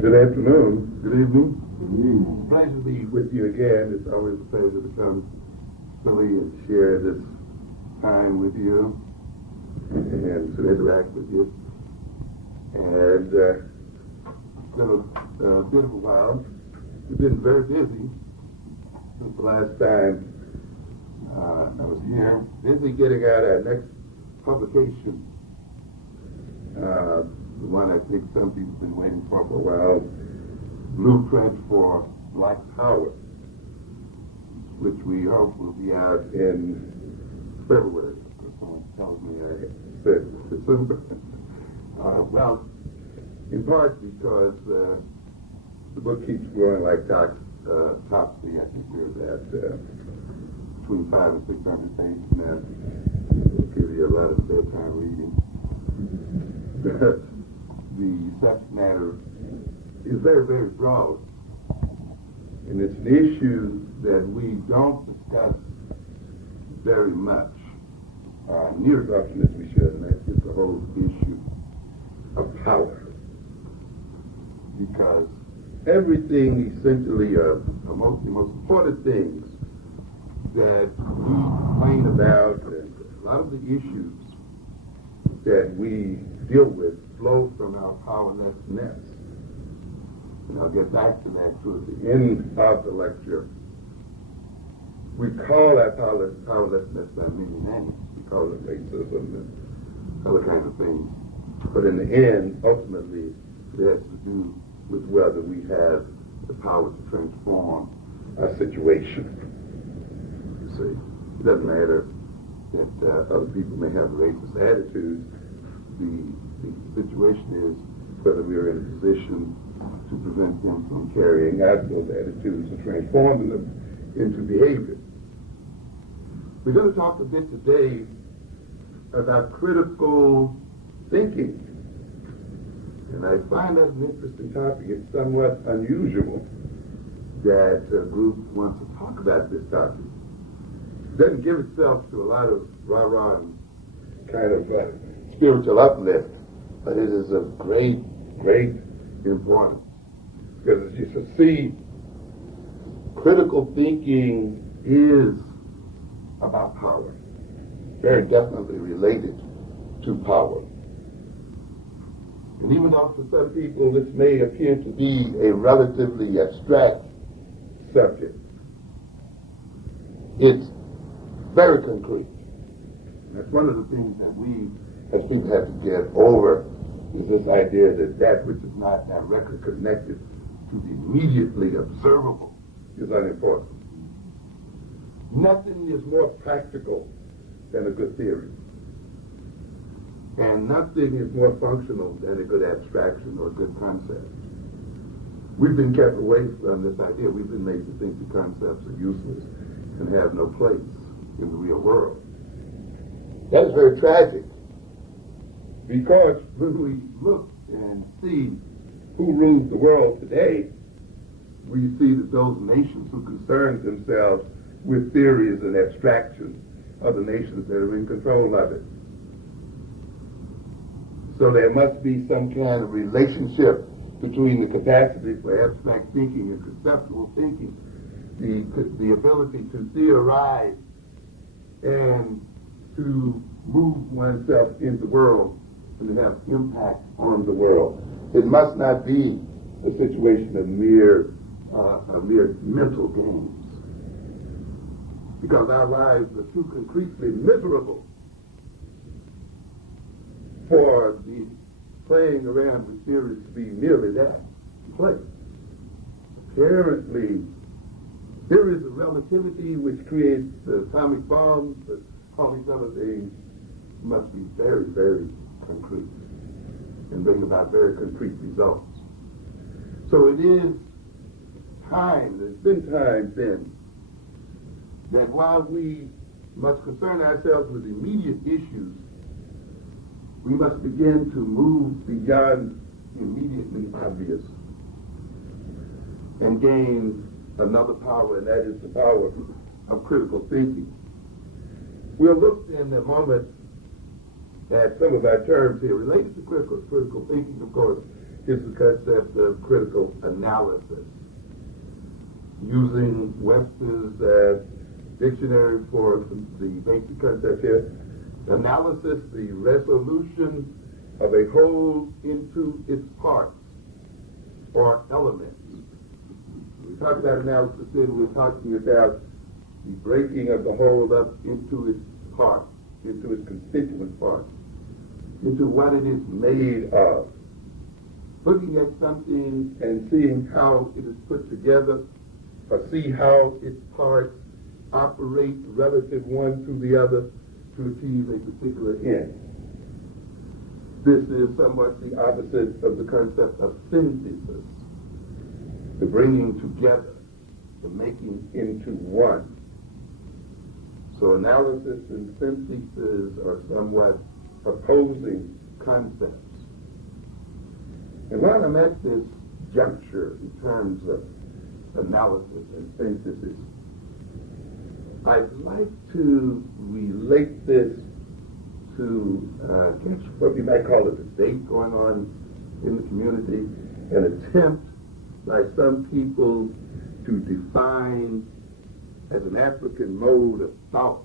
Good afternoon. Good evening. Good evening. Pleasure to be with you again. It's always a pleasure to come to Philly and share this time with you and to interact with you. And it's been a bit of a while. We've been very busy since the last time I was here. Busy getting out our next publication. The one I think some people have been waiting for a while, Blueprint for Black Power, which we hope will be out in February. Someone tells me I said December. Well, in part because the book keeps growing like Topsy. I think we're at between 500 and 600 pages now. It'll give you a lot of bedtime reading. The subject matter is very, very broad, and it's an issue that we don't discuss very much, near as often as we should, and that is the whole issue of power. Because everything, essentially, the most important things that we complain about, and a lot of the issues that we deal with flow from our powerlessness. And I'll get back to that towards the end of the lecture. We call our powerlessness by many names. We call it racism and other kinds of things. But in the end, ultimately, it has to do with whether we have the power to transform our situation. You see, it doesn't matter that other people may have racist attitudes. The situation is whether we are in a position to prevent them from carrying out those attitudes and transforming them into behavior. We're going to talk a bit today about critical thinking. And I find that an interesting topic. It's somewhat unusual that a group wants to talk about this topic. It doesn't give itself to a lot of rah-rah and kind of spiritual uplift, but it is of great, great importance. Because as you can see, critical thinking is about power, very definitely related to power. And even though for some people this may appear to be a relatively abstract subject, it's very concrete. And that's one of the things that we as people have to get over, is this idea that that which is not directly connected to the immediately observable is unimportant. Nothing is more practical than a good theory. And nothing is more functional than a good abstraction or a good concept. We've been kept away from this idea. We've been made to think the concepts are useless and have no place in the real world. That is very tragic. Because when we look and see who rules the world today, we see that those nations who concern themselves with theories and abstractions are the nations that are in control of it. So there must be some kind of relationship between the capacity for abstract thinking and conceptual thinking, the ability to theorize and to move oneself in the world and to have impact on the world. It must not be a situation of mere mental games, because our lives are too concretely miserable for the playing around with theories to be merely that, play. Apparently, theories of relativity, which creates the atomic bombs, but all these other things, must be very, very concrete and bring about very concrete results. So it is time, there's been time then, that while we must concern ourselves with immediate issues, we must begin to move beyond the immediately obvious and gain another power, and that is the power of critical thinking. We'll look in a moment at some of our terms here related to critical thinking, of course, is the concept of critical analysis. Using Webster's dictionary for the basic concept here, analysis, the resolution of a whole into its parts or elements. We talk about analysis, then we're talking about the breaking of the whole up into its parts, into its constituent parts, into what it is made of. Looking at something and seeing how it is put together, or see how its parts operate relative one to the other to achieve a particular end. This is somewhat the opposite of the concept of synthesis, the bringing together, the making into one. So analysis and synthesis are somewhat opposing concepts. And while I'm at this juncture in terms of analysis and synthesis, I'd like to relate this to what we might call a debate going on in the community, an attempt by some people to define as an African mode of thought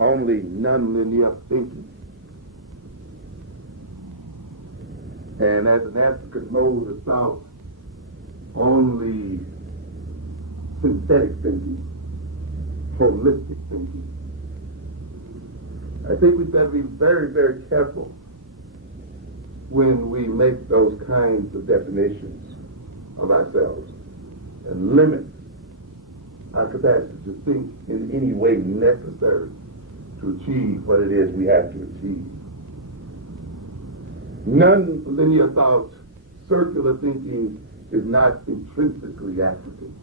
only nonlinear thinking. And as an African mode of thought, only synthetic thinking, holistic thinking. I think we better be very, very careful when we make those kinds of definitions of ourselves and limit our capacity to think in any way necessary to achieve what it is we have to achieve. Non-linear thought, circular thinking is not intrinsically African.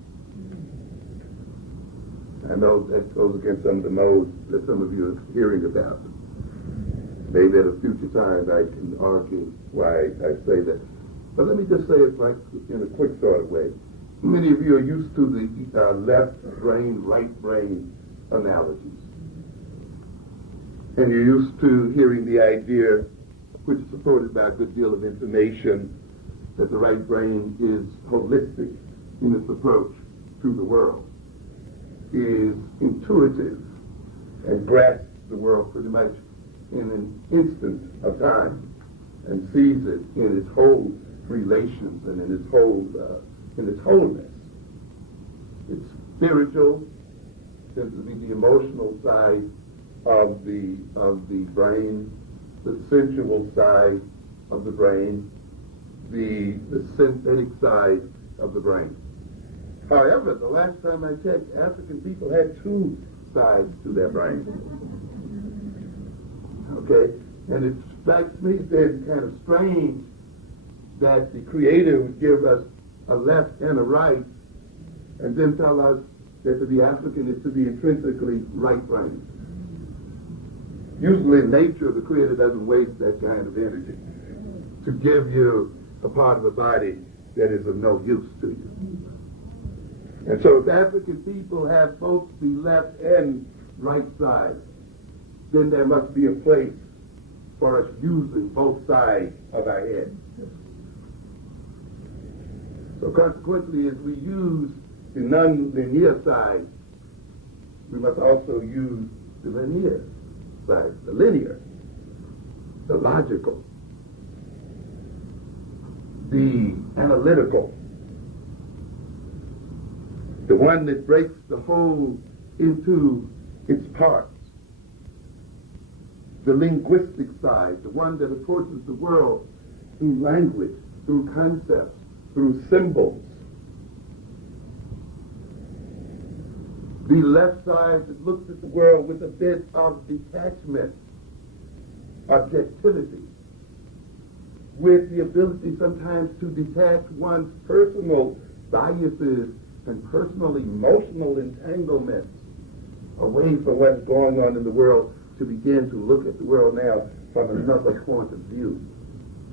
I know that goes against some of the modes that some of you are hearing about. Maybe at a future time I can argue why I say that. But let me just say it like in a quick sort of way. Many of you are used to the left brain, right brain analogies. And you're used to hearing the idea, which is supported by a good deal of information, that the right brain is holistic in its approach to the world, is intuitive, and grasps the world pretty much in an instant of time, and sees it in its whole relations and in its wholeness. It's spiritual, tends to be the emotional side of the brain, the sensual side of the brain, the synthetic side of the brain. However, the last time I checked, African people had two sides to their brain. Okay? And it strikes me then kind of strange that the Creator would give us a left and a right, and then tell us that to be African is to be intrinsically right-brained. Usually in nature, the Creator doesn't waste that kind of energy to give you a part of the body that is of no use to you. And so if African people have both the left and right side, then there must be a place for us using both sides of our head. So consequently, as we use the non-linear side, we must also use the linear side, the linear, the logical, the analytical, the one that breaks the whole into its parts, the linguistic side, the one that approaches the world through language, through concepts, through symbols. The left side that looks at the world with a bit of detachment, objectivity, with the ability sometimes to detach one's personal biases and personal emotional entanglements away from what's going on in the world, to begin to look at the world now from another point of view,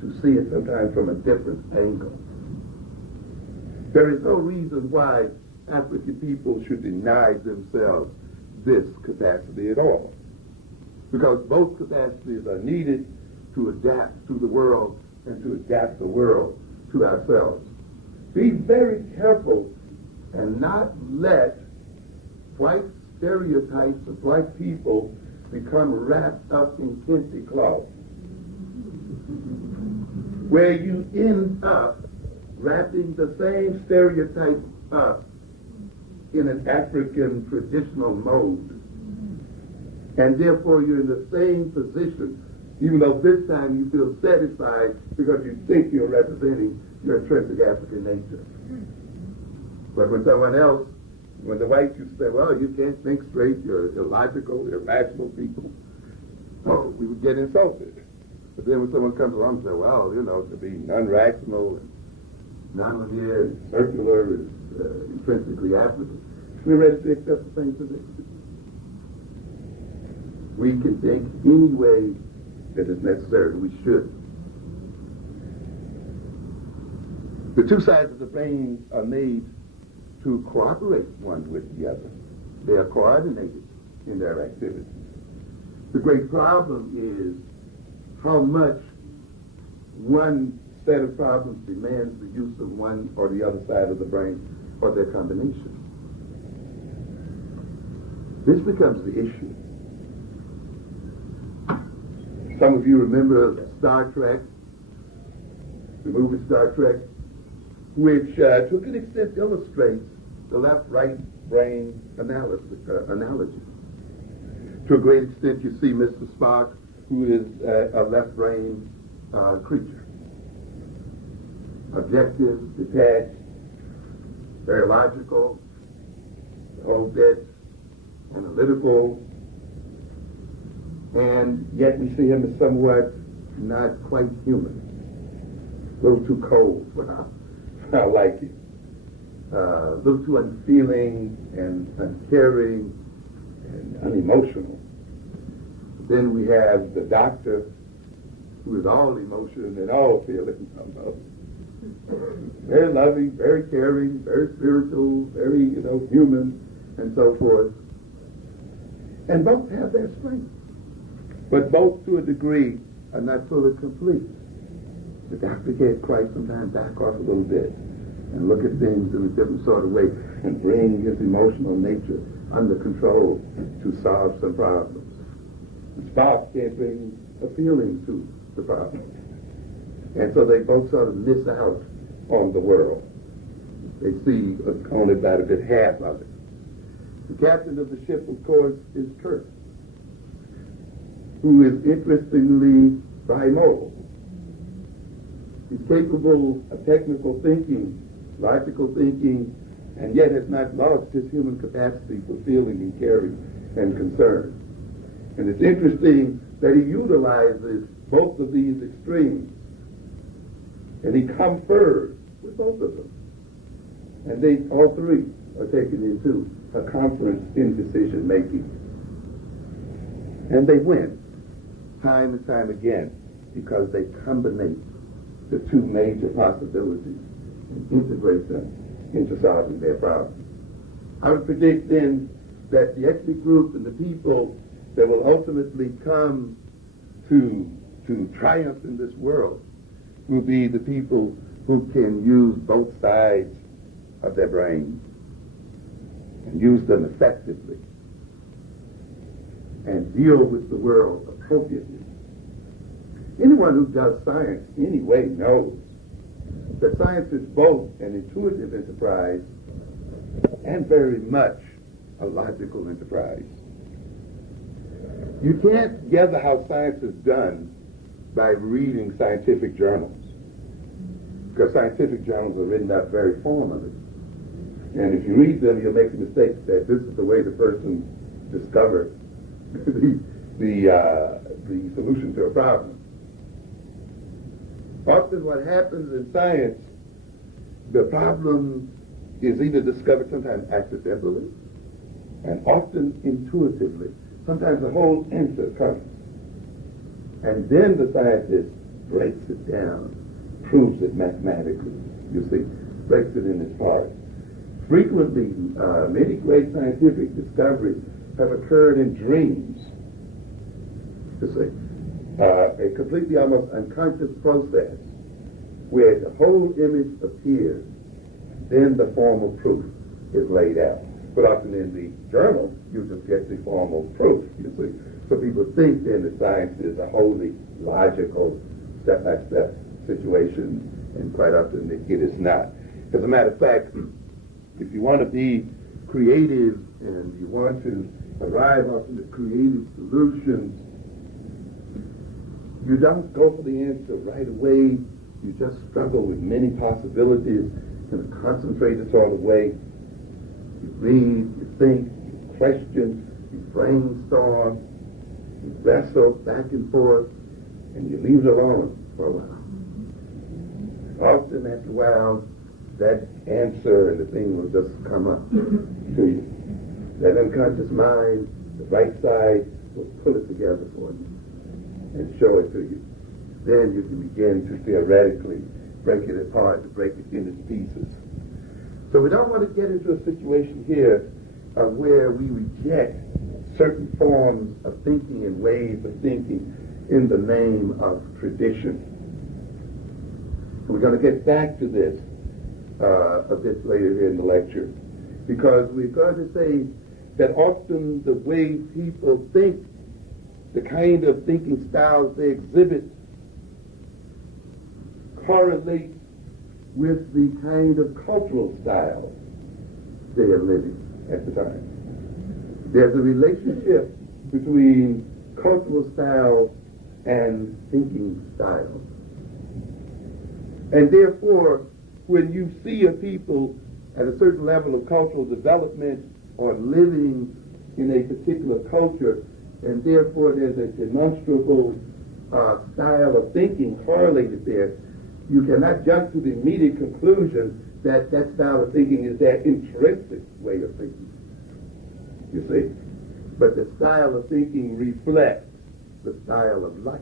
to see it sometimes from a different angle. There is no reason why African people should deny themselves this capacity at all, because both capacities are needed to adapt to the world and to adapt the world to ourselves. Be very careful and not let white stereotypes of white people become wrapped up in kente cloth, where you end up wrapping the same stereotype up in an African traditional mode. And therefore you're in the same position, even though this time you feel satisfied because you think you're representing your intrinsic African nature. But when someone else, when the whites used to say, well, you can't think straight, you're illogical, you're irrational people, oh, we would get insulted. But then when someone comes along and says, well, you know, to be non-rational and non-linear and circular is intrinsically African, we're ready to accept the same position. We can think any way that is necessary. We should. The two sides of the brain are made to cooperate one with the other. They are coordinated in their activities. The great problem is how much one set of problems demands the use of one or the other side of the brain or their combination. This becomes the issue. Some of you remember Star Trek, the movie Star Trek, which to an extent illustrates the left-right brain analogy. To a great extent, you see Mr. Spock, who is a left-brain creature. Objective, detached, very logical, a whole bit analytical, and yet we see him as somewhat not quite human. A little too cold for our liking. A little too unfeeling and uncaring and unemotional. Then we have the doctor, who is all emotion and all feeling almost. Very loving, very caring, very spiritual, very, human, and so forth. And both have their strengths. But both, to a degree, are not fully complete. The doctor can't quite sometimes back off a little bit and look at things in a different sort of way and bring his emotional nature under control to solve some problems. The spouse can't bring a feeling to the problem. And so they both sort of miss out on the world. They see only about a good half of it. The captain of the ship, of course, is Kirk, who is interestingly bimodal. He's capable of technical thinking, logical thinking, and yet has not lost his human capacity for feeling and caring and concern. And it's interesting that he utilizes both of these extremes, and he confers with both of them. And they, all three, are taken into a conference in decision making. And they win time and time again because they combine the two major possibilities and integrate them into solving their problems. I would predict then that the ethnic group and the people that will ultimately come to triumph in this world will be the people who can use both sides of their brains and use them effectively and deal with the world appropriately. Anyone who does science anyway knows that science is both an intuitive enterprise and very much a logical enterprise. You can't gather how science is done by reading scientific journals, because scientific journals are written up very formally. And if you read them, you'll make the mistake that this is the way the person discovered the solution to a problem. Often what happens in science, the problem is either discovered sometimes accidentally and often intuitively. Sometimes the whole answer comes. And then the scientist breaks it down, proves it mathematically, you see, breaks it in its parts. Frequently, many great scientific discoveries have occurred in dreams. You see, a completely almost unconscious process where the whole image appears, then the formal proof is laid out. But often in the journal, you just get the formal proof, you see. So people think then that science is a wholly logical, step-by-step situation, and quite often it is not. As a matter of fact, if you want to be creative and you want to arrive at the creative solutions, you don't go for the answer right away. You just struggle with many possibilities and concentrate the sort of way. You read, you think, you question, you brainstorm, you wrestle back and forth, and you leave it alone for a while. Often after a while, that answer and the thing will just come up to you. That unconscious mind, the right side, will pull it together for you and show it to you. Then you can begin to theoretically break it apart, to break it into pieces. So we don't want to get into a situation here where we reject certain forms of thinking and ways of thinking in the name of tradition. We're going to get back to this a bit later here in the lecture, because we're going to say that often the way people think, the kind of thinking styles they exhibit, correlate with the kind of cultural style they are living at the time. There's a relationship between cultural style and thinking style. And therefore, when you see a people at a certain level of cultural development or living in a particular culture, and therefore there's a demonstrable style of thinking correlated there, you cannot jump to the immediate conclusion that that style of thinking is their intrinsic way of thinking. You see? But the style of thinking reflects the style of life.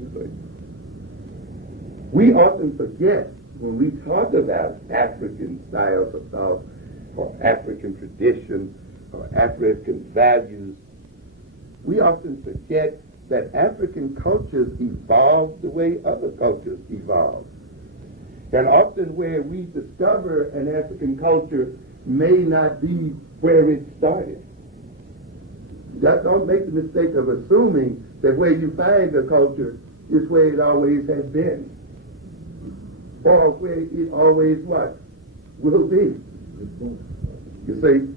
You see? We often forget when we talk about African styles of thought or African tradition or African values, we often forget that African cultures evolve the way other cultures evolve. And often where we discover an African culture may not be where it started. Don't make the mistake of assuming that where you find a culture is where it always has been, or where it always what? Will be. You see?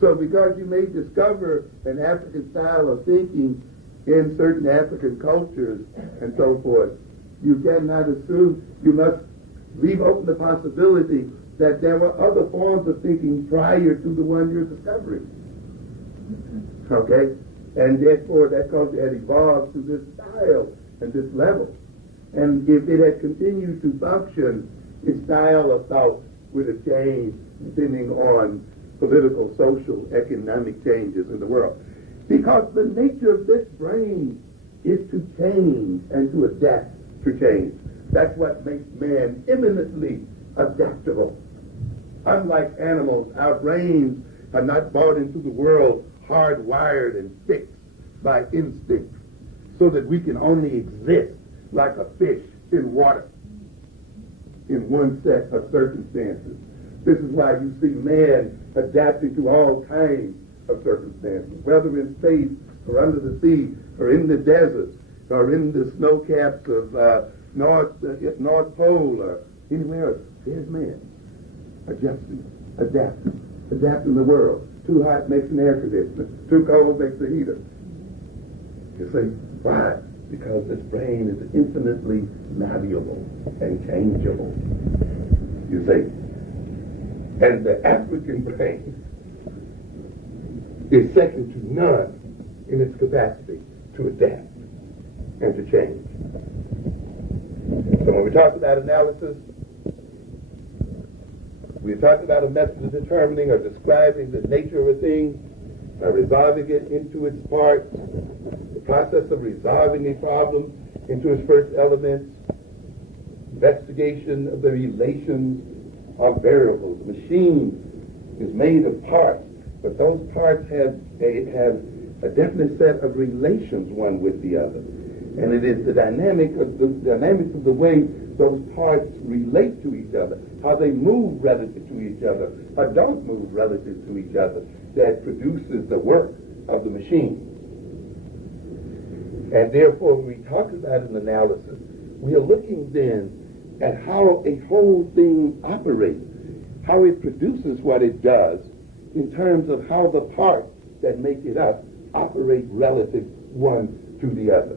So because you may discover an African style of thinking in certain African cultures and so forth, you cannot assume, you must leave open the possibility that there were other forms of thinking prior to the one you're discovering. Okay? And therefore that culture had evolved to this style and this level. And if it had continued to function, its style of thought would have changed depending on political, social, economic changes in the world. Because the nature of this brain is to change and to adapt to change. That's what makes man eminently adaptable. Unlike animals, our brains are not brought into the world hardwired and fixed by instinct so that we can only exist like a fish in water in one set of circumstances. This is why you see man adapting to all kinds of circumstances, whether in space or under the sea or in the deserts or in the snow caps of North Pole or anywhere else. There's man adapting the world. Too hot makes an air conditioner. Too cold makes a heater. You see, why? Because this brain is infinitely malleable and changeable. You see, and the African brain is second to none in its capacity to adapt and to change. So when we talk about analysis, we talk about a method of determining or describing the nature of a thing by resolving it into its parts, the process of resolving a problem into its first elements, investigation of the relations of variables. The machine is made of parts, but those parts have a definite set of relations one with the other. And it is the dynamics of the way those parts relate to each other, how they move relative to each other, or don't move relative to each other, that produces the work of the machine. And therefore, when we talk about an analysis, we are looking then at how a whole thing operates, how it produces what it does in terms of how the parts that make it up operate relative one to the other.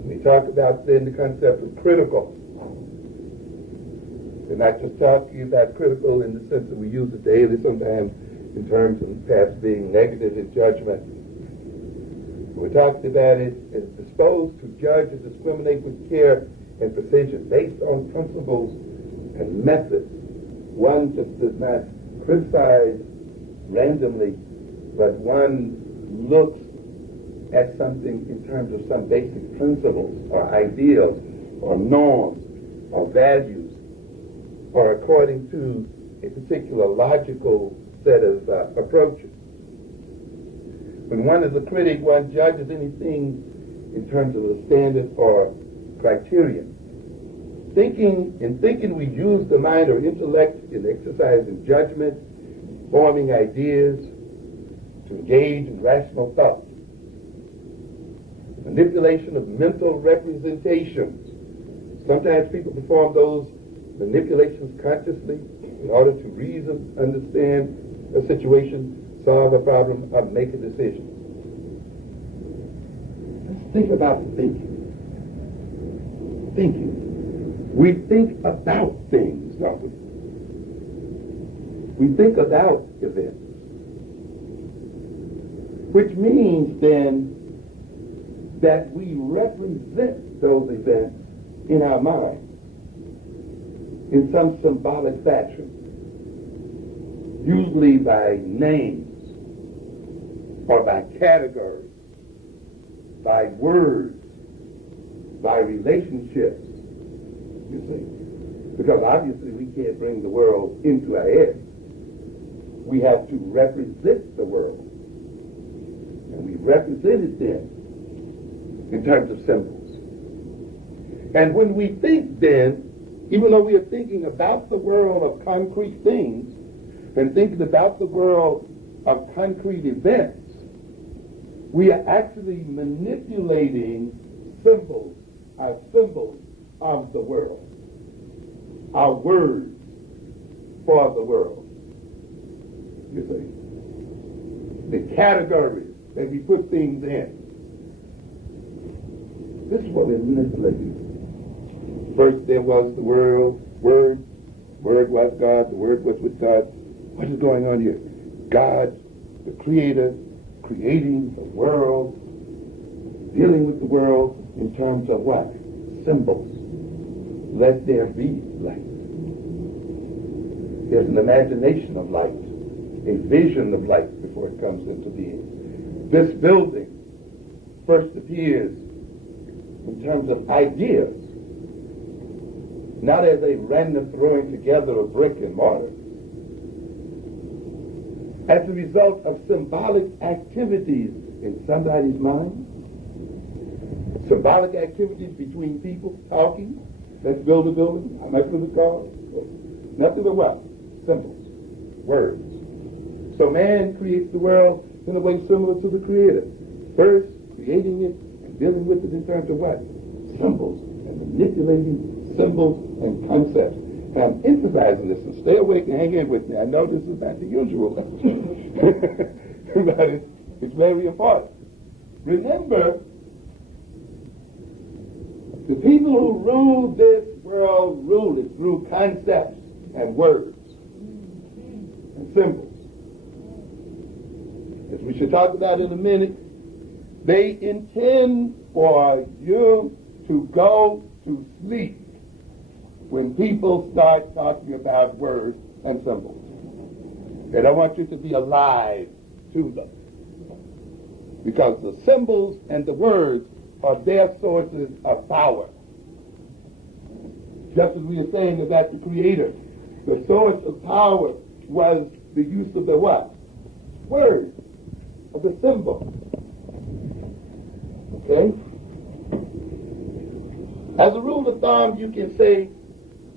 When we talk about then the concept of critical, we're not just talking about critical in the sense that we use it daily, sometimes in terms of perhaps being negative in judgment. We're talking about it as disposed to judge and discriminate with care and precision based on principles and methods. One just does not criticize randomly, but one looks at something in terms of some basic principles or ideals or norms or values, or according to a particular logical set of approaches. When one is a critic, one judges anything in terms of a standard or criterion. In thinking we use the mind or intellect in exercising judgment, forming ideas, to engage in rational thought. Manipulation of mental representations. Sometimes people perform those manipulations consciously in order to reason, understand a situation, solve a problem, or make a decision. Let's think about thinking. Thinking. We think about things, don't we? We think about events. Which means then that we represent those events in our mind in some symbolic fashion, usually by names or by categories, by words, by relationships, you see. Because obviously we can't bring the world into our head. We have to represent the world. And we represent it then in terms of symbols. And when we think then, even though we are thinking about the world of concrete things and thinking about the world of concrete events, we are actually manipulating symbols, our symbols of the world, our words for the world. You see, the categories that we put things in. This is what we're manipulating. First there was the Word was God, the Word was with God. What is going on here? God, the Creator, creating the world, dealing with the world in terms of what? Symbols. Let there be light. There's an imagination of light, a vision of light before it comes into being. This building first appears in terms of ideas, not as a random throwing together of brick and mortar. As a result of symbolic activities in somebody's mind, symbolic activities between people talking, let's build a building, I'm not going to call it, nothing but what? Symbols, words. So man creates the world in a way similar to the Creator. First, creating it and dealing with it in terms of what? Symbols, and manipulating symbols and concepts. And I'm emphasizing this, so stay awake and hang in with me. I know this is not the usual, but it's very important. Remember, the people who rule this world rule it through concepts and words and symbols. As we should talk about in a minute, they intend for you to go to sleep when people start talking about words and symbols. They don't want you to be alive to them, because the symbols and the words are their sources of power. Just as we are saying about the Creator, the source of power was the use of the what? Word, of the symbol. Okay? As a rule of thumb, you can say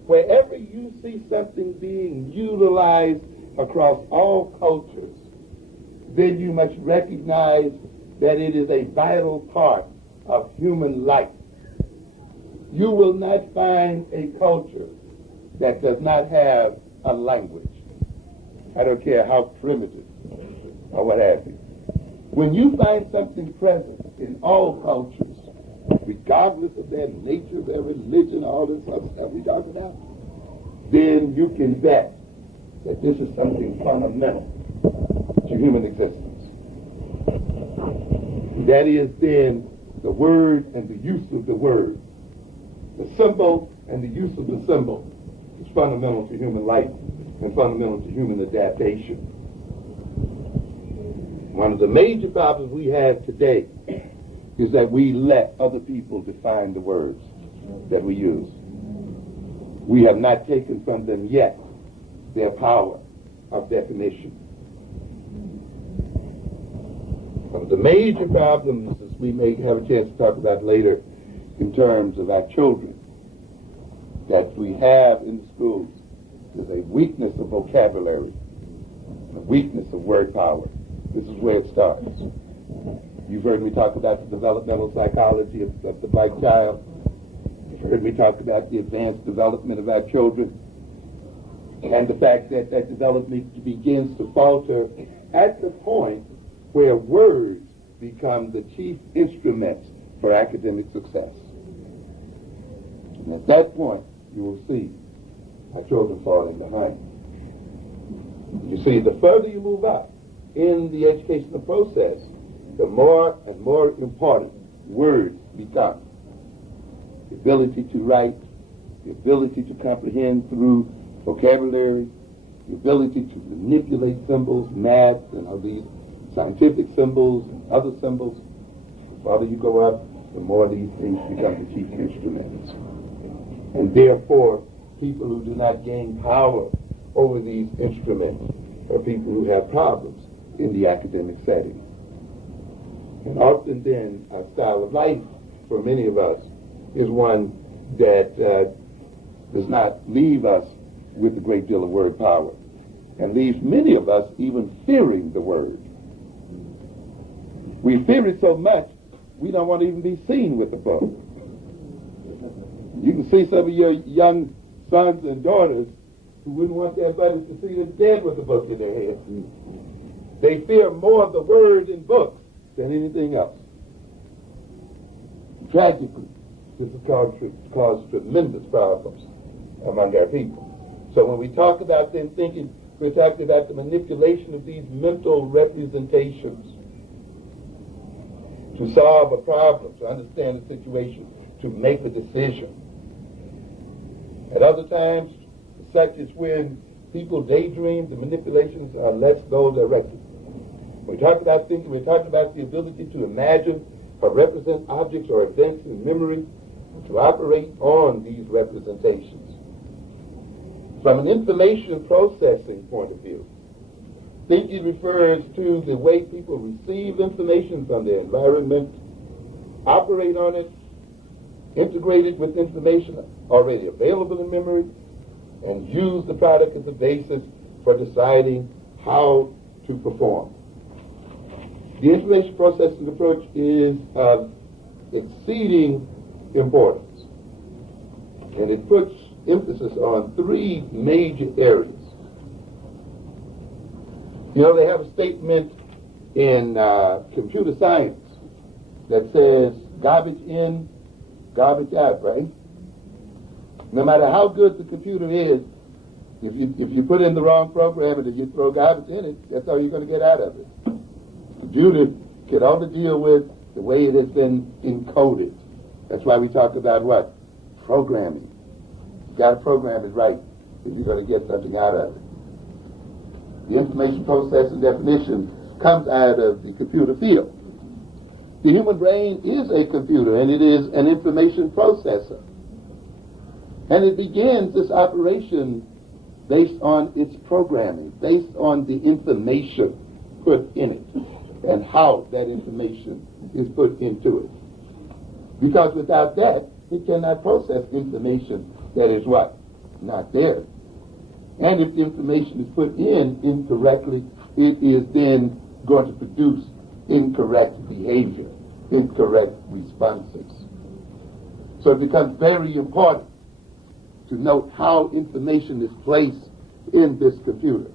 wherever you see something being utilized across all cultures, then you must recognize that it is a vital part of human life. You will not find a culture that does not have a language. I don't care how primitive or what have you. When you find something present in all cultures, regardless of their nature, their religion, all this other stuff we talk about, then you can bet that this is something fundamental to human existence. That is then the word and the use of the word. The symbol and the use of the symbol is fundamental to human life and fundamental to human adaptation. One of the major problems we have today is that we let other people define the words that we use. We have not taken from them yet their power of definition. One of the major problems, as we may have a chance to talk about later, in terms of our children, that we have in the schools is a weakness of vocabulary, a weakness of word power. This is where it starts. You've heard me talk about the developmental psychology of the black child. You've heard me talk about the advanced development of our children and the fact that that development begins to falter at the point where words become the chief instruments for academic success. And at that point, you will see our children falling behind. You see, the further you move up in the educational process, the more and more important words become. The ability to write, the ability to comprehend through vocabulary, the ability to manipulate symbols, math, and all these scientific symbols and other symbols. The farther you go up, the more these things become the chief instruments. And therefore, people who do not gain power over these instruments are people who have problems in the academic setting. And often then, our style of life, for many of us, is one that does not leave us with a great deal of word power, and leaves many of us even fearing the word. We fear it so much, we don't want to even be seen with the book. You can see some of your young sons and daughters who wouldn't want their buddies to see them dead with a book in their hand. They fear more the word in books than anything else. Tragically, this has caused tremendous problems among our people. So when we talk about then thinking, we're talking about the manipulation of these mental representations to solve a problem, to understand a situation, to make a decision. At other times, such as when people daydream, the manipulations are less goal-directed. When we talk about thinking, we're talking about the ability to imagine or represent objects or events in memory, to operate on these representations. From an information processing point of view, thinking refers to the way people receive information from their environment, operate on it, integrate it with information already available in memory, and use the product as a basis for deciding how to perform. The information processing approach is of exceeding importance, and it puts emphasis on three major areas. You know, they have a statement in computer science that says garbage in, garbage out, right? No matter how good the computer is, if you put in the wrong program and if you throw garbage in it, that's all you're going to get out of it. The computer can only deal with the way it has been encoded. That's why we talk about what? Programming. You got to program it right if you're going to get something out of it. The information processing definition comes out of the computer field. The human brain is a computer, and it is an information processor. And it begins this operation based on its programming, based on the information put in it, and how that information is put into it. Because without that, It cannot process information that is what? Not there. And if the information is put in incorrectly, it is then going to produce incorrect behavior, incorrect responses. So it becomes very important to note how information is placed in this computer.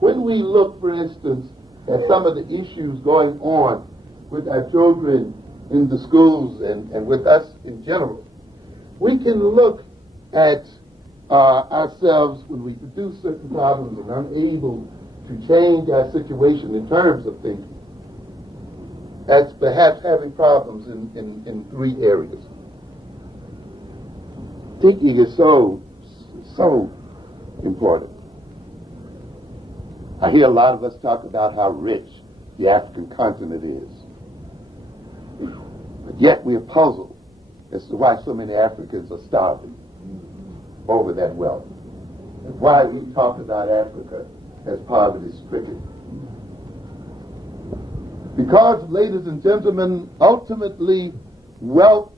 When we look, for instance, at some of the issues going on with our children in the schools and with us in general, we can look at ourselves when we produce certain problems and unable to change our situation in terms of thinking as perhaps having problems in three areas. Thinking is so important. I hear a lot of us talk about how rich the African continent is. But yet we are puzzled as to why so many Africans are starving over that wealth. And why we talk about Africa as poverty-stricken. Because, ladies and gentlemen, ultimately, wealth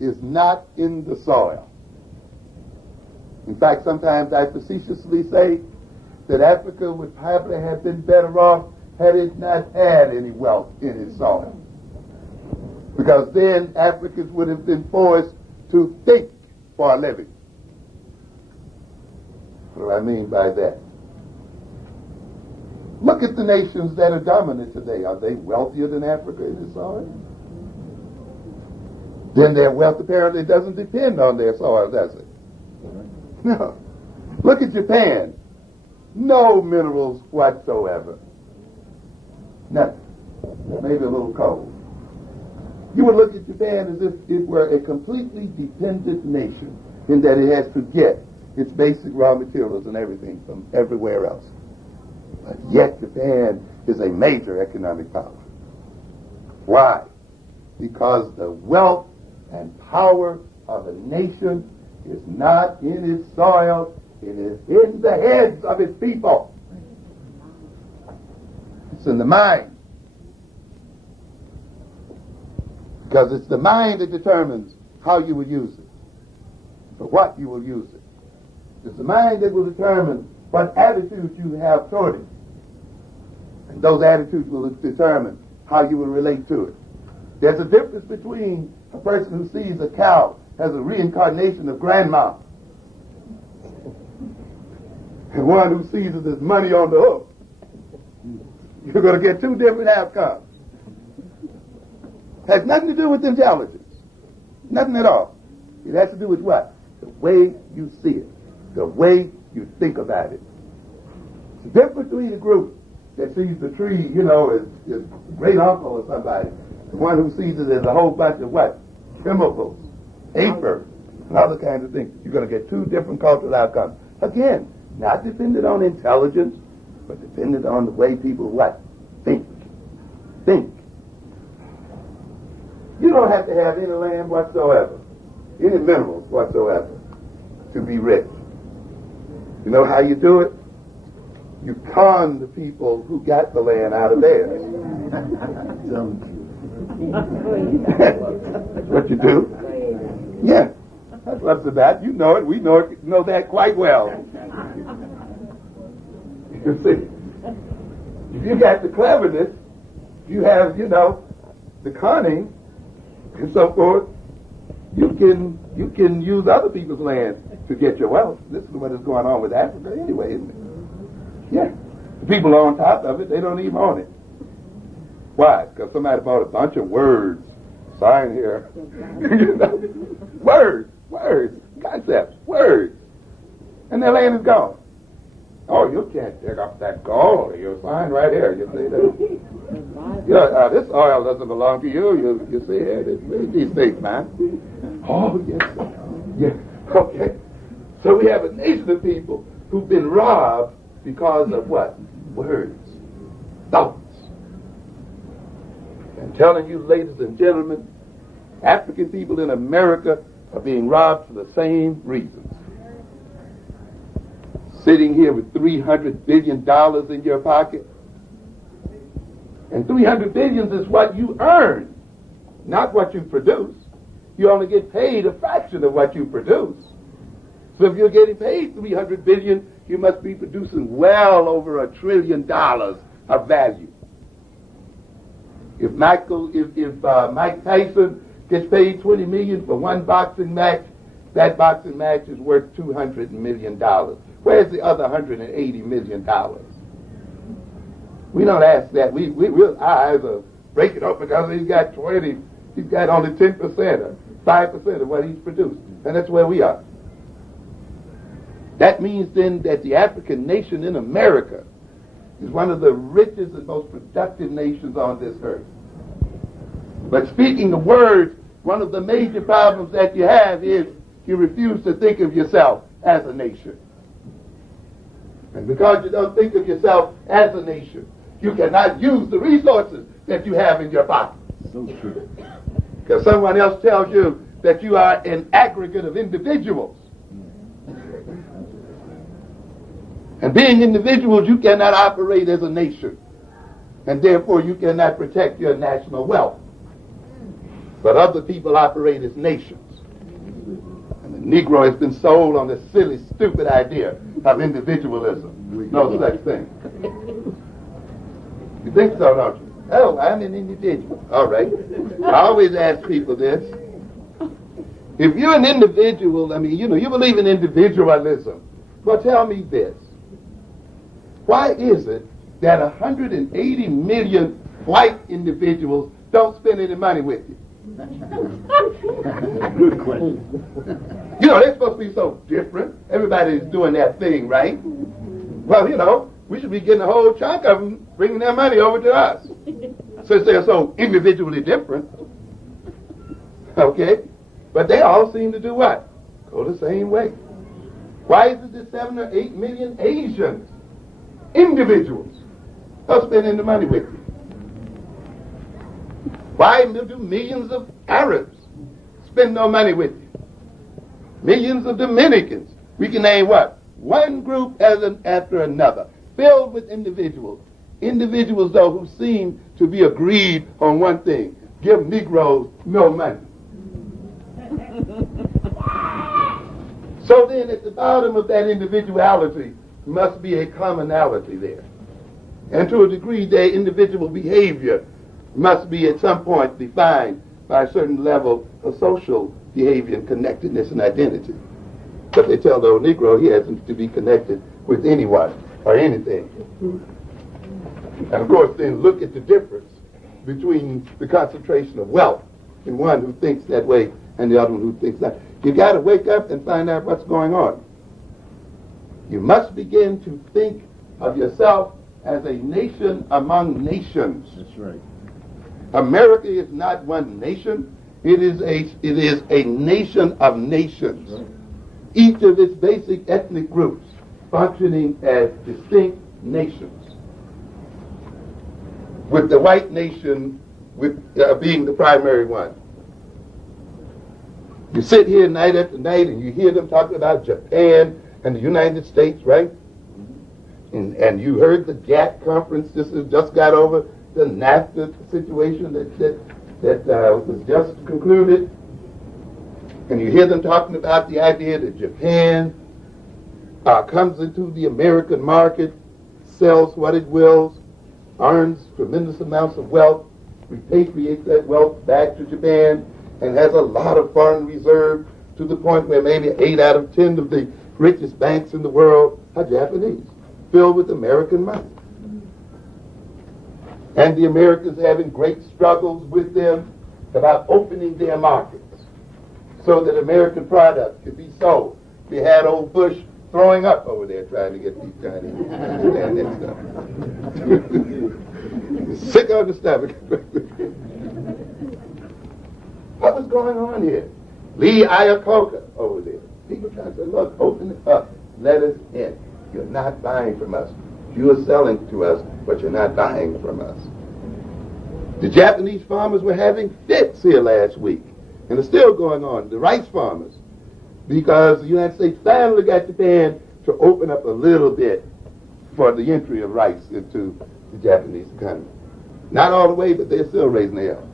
is not in the soil. In fact, sometimes I facetiously say that Africa would probably have been better off had it not had any wealth in its soil. Because then Africans would have been forced to think for a living. What do I mean by that? Look at the nations that are dominant today. Are they wealthier than Africa in its soil? Then their wealth apparently doesn't depend on their soil, does it? No. Look at Japan. No minerals whatsoever. Nothing. Maybe a little coal. You would look at Japan as if it were a completely dependent nation in that it has to get its basic raw materials and everything from everywhere else. But yet Japan is a major economic power. Why? Because the wealth and power of a nation is not in its soil, it is in the heads of its people. It's in the mind. Because it's the mind that determines how you will use it, for what you will use it. It's the mind that will determine what attitudes you have toward it. And those attitudes will determine how you will relate to it. There's a difference between a person who sees a cow as a reincarnation of grandma and one who sees it as money on the hook. You're going to get two different outcomes. Has nothing to do with intelligence. Nothing at all. It has to do with what? The way you see it. The way you think about it. It's the difference between a group that sees the tree, as great uncle or somebody, the one who sees it as a whole bunch of what? Chemicals, paper, and other kinds of things. You're going to get two different cultural outcomes. Again, not dependent on intelligence, but dependent on the way people what? Think. Think. You don't have to have any land whatsoever, any minerals whatsoever, to be rich. You know how you do it? You con the people who got the land out of theirs. That's what you do. Yeah. That's what it's about. You know it. We know that quite well. You see, if you got the cleverness, you have, the cunning and so forth, you can use other people's land to get your wealth. This is what is going on with Africa anyway, isn't it? Yeah. The people on top of it, they don't even own it. Why? Because somebody bought a bunch of words. Sign here. Words, concepts, words. And their land is gone. Oh, you can't dig up that gold. You'll find right here. You see that? This oil doesn't belong to you. You see it. These things, man. Oh, yes. Yeah. Okay. So we have a nation of people who've been robbed because of what? Words. Thoughts. I'm telling you, ladies and gentlemen, African people in America are being robbed for the same reasons. Sitting here with $300 billion in your pocket. And $300 billion is what you earn, not what you produce. you only get paid a fraction of what you produce. So if you're getting paid $300 billion, you must be producing well over $1 trillion of value. If Mike Tyson gets paid $20 million for one boxing match, that boxing match is worth $200 million. Where's the other $180 million? We don't ask that. Our eyes are breaking up because he's got only 10% or 5% of what he's produced. And that's where we are. That means then that the African nation in America is one of the richest and most productive nations on this earth. But speaking of words, one of the major problems that you have is you refuse to think of yourself as a nation. And because you don't think of yourself as a nation, you cannot use the resources that you have in your pocket. So true. Because someone else tells you that you are an aggregate of individuals. And being individuals, you cannot operate as a nation. And therefore, you cannot protect your national wealth. But other people operate as nations. And the Negro has been sold on this silly, stupid idea of individualism. No such thing. You think so, don't you? Oh, I'm an individual. All right. I always ask people this. If you're an individual, you believe in individualism. Well, tell me this. Why is it that 180 million white individuals don't spend any money with you? Good question. They're supposed to be so different. Everybody's doing their thing, right? Well, we should be getting a whole chunk of them bringing their money over to us. Since they're so individually different. Okay? But they all seem to do what? Go the same way. Why is it that 7 or 8 million Asians, individuals, are spending the money with you? Why do millions of Arabs spend no money with you? Millions of Dominicans. We can name what? One group after another, filled with individuals. Individuals, though, who seem to be agreed on one thing: give Negroes no money. So then, at the bottom of that individuality must be a commonality there. And to a degree, their individual behavior must be at some point defined by a certain level of social behavior and connectedness and identity. But they tell the old Negro he hasn't to be connected with anyone or anything. And of course, then look at the difference between the concentration of wealth in one who thinks that way and the other one who thinks that. You got to wake up and find out what's going on. You must begin to think of yourself as a nation among nations. That's right. America is not one nation. It is a nation of nations. Right. Each of its basic ethnic groups functioning as distinct nations, with the white nation being the primary one. You sit here night after night and you hear them talking about Japan and the United States, right? And you heard the GATT conference just got over, the NAFTA situation that was just concluded. And you hear them talking about the idea that Japan comes into the American market, sells what it wills, earns tremendous amounts of wealth, repatriates that wealth back to Japan, and has a lot of foreign reserve to the point where maybe 8 out of 10 of the richest banks in the world are Japanese, filled with American money. And the Americans having great struggles with them about opening their markets so that American products could be sold. We had old Bush throwing up over there trying to get these Chinese to understand that stuff. Sick on the stomach. What was going on here? Lee Iacocca over there. People trying to say, look, open it up. Let us in. You're not buying from us. You are selling to us, but you're not buying from us. The Japanese farmers were having fits here last week, and it's still going on. The rice farmers, because the United States finally got Japan to open up a little bit for the entry of rice into the Japanese economy. Not all the way, but they're still raising hell.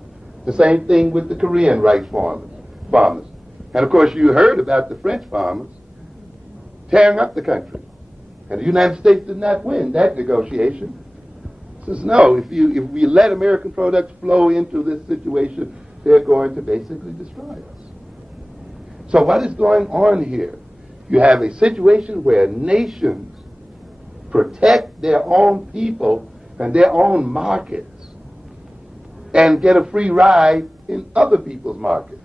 The same thing with the Korean rice farmers. farmers. And of course you heard about the French farmers tearing up the country. And the United States did not win that negotiation. It says, no, if we let American products flow into this situation, they're going to basically destroy us. So what is going on here? You have a situation where nations protect their own people and their own markets and get a free ride in other people's markets.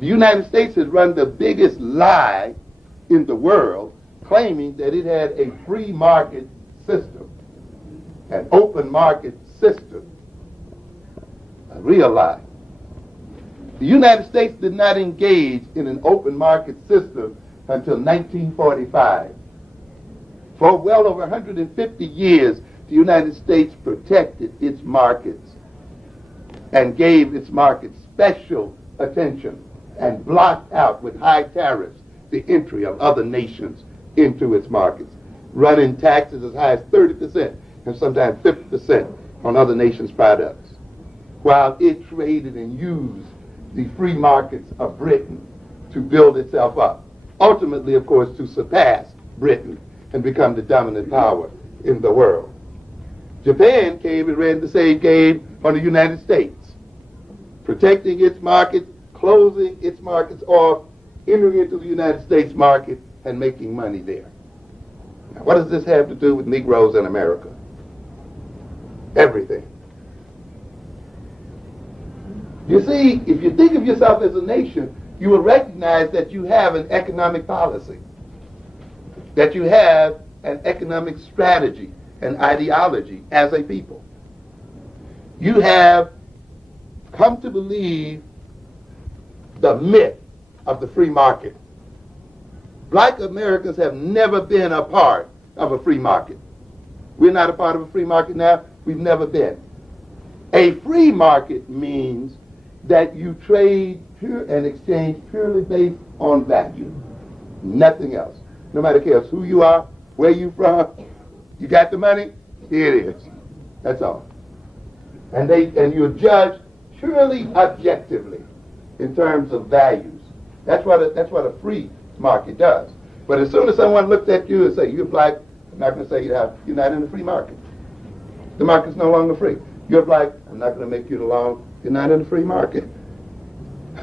The United States has run the biggest lie in the world, claiming that it had a free market system, an open market system. A real lie. The United States did not engage in an open market system until 1945. For well over 150 years, the United States protected its markets and gave its markets special attention and blocked out with high tariffs the entry of other nations into its markets, running taxes as high as 30% and sometimes 50% on other nations' products, while it traded and used the free markets of Britain to build itself up, ultimately, of course, to surpass Britain and become the dominant power in the world. Japan came and ran the same game on the United States, protecting its market, closing its markets off, entering into the United States market and making money there. Now, what does this have to do with Negroes in America? Everything. You see, if you think of yourself as a nation, you will recognize that you have an economic policy, that you have an economic strategy and ideology as a people. You have come to believe the myth of the free market. Black Americans have never been a part of a free market. We're not a part of a free market now. We've never been. A free market means that you trade pure and exchange purely based on value, nothing else. Nobody cares who you are, where you from, you got the money, here it is. That's all. And you're judged purely objectively in terms of values. That's what a free market does. But as soon as someone looks at you and say you're black, I'm not going to say you're not in the free market. The market's no longer free. You're black, I'm not going to make you alone. You're not in the free market.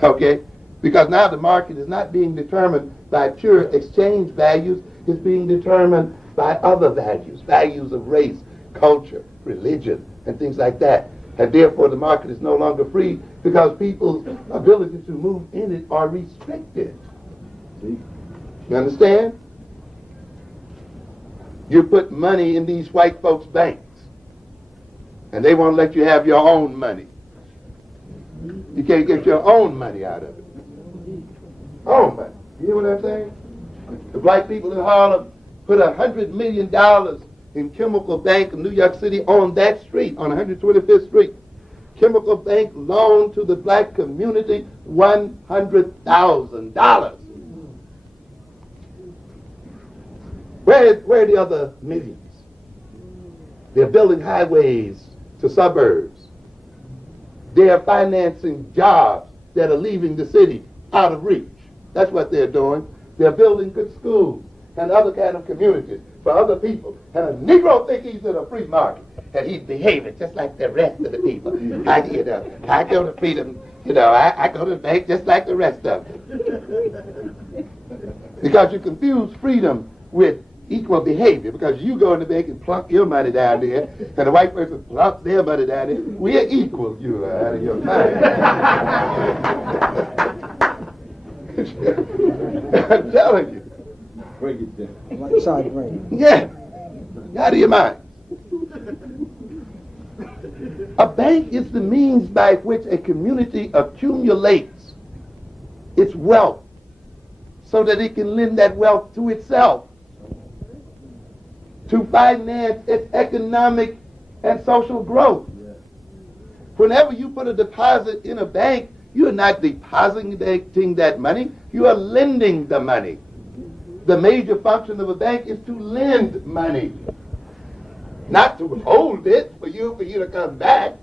Okay? Because now the market is not being determined by pure exchange values, it's being determined by other values, values of race, culture, religion, and things like that. And therefore the market is no longer free because people's ability to move in it are restricted. See? You understand? You put money in these white folks' banks, and they won't let you have your own money. You can't get your own money out of it. Own money. You hear what I'm saying? The black people in Harlem put $100 million in Chemical Bank of New York City on that street, on 125th Street. Chemical Bank loaned to the black community $100,000. Where are the other millions? They're building highways to suburbs. They're financing jobs that are leaving the city out of reach. That's what they're doing. They're building good schools and other kind of communities for other people. And a Negro thinks he's in a free market, and he's behaving just like the rest of the people. I go to freedom, I go to the bank just like the rest of them. Because you confuse freedom with equal behavior, because you go in the bank and plunk your money down there, and the white person plunks their money down there. We're equal. You are out of your mind. I'm telling you. Break it down. Like side brain. Yeah. Out of your mind. A bank is the means by which a community accumulates its wealth so that it can lend that wealth to itself, to finance its economic and social growth. Whenever you put a deposit in a bank, you are not depositing that money, you are lending the money. The major function of a bank is to lend money, not to hold it for you to come back.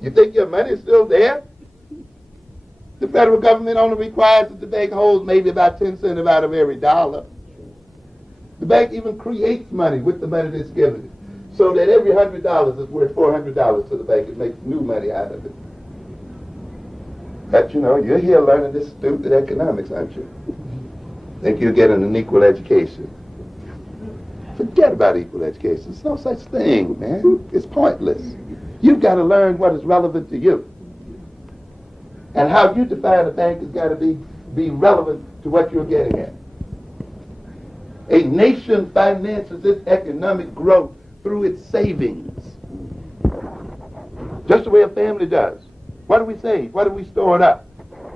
You think your money is still there? The federal government only requires that the bank holds maybe about 10 cents out of every dollar. The bank even creates money with the money that's given it, so that every $100 is worth $400 to the bank. It makes new money out of it. But you know, you're here learning this stupid economics, aren't you? Think you're getting an equal education. Forget about equal education. There's no such thing, man. It's pointless. You've got to learn what is relevant to you. And how you define a bank has got to be relevant to what you're getting at. A nation finances its economic growth through its savings. Just the way a family does. What do we save? What do we store it up?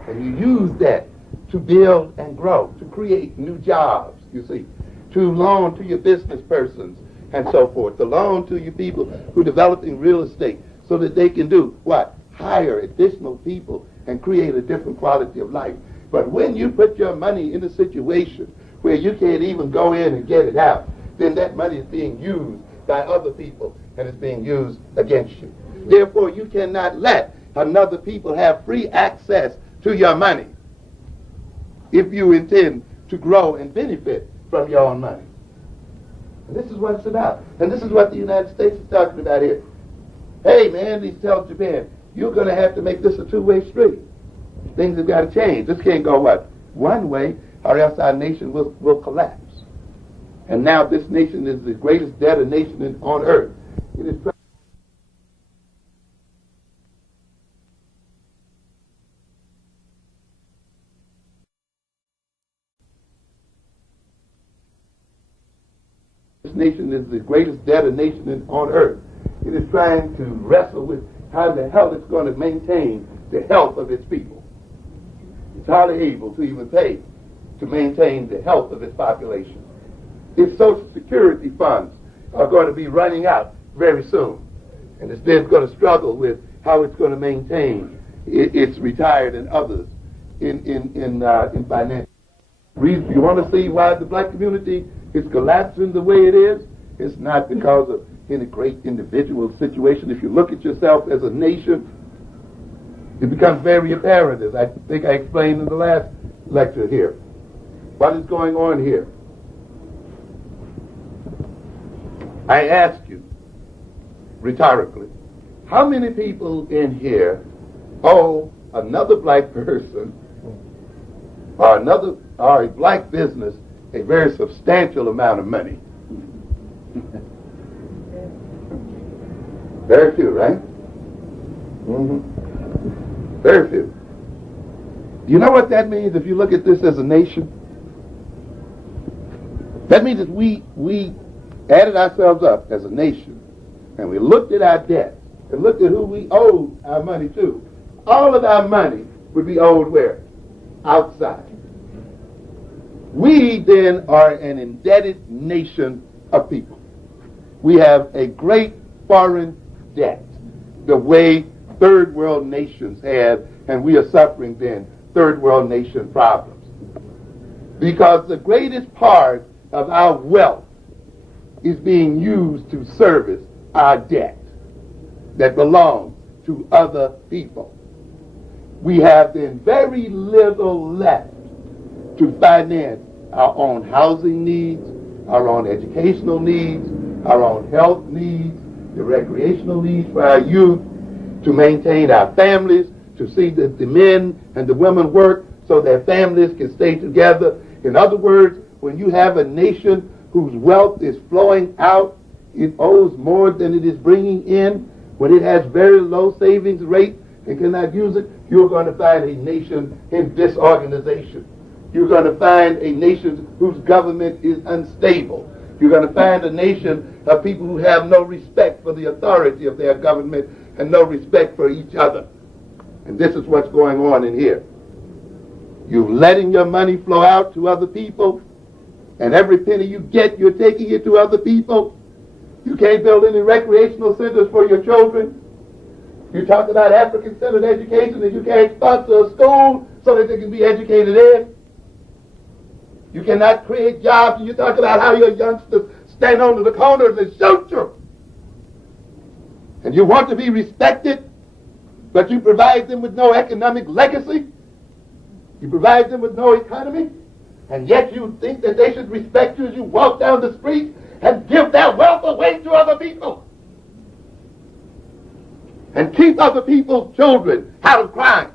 And you use that to build and grow, to create new jobs, you see, to loan to your business persons and so forth, to loan to your people who are developing real estate so that they can do what? Hire additional people and create a different quality of life. But when you put your money in a situation where you can't even go in and get it out, then that money is being used by other people and it's being used against you. Therefore, you cannot let another people have free access to your money if you intend to grow and benefit from your own money. And this is what it's about. And this is what the United States is talking about here. Hey, man, these tell Japan, you're going to have to make this a two-way street. Things have got to change. This can't go, what, one way, or else our nation will collapse. And now this nation is the greatest debtor nation on earth. It is This nation is the greatest debtor nation on earth. It is trying to wrestle with how the hell it's going to maintain the health of its people. It's hardly able to even pay to maintain the health of its population. Its Social Security funds are going to be running out very soon. And it's then going to struggle with how it's going to maintain its retired and others in financial. You want to see why the black community is collapsing the way it is? It's not because of any great individual situation. If you look at yourself as a nation, it becomes very apparent, as I think I explained in the last lecture here. What is going on here? I ask you, rhetorically, how many people in here owe another black person or a black business a very substantial amount of money? Very few, right? Mm-hmm. Very few. Do you know what that means if you look at this as a nation? That means that we added ourselves up as a nation, and we looked at our debt and looked at who we owed our money to. All of our money would be owed where? Outside. We then are an indebted nation of people. We have a great foreign debt, the way third world nations have, and we are suffering then third world nation problems. Because the greatest part of our wealth is being used to service our debt that belongs to other people. We have then very little left to finance our own housing needs, our own educational needs, our own health needs, the recreational needs for our youth, to maintain our families, to see that the men and the women work so their families can stay together. In other words, when you have a nation whose wealth is flowing out, it owes more than it is bringing in, when it has very low savings rate and cannot use it, you're going to find a nation in disorganization. You're going to find a nation whose government is unstable. You're going to find a nation of people who have no respect for the authority of their government and no respect for each other. And this is what's going on in here. You're letting your money flow out to other people, and every penny you get, you're taking it to other people. You can't build any recreational centers for your children. You talk about African-centered education, and you can't sponsor a school so that they can be educated in. You cannot create jobs, and you talk about how your youngsters stand on the corners and shoot you. And you want to be respected, but you provide them with no economic legacy. You provide them with no economy, and yet you think that they should respect you as you walk down the street and give their wealth away to other people. And keep other people's children out of crime.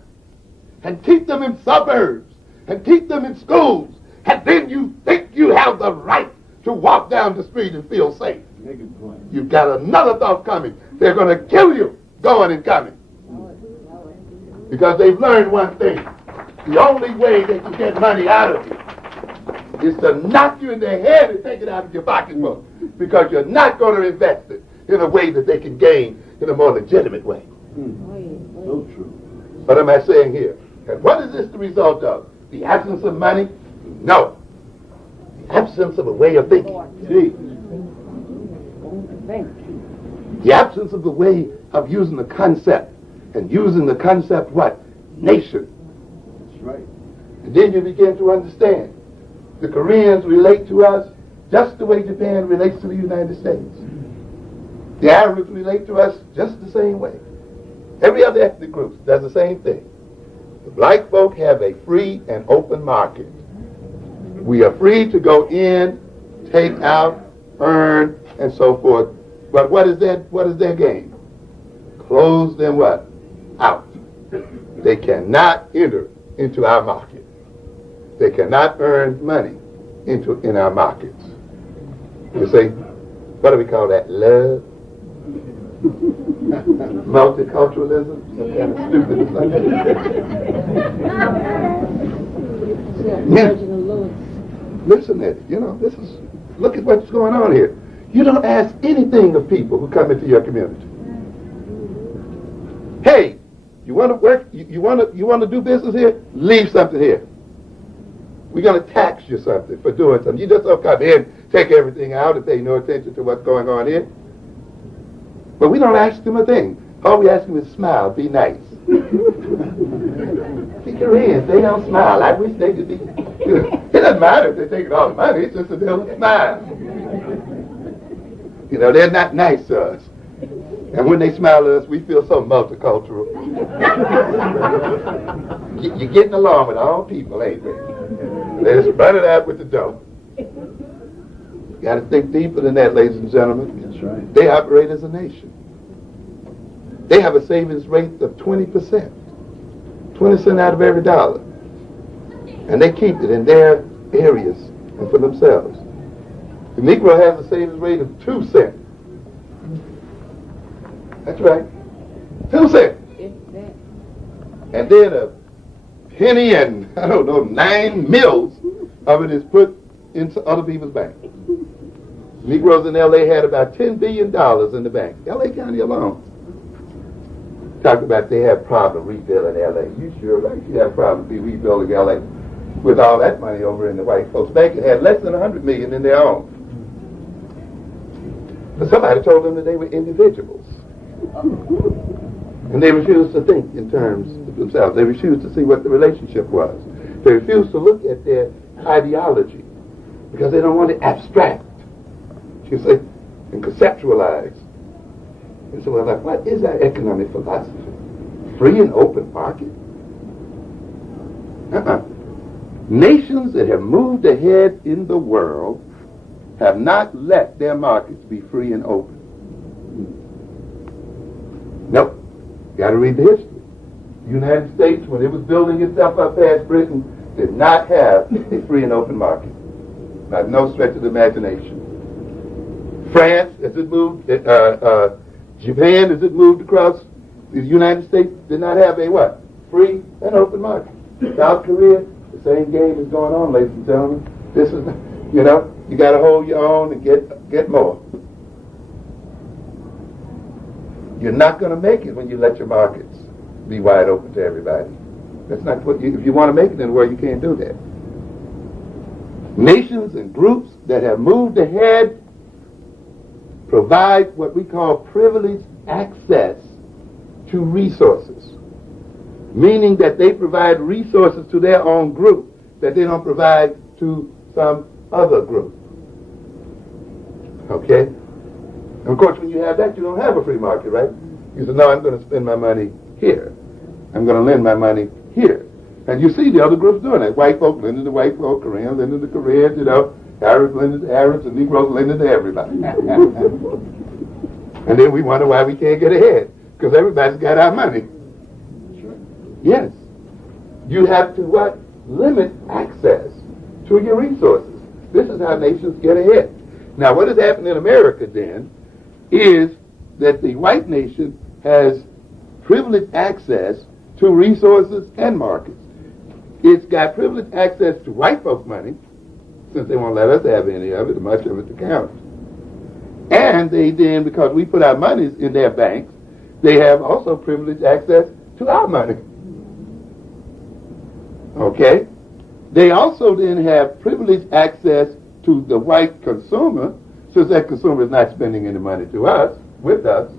And keep them in suburbs. And keep them in schools. And then you think you have the right to walk down the street and feel safe. You've got another thought coming. They're going to kill you going and coming. Because they've learned one thing. The only way they can get money out of you is to knock you in the head and take it out of your pocketbook. Because you're not going to invest it in a way that they can gain in a more legitimate way. So true. What am I saying here? And what is this the result of? The absence of money? No. The absence of a way of thinking. The absence of the way of using the concept. And using the concept what? Nation. That's right. And then you begin to understand. The Koreans relate to us just the way Japan relates to the United States. The Arabs relate to us just the same way. Every other ethnic group does the same thing. The black folk have a free and open market. We are free to go in, take out, earn, and so forth. But what is their game? Close them what? Out. They cannot enter into our market. They cannot earn money in our markets. You see? What do we call that? Love? Multiculturalism? Some kind of stupid yeah. Listen at it. You know, look at what's going on here. You don't ask anything of people who come into your community. Hey, you want to work? You want to do business here? Leave something here. We're going to tax you something for doing something. You just don't come in, take everything out, and pay no attention to what's going on here. But we don't ask them a thing. All we ask them is smile, be nice. See, Koreans, they don't smile. I wish they could be. It doesn't matter if they're taking all the money. It's just that they don't smile. You know, they're not nice to us. And when they smile at us, we feel so multicultural. You're getting along with all people, ain't they? They just run it out with the dough. You got to think deeper than that, ladies and gentlemen. That's right. They operate as a nation. They have a savings rate of 20%. 20 cents out of every dollar. And they keep it in their areas and for themselves. The Negro has a savings rate of 2 cents. That's right. 2 cents. And then a penny and, 9 mils of it is put into other people's bank. Negroes in L.A. had about $10 billion in the bank. L.A. County alone. Talk about they have problem rebuilding L.A. You sure right? You have problems rebuilding L.A. with all that money over in the white folks' bank. It had less than $100 million in their own. But somebody told them that they were individuals. And they refused to think in terms of themselves. They refused to see what the relationship was. They refused to look at their ideology because they don't want to abstract, you see, and conceptualize. And so we're like, what is our economic philosophy? Free and open market? Nations that have moved ahead in the world have not let their markets be free and open. Nope. You got to read the history. The United States, when it was building itself up past Britain, did not have a free and open market. Not no stretch of the imagination. France, as it moved, Japan, as it moved across the United States, did not have a what? Free and open market. South Korea, the same game is going on, ladies and gentlemen. This is, you got to hold your own and get more. You're not going to make it when you let your markets be wide open to everybody. That's not what if you want to make it in the world, you can't do that. Nations and groups that have moved ahead provide what we call privileged access to resources, meaning that they provide resources to their own group that they don't provide to some other group. Okay? And of course, when you have that, you don't have a free market, right? You say, no, I'm going to spend my money here. I'm going to lend my money here. And you see the other groups doing that. White folk lending to white folk, Koreans lending to Koreans, Arabs lending to Arabs, and Negroes lending to everybody. And then we wonder why we can't get ahead, because everybody's got our money. Yes. You have to what? Limit access to your resources. This is how nations get ahead. Now, what has happened in America then is that the white nation has privileged access to resources and markets. It's got privileged access to white folks' money, since they won't let us have any of it, or much of it to count. And they then, because we put our monies in their banks, they have also privileged access to our money. Okay? They also then have privileged access to the white consumer, since that consumer is not spending any money to us, with us,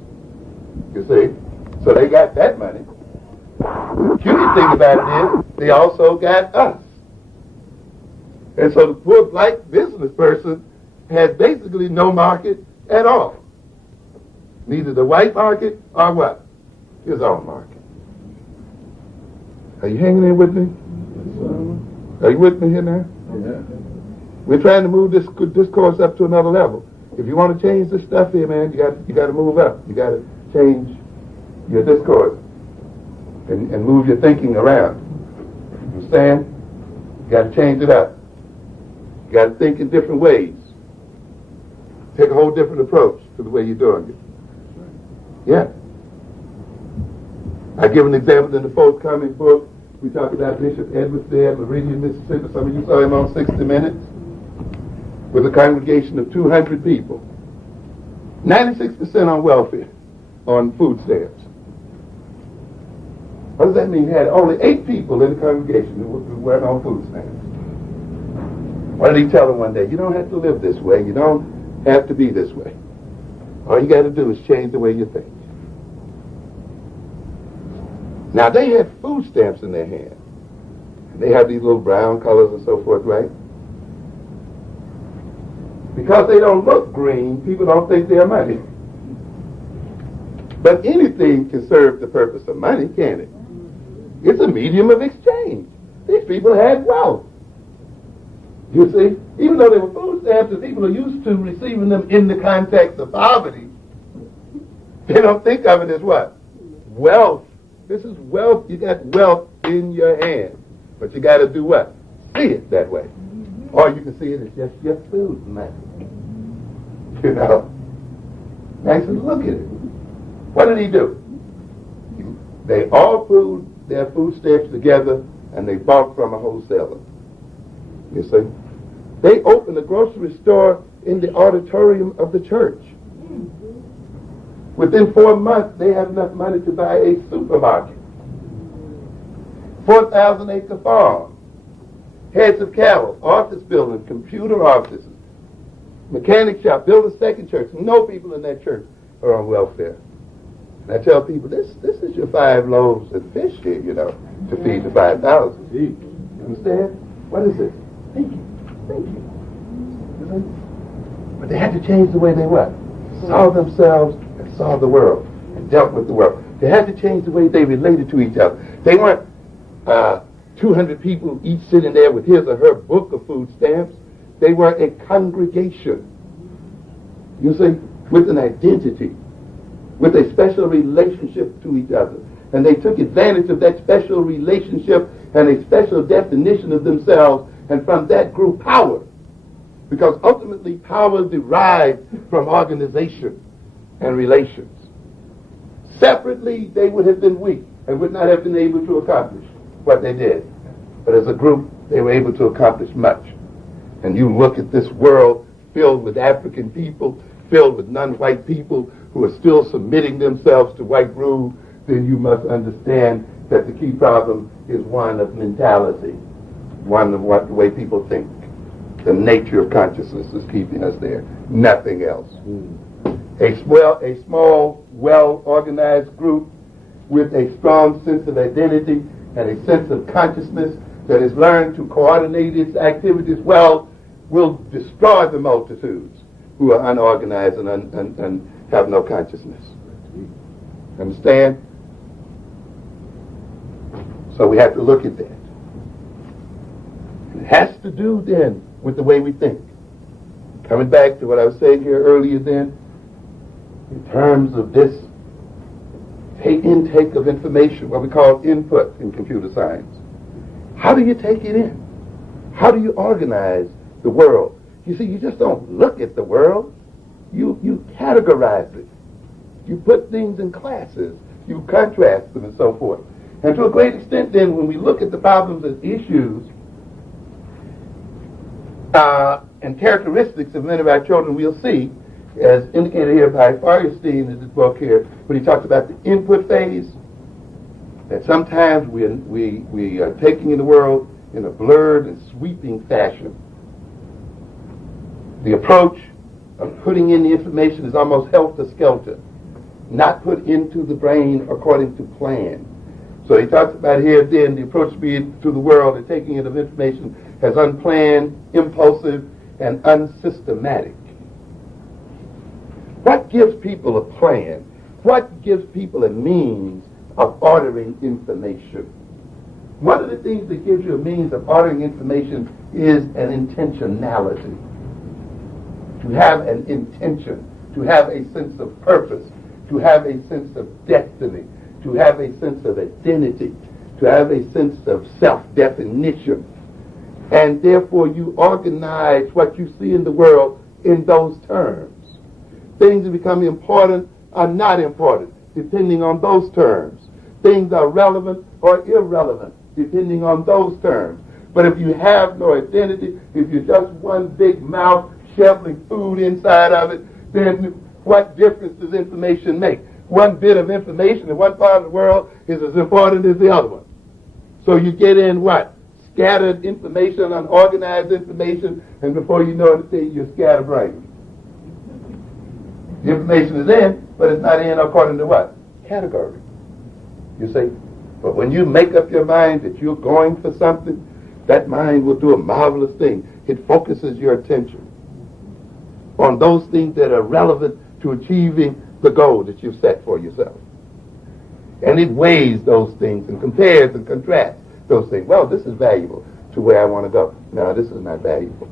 you see. So they got that money. The cute thing about it is, they also got us. And so the poor black business person has basically no market at all. Neither the white market or what? His own market. Are you hanging in with me? Are you with me here now? Yeah. We're trying to move this discourse up to another level. If you want to change this stuff here, man, you got to move up. You got to change your discourse and move your thinking around. You understand? You got to change it up. You got to think in different ways. Take a whole different approach to the way you're doing it. Yeah. I give an example in the forthcoming book. We talk about Bishop Edwards there, Meridian, Mississippi. Some of you saw him on 60 Minutes with a congregation of 200 people. 96% on welfare, on food stamps. What does that mean? He had only 8 people in the congregation who weren't on food stamps. What did he tell them one day? You don't have to live this way. You don't have to be this way. All you got to do is change the way you think. Now, they had food stamps in their hand. And they have these little brown colors and so forth, right? Because they don't look green, people don't think they're money. But anything can serve the purpose of money, can't it? It's a medium of exchange. These people had wealth. You see, even though they were food stamps and people are used to receiving them in the context of poverty, they don't think of it as what? Wealth. This is wealth. You got wealth in your hand. But you got to do what? See it that way. Or you can see it as just your food money. You know? Now, look at it. What did he do? They all put their food stamps together and they bought from a wholesaler. You see? They opened a grocery store in the auditorium of the church. Within 4 months, they have enough money to buy a supermarket. 4,000-acre farm. Heads of cattle, office buildings, computer offices, mechanic shop, build a second church. No people in that church are on welfare. And I tell people, this is your 5 loaves of fish here, you know, to feed the 5,000. You understand? What is it? Thinking. But they had to change the way they what? Saw themselves and saw the world and dealt with the world. They had to change the way they related to each other. They weren't 200 people each sitting there with his or her book of food stamps. They were a congregation. You see, with an identity, with a special relationship to each other. And they took advantage of that special relationship and a special definition of themselves, and from that grew power. Because ultimately power derived from organization and relations. Separately, they would have been weak and would not have been able to accomplish what they did. But as a group, they were able to accomplish much. And you look at this world filled with African people, filled with non-white people who are still submitting themselves to white rule, then you must understand that the key problem is one of mentality, one of the way people think. The nature of consciousness is keeping us there, nothing else. A small, well-organized group with a strong sense of identity and a sense of consciousness that has learned to coordinate its activities well will destroy the multitudes who are unorganized and have no consciousness. Understand? So we have to look at that. It has to do then with the way we think. Coming back to what I was saying here earlier then, in terms of this intake of information, what we call input in computer science. How do you take it in? How do you organize the world? You see, you just don't look at the world. You categorize it. You put things in classes. You contrast them and so forth. And to a great extent then, when we look at the problems and issues and characteristics of many of our children, we'll see, as indicated here by Feuerstein in his book here, when he talks about the input phase, that sometimes we are taking in the world in a blurred and sweeping fashion. The approach of putting in the information is almost helter-skelter, not put into the brain according to plan. So he talks about here then the approach to the world and taking in of information as unplanned, impulsive, and unsystematic. What gives people a plan? What gives people a means of ordering information? One of the things that gives you a means of ordering information is an intentionality. To have an intention, to have a sense of purpose, to have a sense of destiny, to have a sense of identity, to have a sense of self-definition. And therefore you organize what you see in the world in those terms. Things that become important are not important, depending on those terms. Things are relevant or irrelevant, depending on those terms. But if you have no identity, if you're just one big mouth shoveling food inside of it, then what difference does information make? One bit of information in one part of the world is as important as the other one. So you get in what? Scattered information, unorganized information, and before you know it, you're scatterbrained. The information is in, but it's not in according to what? Category. You see? But when you make up your mind that you're going for something, that mind will do a marvelous thing. It focuses your attention on those things that are relevant to achieving the goal that you've set for yourself. And it weighs those things and compares and contrasts those things. Well, this is valuable to where I want to go. No, this is not valuable.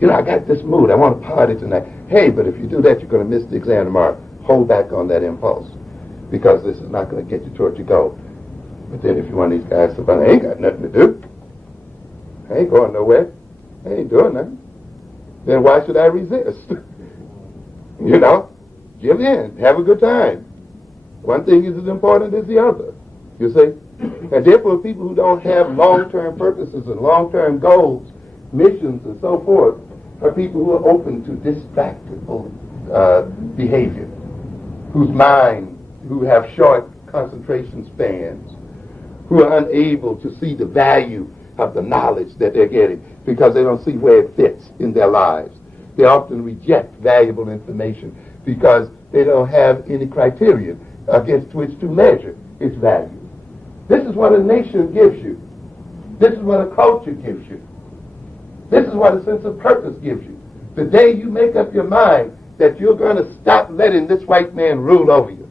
You know, I got this mood. I want to party tonight. Hey, but if you do that, you're going to miss the exam tomorrow. Hold back on that impulse because this is not going to get you towards your goal. But then if you're one of these guys, I ain't got nothing to do. I ain't going nowhere. I ain't doing nothing. Then why should I resist? You know, give in. Have a good time. One thing is as important as the other. You see? And therefore, people who don't have long-term purposes and long-term goals, missions, and so forth, are people who are open to distractible behavior, whose mind, who have short concentration spans, who are unable to see the value of the knowledge that they're getting because they don't see where it fits in their lives. They often reject valuable information because they don't have any criterion against which to measure its value. This is what a nation gives you. This is what a culture gives you. This is what a sense of purpose gives you. The day you make up your mind that you're going to stop letting this white man rule over you,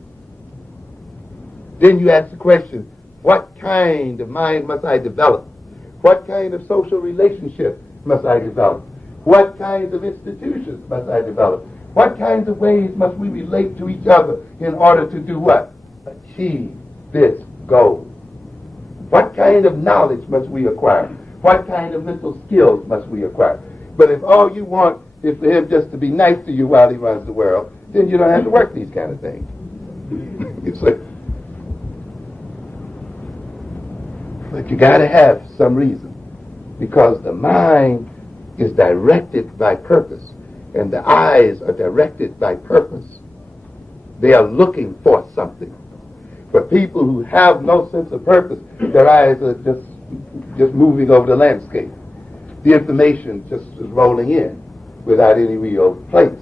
then you ask the question, what kind of mind must I develop? What kind of social relationship must I develop? What kinds of institutions must I develop? What kinds of ways must we relate to each other in order to do what? Achieve this goal. What kind of knowledge must we acquire? What kind of mental skills must we acquire? But if all you want is for him just to be nice to you while he runs the world, then you don't have to work these kind of things. You see? But you got to have some reason, because the mind is directed by purpose, and the eyes are directed by purpose. They are looking for something. For people who have no sense of purpose, their eyes are just moving over the landscape. The information just is rolling in without any real place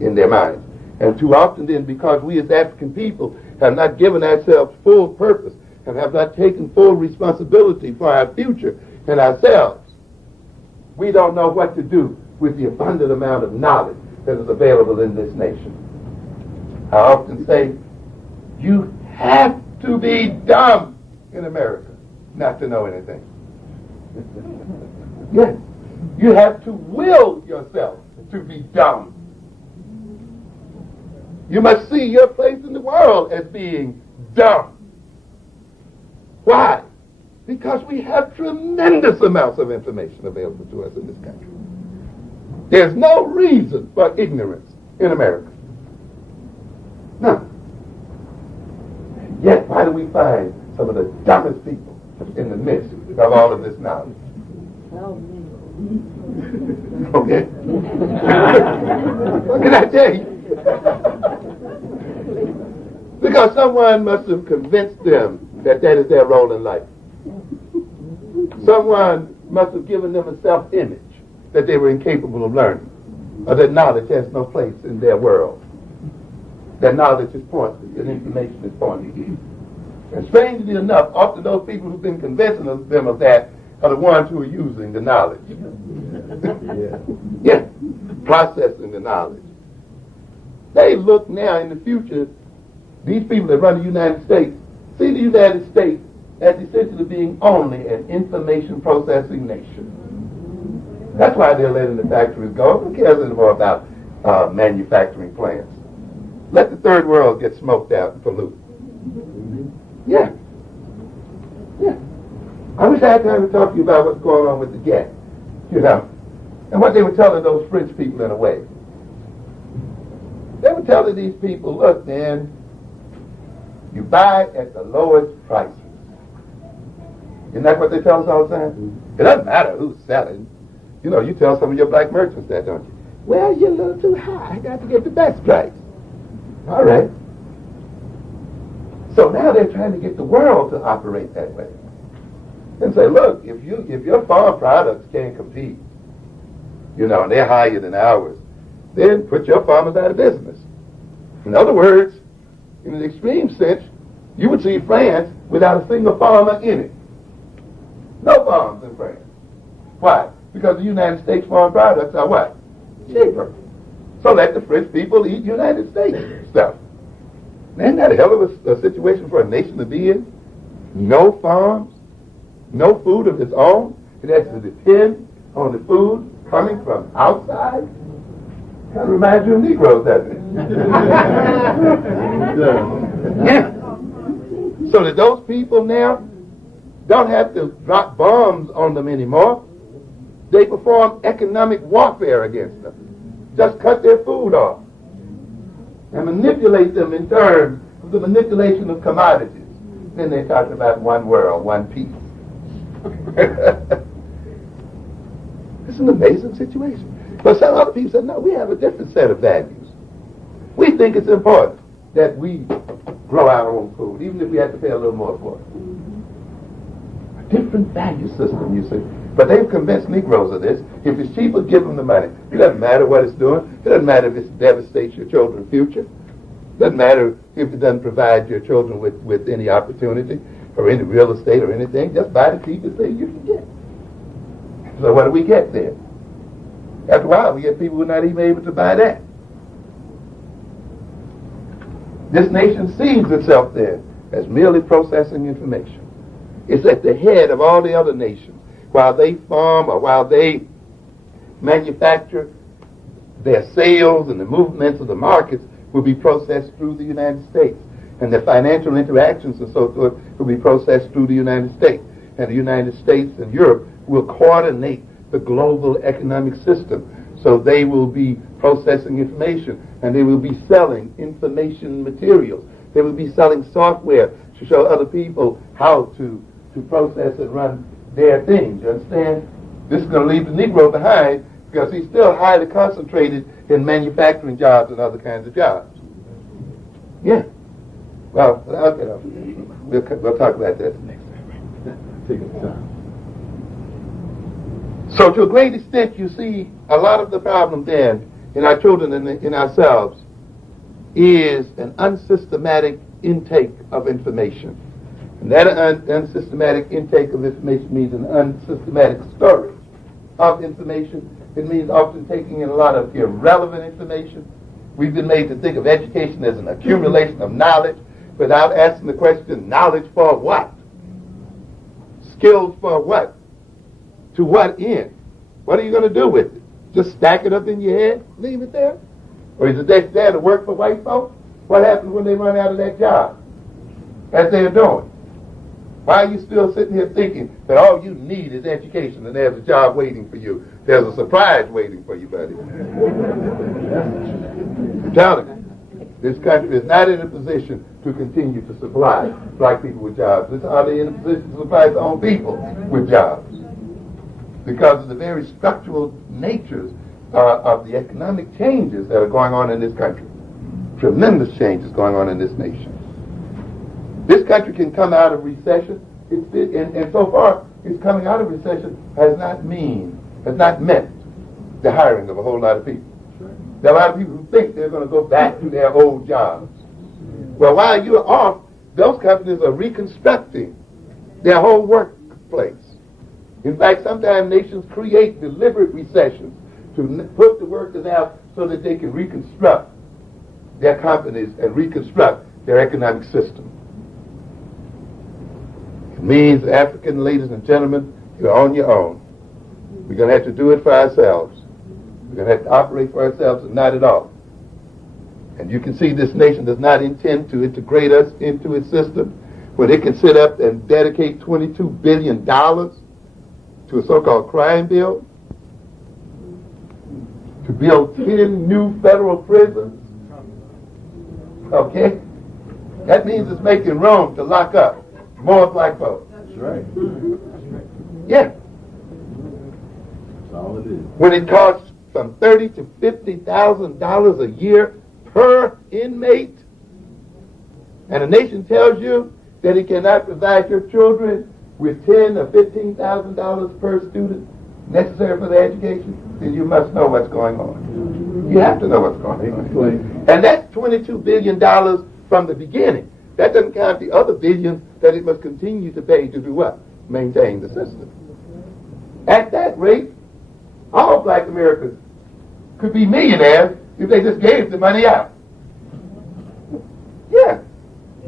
in their minds. And too often then, because we as African people have not given ourselves full purpose and have not taken full responsibility for our future and ourselves, we don't know what to do with the abundant amount of knowledge that is available in this nation. I often say, you have to be dumb in America not to know anything. Yes. You have to will yourself to be dumb. You must see your place in the world as being dumb. Why? Because we have tremendous amounts of information available to us in this country. There's no reason for ignorance in America. None. Yet, why do we find some of the dumbest people in the midst of all of this knowledge? Okay. What can I tell you? Because someone must have convinced them that that is their role in life. Someone must have given them a self-image that they were incapable of learning, or that knowledge has no place in their world. That knowledge is pointless, that information is pointless. And strangely enough, often those people who've been convincing them of that are the ones who are using the knowledge. Yeah, processing the knowledge. They look now in the future, these people that run the United States, see the United States as essentially being only an information processing nation. That's why they're letting the factories go. Who cares anymore about manufacturing plants? Let the third world get smoked out and pollute. Yeah. Yeah. I wish I had time to talk to you about what's going on with the gas, you know, and what they were telling those French people in a way. They were telling these people, look, man, you buy at the lowest prices. Isn't that what they tell us all the time? It doesn't matter who's selling. You know, you tell some of your black merchants that, don't you? Well, you're a little too high. I got to get the best price. All right. So now they're trying to get the world to operate that way. And say, look, if your farm products can't compete, you know, and they're higher than ours, then put your farmers out of business. In other words, in an extreme sense, you would see France without a single farmer in it. No farms in France. Why? Because the United States farm products are what? Cheaper. So let the French people eat United States stuff. Isn't that a hell of a situation for a nation to be in? No farms, no food of its own. It has to depend on the food coming from outside. Kind of reminds you of Negroes, doesn't it? Yeah. So that those people now don't have to drop bombs on them anymore. They perform economic warfare against them. Just cut their food off and manipulate them in terms of the manipulation of commodities. Then they talk about one world, one peace. It's an amazing situation. But some other people said, no, we have a different set of values. We think it's important that we grow our own food, even if we have to pay a little more for it. A different value system, you see. But they've convinced Negroes of this. If it's cheaper, give them the money. It doesn't matter what it's doing. It doesn't matter if it devastates your children's future. It doesn't matter if it doesn't provide your children with any opportunity or any real estate or anything. Just buy the cheapest thing you can get. So what do we get then? After a while, we get people who are not even able to buy that. This nation sees itself then as merely processing information. It's at the head of all the other nations. While they farm or while they manufacture, their sales and the movements of the markets will be processed through the United States. And the financial interactions and so forth will be processed through the United States. And the United States and Europe will coordinate the global economic system. So they will be processing information and they will be selling information materials. They will be selling software to show other people how to process and run their things. You understand? This is going to leave the Negro behind because he's still highly concentrated in manufacturing jobs and other kinds of jobs. Yeah. Well, okay, we'll talk about that next time. Take your time. So to a great extent, you see, a lot of the problem then in our children and in ourselves is an unsystematic intake of information. And that unsystematic intake of information means an unsystematic storage of information. It means often taking in a lot of irrelevant information. We've been made to think of education as an accumulation of knowledge without asking the question, knowledge for what? Skills for what? To what end? What are you going to do with it? Just stack it up in your head, leave it there? Or is it there to work for white folks? What happens when they run out of that job? As they're doing. Why are you still sitting here thinking that all you need is education and there's a job waiting for you? There's a surprise waiting for you, buddy. I'm telling you, this country is not in a position to continue to supply black people with jobs. It's hardly in a position to supply its own people with jobs. Because of the very structural natures of the economic changes that are going on in this country. Tremendous changes going on in this nation. This country can come out of recession, and so far, its coming out of recession has not meant the hiring of a whole lot of people. There are a lot of people who think they're going to go back to their old jobs. Well, while you're off, those companies are reconstructing their whole workplace. In fact, sometimes nations create deliberate recessions to put the workers out so that they can reconstruct their companies and reconstruct their economic system. It means, African ladies and gentlemen, you're on your own. We're going to have to do it for ourselves. We're going to have to operate for ourselves and not at all. And you can see this nation does not intend to integrate us into its system, where they can sit up and dedicate $22 billion to a so-called crime bill, to build 10 new federal prisons. Okay? That means it's making room to lock up more black folks. That's right. Yeah. That's all it is. When it costs from $30,000 to $50,000 a year per inmate, and the nation tells you that it cannot provide your children with $10,000 or $15,000 per student necessary for their education, then you must know what's going on. You have to know what's going on. And that's $22 billion from the beginning. That doesn't count the other billions that it must continue to pay to do what? Maintain the system. At that rate, all black Americans could be millionaires if they just gave the money out. Yeah.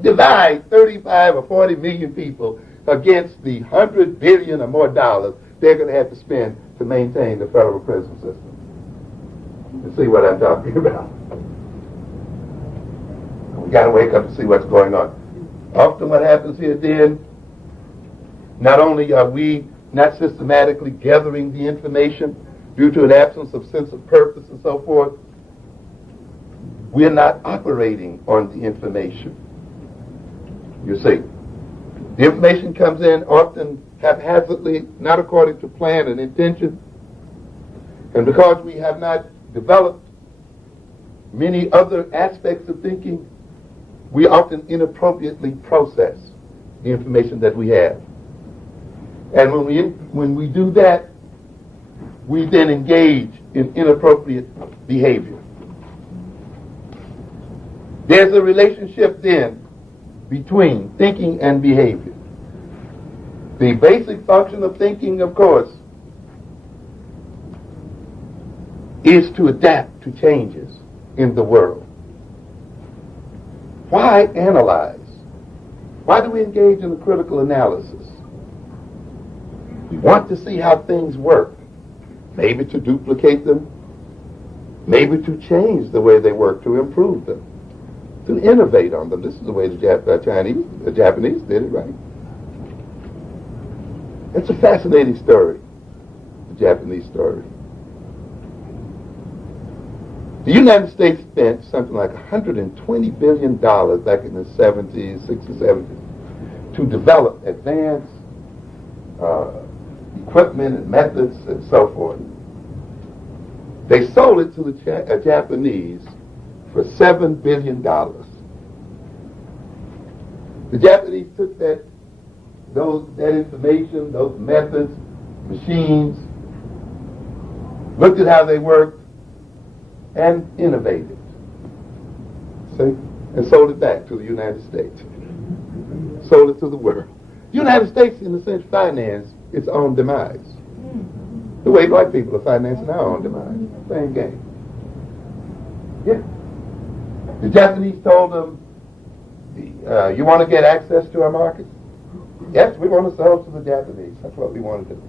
Divide 35 or 40 million people against the 100 billion or more dollars they're going to have to spend to maintain the federal prison system. You see what I'm talking about? We got to wake up and see what's going on. Often what happens here then, not only are we not systematically gathering the information due to an absence of sense of purpose and so forth, we're not operating on the information. You see, the information comes in often haphazardly, not according to plan and intention, and because we have not developed many other aspects of thinking, we often inappropriately process the information that we have. And when we do that, we then engage in inappropriate behavior. There's a relationship then between thinking and behavior. The basic function of thinking, of course, is to adapt to changes in the world. Why analyze? Why do we engage in a critical analysis? We want to see how things work. Maybe to duplicate them. Maybe to change the way they work, to improve them. To innovate on them. This is the way the Japanese did it, right? It's a fascinating story, the Japanese story. The United States spent something like $120 billion back in the 60s, 70s, to develop advanced equipment and methods and so forth. They sold it to the Japanese for $7 billion. The Japanese took that information, those methods, machines, looked at how they worked, and innovated. See? And sold it back to the United States. Sold it to the world. The United States, in a sense, financed its own demise. The way black people are financing our own demise. Same game. Yeah. The Japanese told them, you want to get access to our market? Yes, we want to sell to the Japanese. That's what we want to do.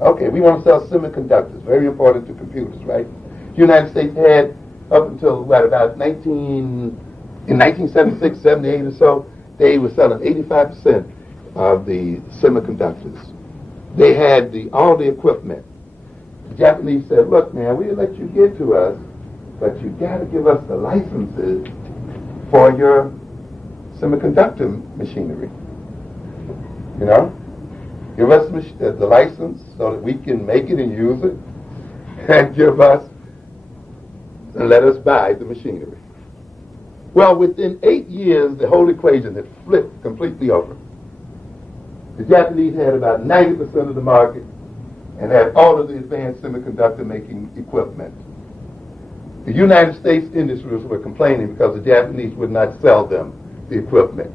Okay, we want to sell semiconductors, very important to computers, right? The United States had, up until, about in 1976, 78 or so, they were selling 85% of the semiconductors. They had all the equipment. The Japanese said, look, man, we'll let you get to us, but you got to give us the licenses for your semiconductor machinery. You know? Give us the license so that we can make it and use it, and let us buy the machinery. Well, within 8 years, the whole equation had flipped completely over. The Japanese had about 90% of the market and had all of the advanced semiconductor making equipment. The United States industries were complaining because the Japanese would not sell them the equipment.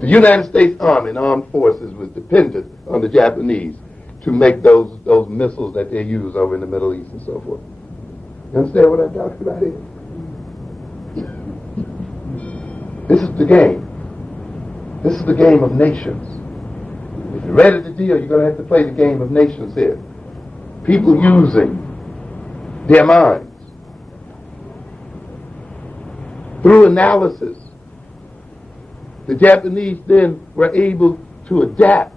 The United States Army and armed forces was dependent on the Japanese to make those missiles that they use over in the Middle East and so forth. You understand what I'm talking about here? This is the game. This is the game of nations. If you're ready to deal, you're going to have to play the game of nations here. People using their minds. Through analysis, the Japanese then were able to adapt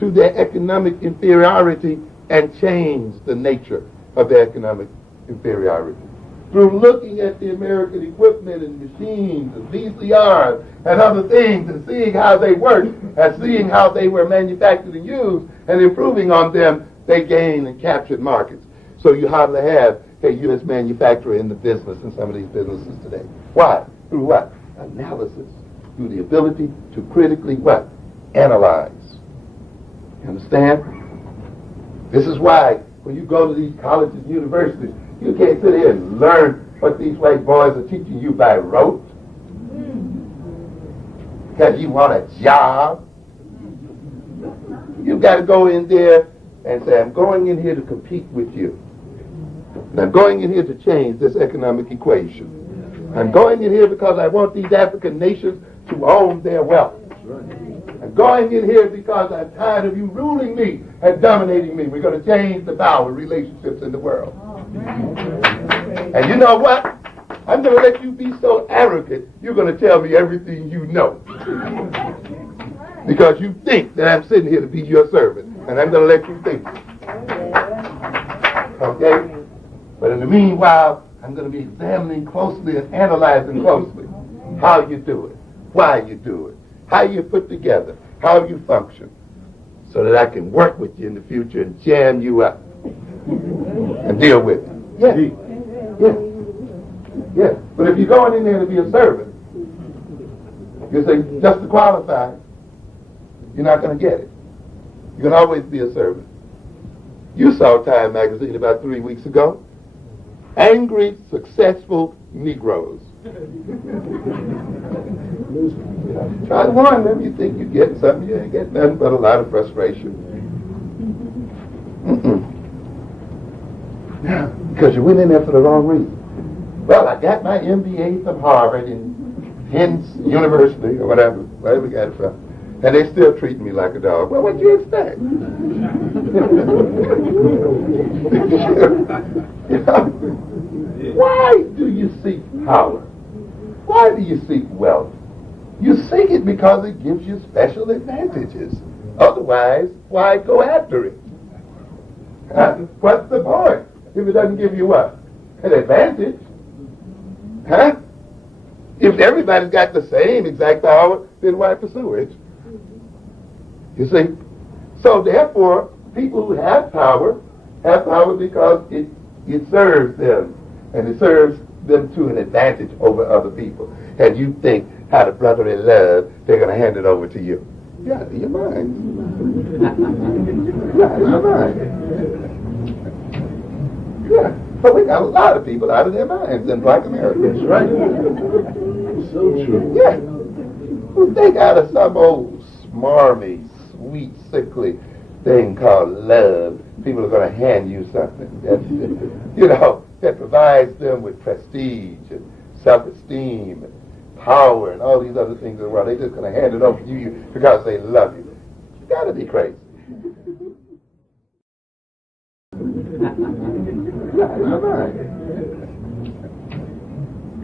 to their economic inferiority and change the nature of their economic inferiority. Through looking at the American equipment and machines and VCRs and other things and seeing how they work and seeing how they were manufactured and used and improving on them, they gained and captured markets. So you hardly have a U.S. manufacturer in the business in some of these businesses today. Why? Through what? Analysis. Through the ability to critically what? Analyze. You understand? This is why when you go to these colleges and universities, you can't sit here and learn what these white boys are teaching you by rote because you want a job. You've got to go in there and say, I'm going in here to compete with you. And I'm going in here to change this economic equation. I'm going in here because I want these African nations to own their wealth. I'm going in here because I'm tired of you ruling me and dominating me. We're going to change the power relationships in the world. And you know what? I'm going to let you be so arrogant, you're going to tell me everything you know. Because you think that I'm sitting here to be your servant, and I'm going to let you think. Okay? But in the meanwhile, I'm going to be examining closely and analyzing closely how you do it, why you do it, how you put together, how you function, so that I can work with you in the future and jam you up and deal with it. Yeah. Yeah. Yeah. But if you're going in there to be a servant, you say, just to qualify, you're not going to get it. You can always be a servant. You saw Time magazine about 3 weeks ago. Angry, successful Negroes. Try to warn them. You think you're getting something. You ain't getting nothing but a lot of frustration. Because you went in there for the wrong reason. Well, I got my MBA from Harvard and Penn University or whatever we got it from. And they still treat me like a dog. Well, what'd you expect? You know? Why do you seek power? Why do you seek wealth? You seek it because it gives you special advantages. Otherwise, why go after it? What's the point if it doesn't give you what? An advantage. Huh? If everybody's got the same exact power, then why pursue it? You see? So therefore, people who have power because it serves them. And it serves them to an advantage over other people. And you think, out of brotherly love, they're going to hand it over to you. Yeah, out of your mind. Yeah, out of your mind. Yeah. But we got a lot of people out of their minds in Black Americans, right? So true. Yeah. Who think out of some old smarmy, sweet, sickly thing called love, people are going to hand you something that, that provides them with prestige and self-esteem and power and all these other things in the world. They're just going to hand it over to you because they love you. You got to be crazy. Out of their mind.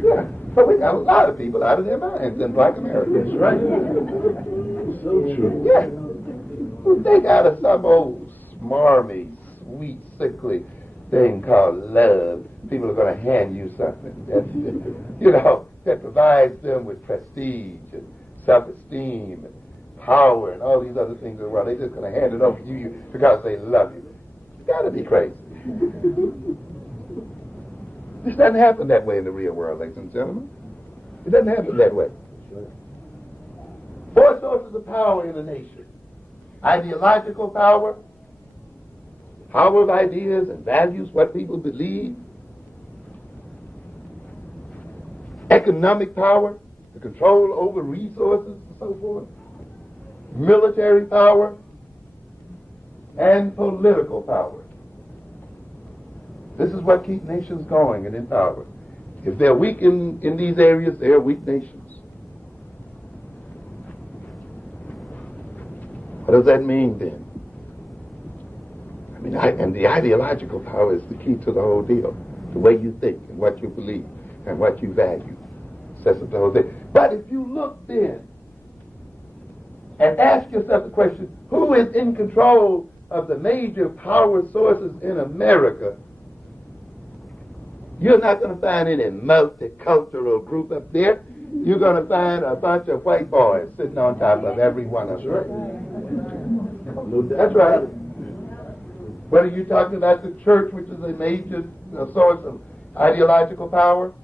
Yeah. But we got a lot of people out of their minds in Black America. That's right. So true. Yeah. They got some old smarmy, sweet, sickly thing called love. People are going to hand you something that, that provides them with prestige and self-esteem and power and all these other things in the world. They're just going to hand it over to you because they love you. It's got to be crazy. This doesn't happen that way in the real world, ladies and gentlemen. It doesn't happen that way. Four sources of power in a nation. Ideological power, power of ideas and values, what people believe. Economic power, the control over resources and so forth. Military power, and political power. This is what keeps nations going and in power. If they're weak in these areas, they're weak nations. What does that mean then? And the ideological power is the key to the whole deal. The way you think and what you believe and what you value sets up the whole thing. But if you look then and ask yourself the question, who is in control of the major power sources in America, you're not going to find any multicultural group up there. You're going to find a bunch of white boys sitting on top of every one of them. That's right. Whether you're talking about the church, which is a major source of ideological power,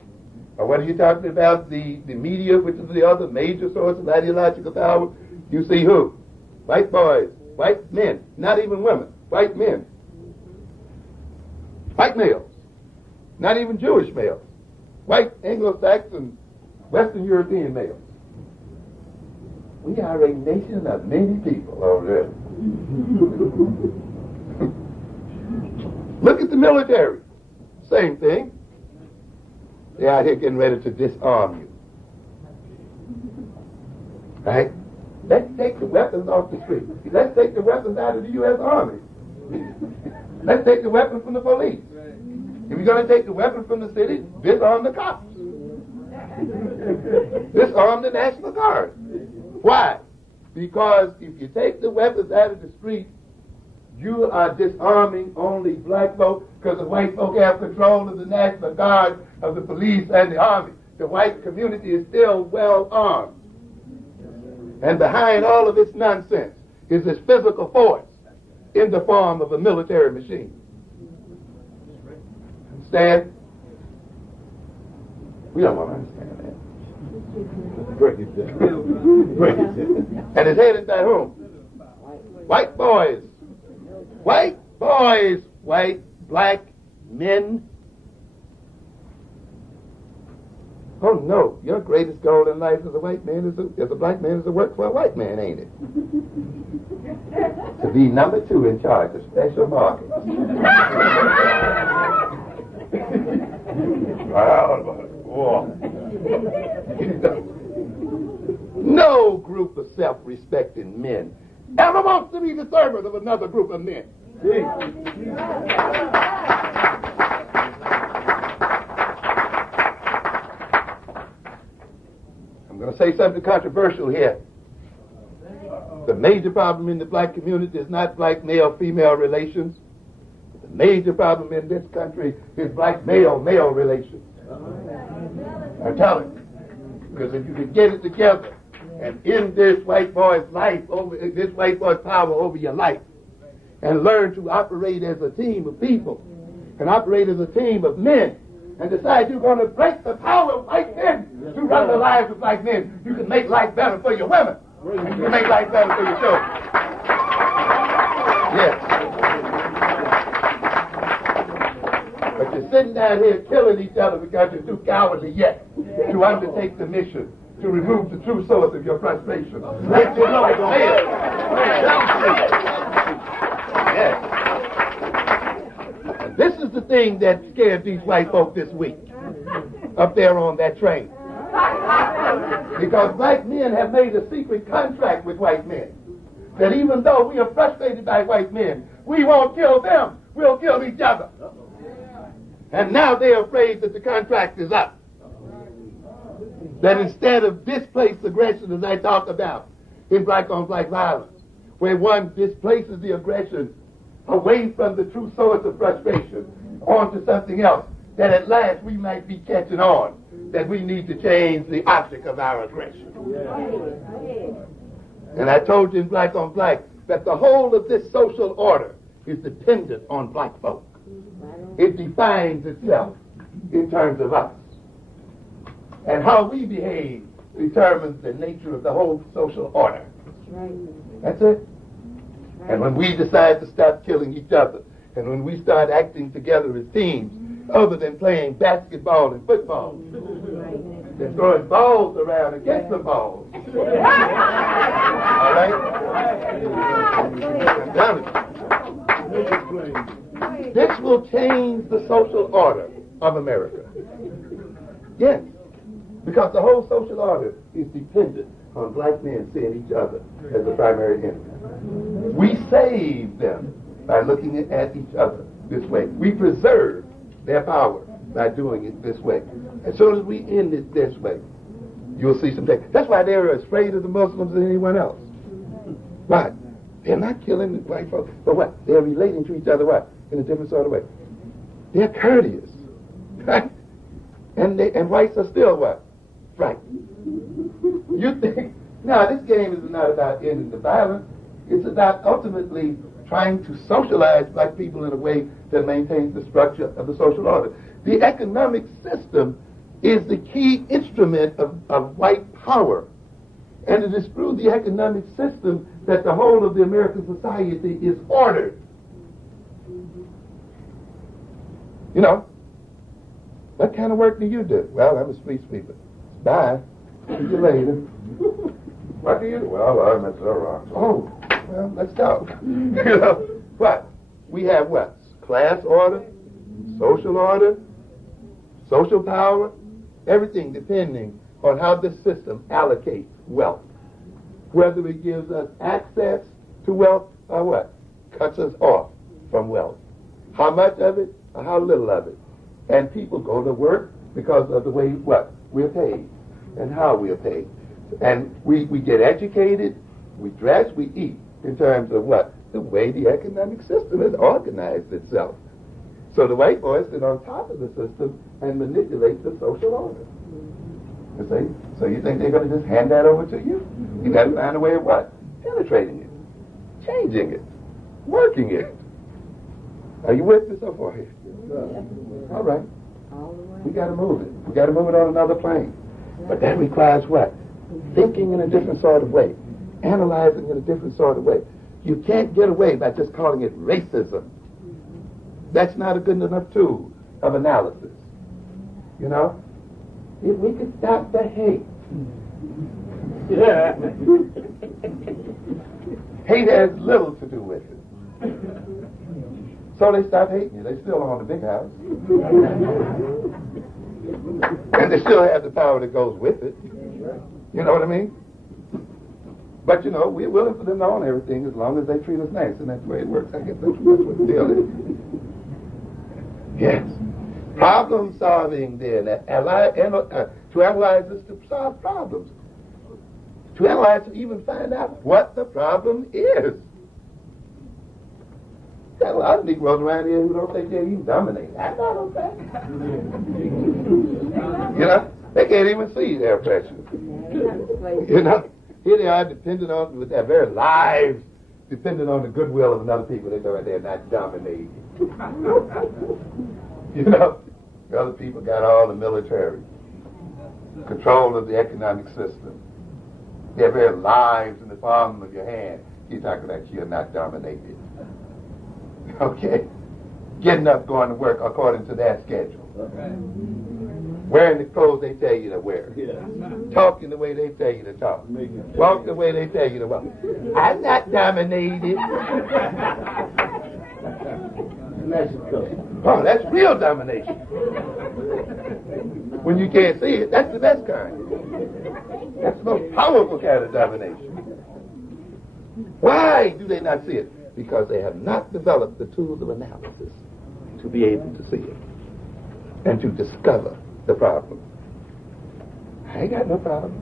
or whether you're talking about the media, which is the other major source of ideological power, you see who? White boys, white men, not even women, white men. White males, not even Jewish males. White Anglo-Saxon, Western European males. We are a nation of many people over there. Look at the military. Same thing. They're out here getting ready to disarm you. Right? Let's take the weapons off the street. Let's take the weapons out of the U.S. Army. Let's take the weapons from the police. If you're going to take the weapons from the city, disarm the cops. Disarm the National Guard. Why? Because if you take the weapons out of the street, you are disarming only black folk, because the white folk have control of the National Guard, of the police, and the army. The white community is still well armed. And behind all of its nonsense is this physical force in the form of a military machine. Understand? We don't want to understand that. Break it down. Break it down. And it's headed by whom? White boys. White boys. White, black men. Oh no, your greatest goal in life as a white man as a black man is to work for a white man, ain't it? To be number 2 in charge of special markets. No group of self-respecting men ever wants to be the servant of another group of men. I'm going to say something controversial here. The major problem in the black community is not black male-female relations. The major problem in this country is black male-male relations. I tell it. Because if you can get it together and end this white boy's life, this white boy's power over your life, and learn to operate as a team of people, and operate as a team of men, and decide you're going to break the power of white men to run the lives of black men, you can make life better for your women. And you can make life better for your children. Yes. But you're sitting down here killing each other because you're too cowardly yet to undertake the mission to remove the true source of your frustration. Which is like male. Yes. And this is the thing that scared these white folk this week up there on that train. Because black men have made a secret contract with white men that even though we are frustrated by white men, we won't kill them, we'll kill each other. And now they're afraid that the contract is up. That instead of displaced aggression, as I talk about in black-on-black violence, where one displaces the aggression away from the true source of frustration onto something else, that at last we might be catching on that we need to change the object of our aggression. And I told you in black-on-black that the whole of this social order is dependent on black folk. It defines itself in terms of us. And how we behave determines the nature of the whole social order. That's it. And when we decide to stop killing each other, and when we start acting together as teams, other than playing basketball and football, they're throwing balls around against the balls. All right? I'm done. This will change the social order of America. Yes. Because the whole social order is dependent on black men seeing each other as the primary enemy. We save them by looking at each other this way. We preserve their power by doing it this way. As soon as we end it this way, you'll see some things. That's why they're as afraid of the Muslims than anyone else. Why? They're not killing the white folks, but what? They're relating to each other what? In a different sort of way. They're courteous. Right? And whites are still what? Right. You think, now this game is not about ending the violence. It's about ultimately trying to socialize black people in a way that maintains the structure of the social order. The economic system is the key instrument of white power. And it is through the economic system that the whole of the American society is ordered. You know, what kind of work do you do? Well, I'm a street sweeper. Bye. See you later. What do you do? Well, I'm a Xerox. Oh, well, let's talk. You know, what? We have what? Class order, social power, everything depending on how this system allocates wealth. Whether it gives us access to wealth or what? Cuts us off from wealth. How much of it or how little of it. And people go to work because of the way what? We're paid and how we are paid. And we get educated, we dress, we eat in terms of what? The way the economic system has organized itself. So the white boys sit on top of the system and manipulate the social order. You see? So you think they're going to just hand that over to you? You got to find a way of what? Penetrating it, changing it, working it. Are you with me so far here? All right. We got to move it. We got to move it on another plane. But that requires what? Thinking in a different sort of way, analyzing in a different sort of way. You can't get away by just calling it racism. That's not a good enough tool of analysis. You know? If we could stop the hate. Yeah. Hate has little to do with it. So they stop hating you. They still own the big house. And they still have the power that goes with it. You know what I mean? But, you know, we're willing for them to own everything as long as they treat us nice. And that's the way it works. I guess that's what the deal is. Yes. Problem solving, then. To analyze is to solve problems. To analyze to even find out what the problem is. Got a lot of Negroes around here who don't think they even dominate. I don't think. You know, they can't even see their oppression. You know, here they are dependent on, with their very lives, dependent on the goodwill of another people. They know they're not dominating. You know, the other people got all the military, control of the economic system. Their very lives in the palm of your hand. You're talking about you're not dominated. Okay? Getting up, going to work according to their schedule. Okay. Wearing the clothes they tell you to wear. Yeah. Talking the way they tell you to talk. Walk the way they tell you to walk. I'm not dominated. Oh, that's real domination. When you can't see it, that's the best kind. That's the most powerful kind of domination. Why do they not see it? Because they have not developed the tools of analysis to be able to see it. and to discover the problem. I ain't got no problem.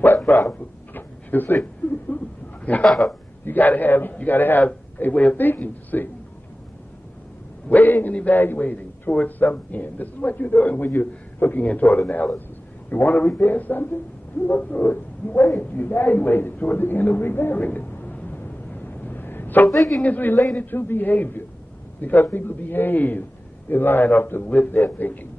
What problem? You see, you gotta have a way of thinking to see, weighing and evaluating towards some end. This is what you're doing when you're looking into toward analysis. You want to repair something? You look through it. You weigh it. You evaluate it toward the end of repairing it. So thinking is related to behavior, because people behave in line often with their thinking.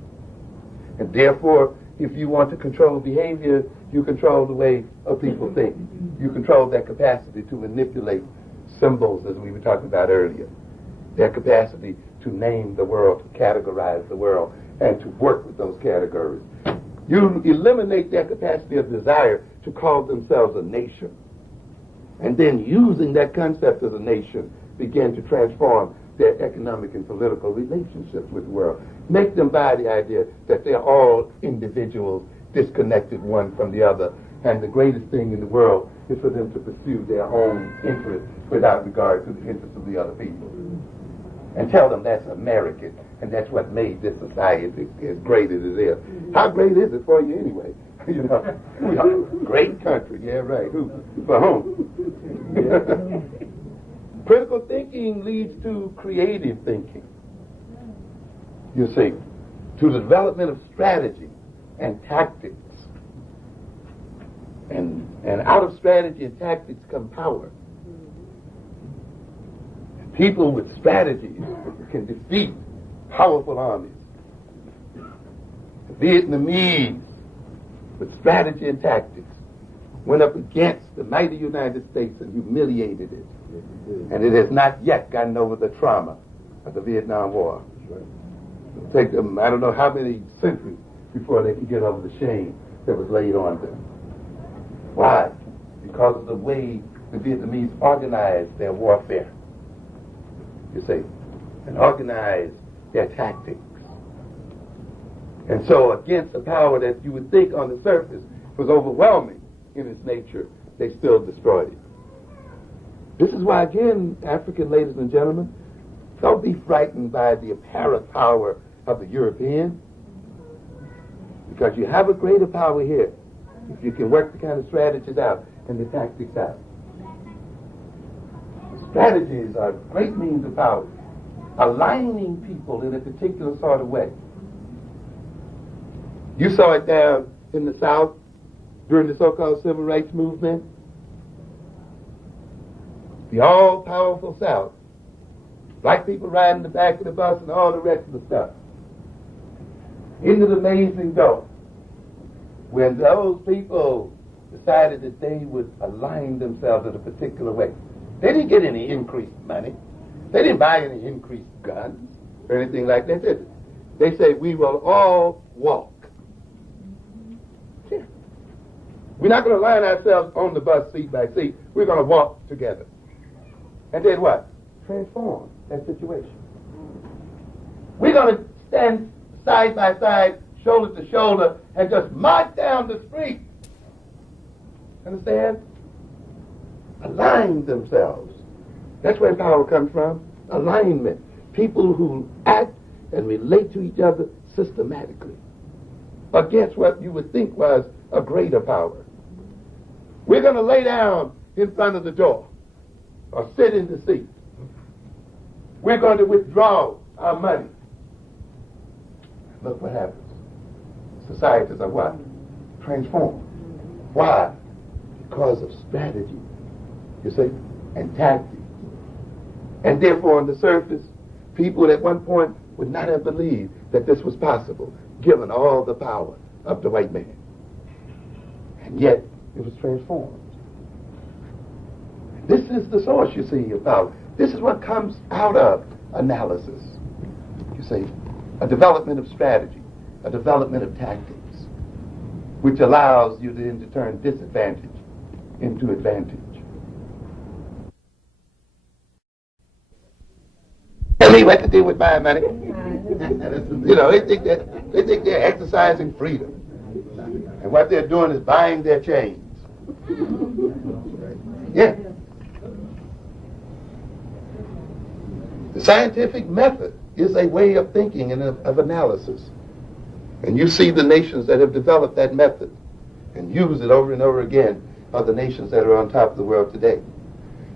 And therefore, if you want to control behavior, you control the way of people think. You control their capacity to manipulate symbols, as we were talking about earlier. Their capacity to name the world, to categorize the world, and to work with those categories. You eliminate their capacity of desire to call themselves a nation. And then using that concept of the nation, begin to transform their economic and political relationships with the world. Make them buy the idea that they're all individuals, disconnected one from the other, and the greatest thing in the world is for them to pursue their own interests without regard to the interests of the other people. And tell them that's American, and that's what made this society as great as it is. How great is it for you anyway? You know, we are a great country. Yeah, right. Who? For whom? Critical thinking leads to creative thinking. You see, to the development of strategy and tactics. And out of strategy and tactics come power. People with strategies can defeat powerful armies. The Vietnamese, with strategy and tactics, went up against the mighty United States and humiliated it. And it has not yet gotten over the trauma of the Vietnam War. It'll take them, I don't know how many centuries before they can get over the shame that was laid on them. Why? Because of the way the Vietnamese organized their warfare. You see, and organized their tactics. And so against a power that you would think on the surface was overwhelming in its nature, they still destroyed it. This is why, again, African ladies and gentlemen, don't be frightened by the apparent power of the European, because you have a greater power here if you can work the kind of strategies out and the tactics out. Strategies are great means of power, aligning people in a particular sort of way. You saw it down in the South during the so-called Civil Rights Movement. The all-powerful South. Black people riding the back of the bus and all the rest of the stuff. Into the amazing door. When those people decided that they would align themselves in a particular way. They didn't get any increased money. They didn't buy any increased guns or anything like that, did they? They say, we will all walk. Yeah. We're not going to line ourselves on the bus seat by seat. We're going to walk together. And then what? Transform that situation. We're going to stand side by side, shoulder to shoulder, and just march down the street. Understand? Align themselves. That's where power comes from. Alignment. People who act and relate to each other systematically against what you would think was a greater power. We're going to lay down in front of the door or sit in the seat. We're going to withdraw our money. Look what happens. Societies are what? Transformed. Why? Because of strategy, you see, and tactics. And therefore, on the surface, people at one point would not have believed that this was possible, given all the power of the white man. And yet, it was transformed. This is the source, you see, of power. This is what comes out of analysis. You see, a development of strategy, a development of tactics, which allows you then to turn disadvantage into advantage. Tell me what to do with my money. You know, they think they're exercising freedom. And what they're doing is buying their chains. Yeah. The scientific method is a way of thinking and of analysis. And you see the nations that have developed that method and use it over and over again are the nations that are on top of the world today.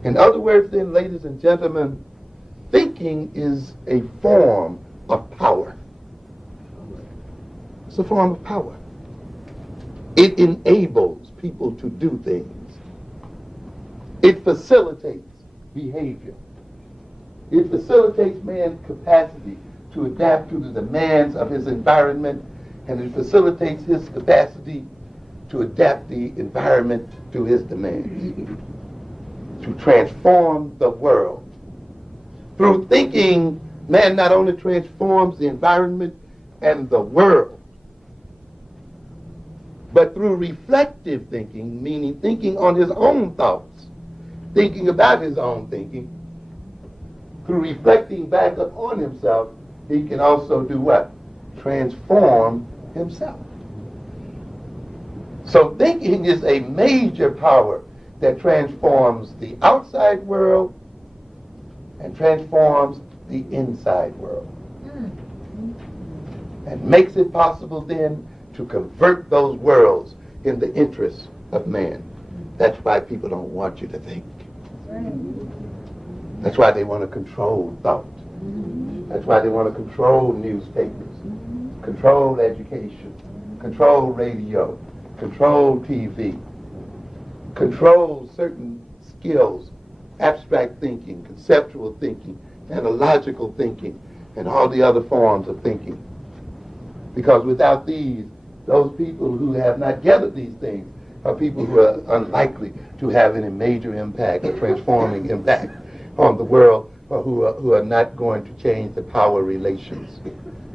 In other words, then, ladies and gentlemen, thinking is a form of power. It's a form of power. It enables people to do things. It facilitates behavior. It facilitates man's capacity to adapt to the demands of his environment, and it facilitates his capacity to adapt the environment to his demands, to transform the world. Through thinking, man not only transforms the environment and the world, but through reflective thinking, meaning thinking on his own thoughts, thinking about his own thinking, through reflecting back upon himself, he can also do what? Transform himself. So thinking is a major power that transforms the outside world and transforms the inside world. And makes it possible then to convert those worlds in the interest of man. That's why people don't want you to think. That's why they want to control thought. That's why they want to control newspapers, control education, control radio, control TV, control certain skills, abstract thinking, conceptual thinking, analogical thinking, and all the other forms of thinking. Because without these, those people who have not gathered these things are people who are unlikely to have any major impact or transforming impact on the world, or who are not going to change the power relations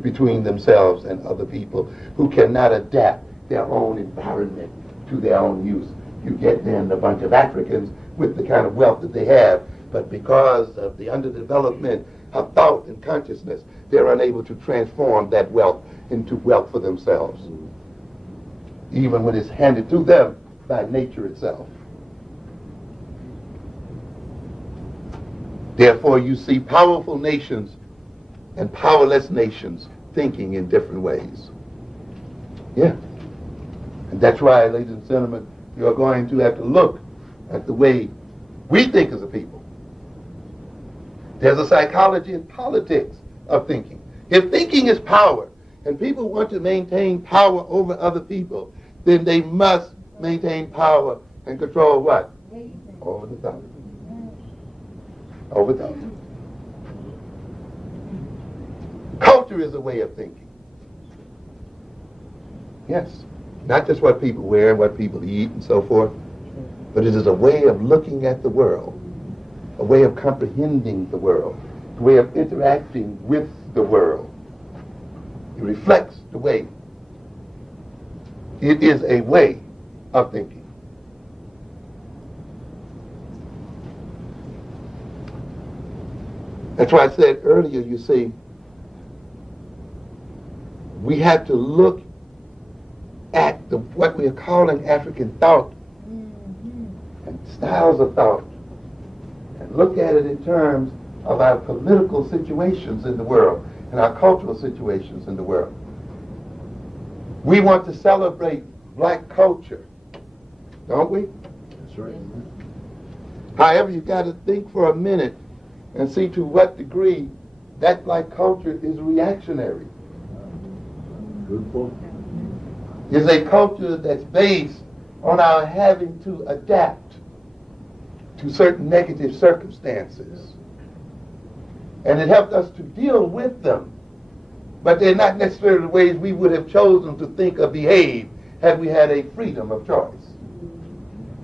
between themselves and other people, who cannot adapt their own environment to their own use. You get then a bunch of Africans with the kind of wealth that they have, but because of the underdevelopment of thought and consciousness, they're unable to transform that wealth into wealth for themselves, even when it's handed to them by nature itself. Therefore, you see powerful nations and powerless nations thinking in different ways. Yeah. And that's why, ladies and gentlemen, you're going to have to look at the way we think as a people. There's a psychology and politics of thinking. If thinking is power, and people want to maintain power over other people, then they must maintain power and control what? Over the thought. Over thought. Culture is a way of thinking. Yes. Not just what people wear, what people eat, and so forth, but it is a way of looking at the world, a way of comprehending the world, a way of interacting with the world. It reflects the way. It is a way of thinking. That's why I said earlier, you see, we have to look at what we are calling African thought and styles of thought, and look at it in terms of our political situations in the world and our cultural situations in the world. We want to celebrate black culture, don't we? That's right. However, you've got to think for a minute and see to what degree that black culture is reactionary. Good point. It's a culture that's based on our having to adapt to certain negative circumstances. And it helped us to deal with them. But they're not necessarily the ways we would have chosen to think or behave had we had a freedom of choice.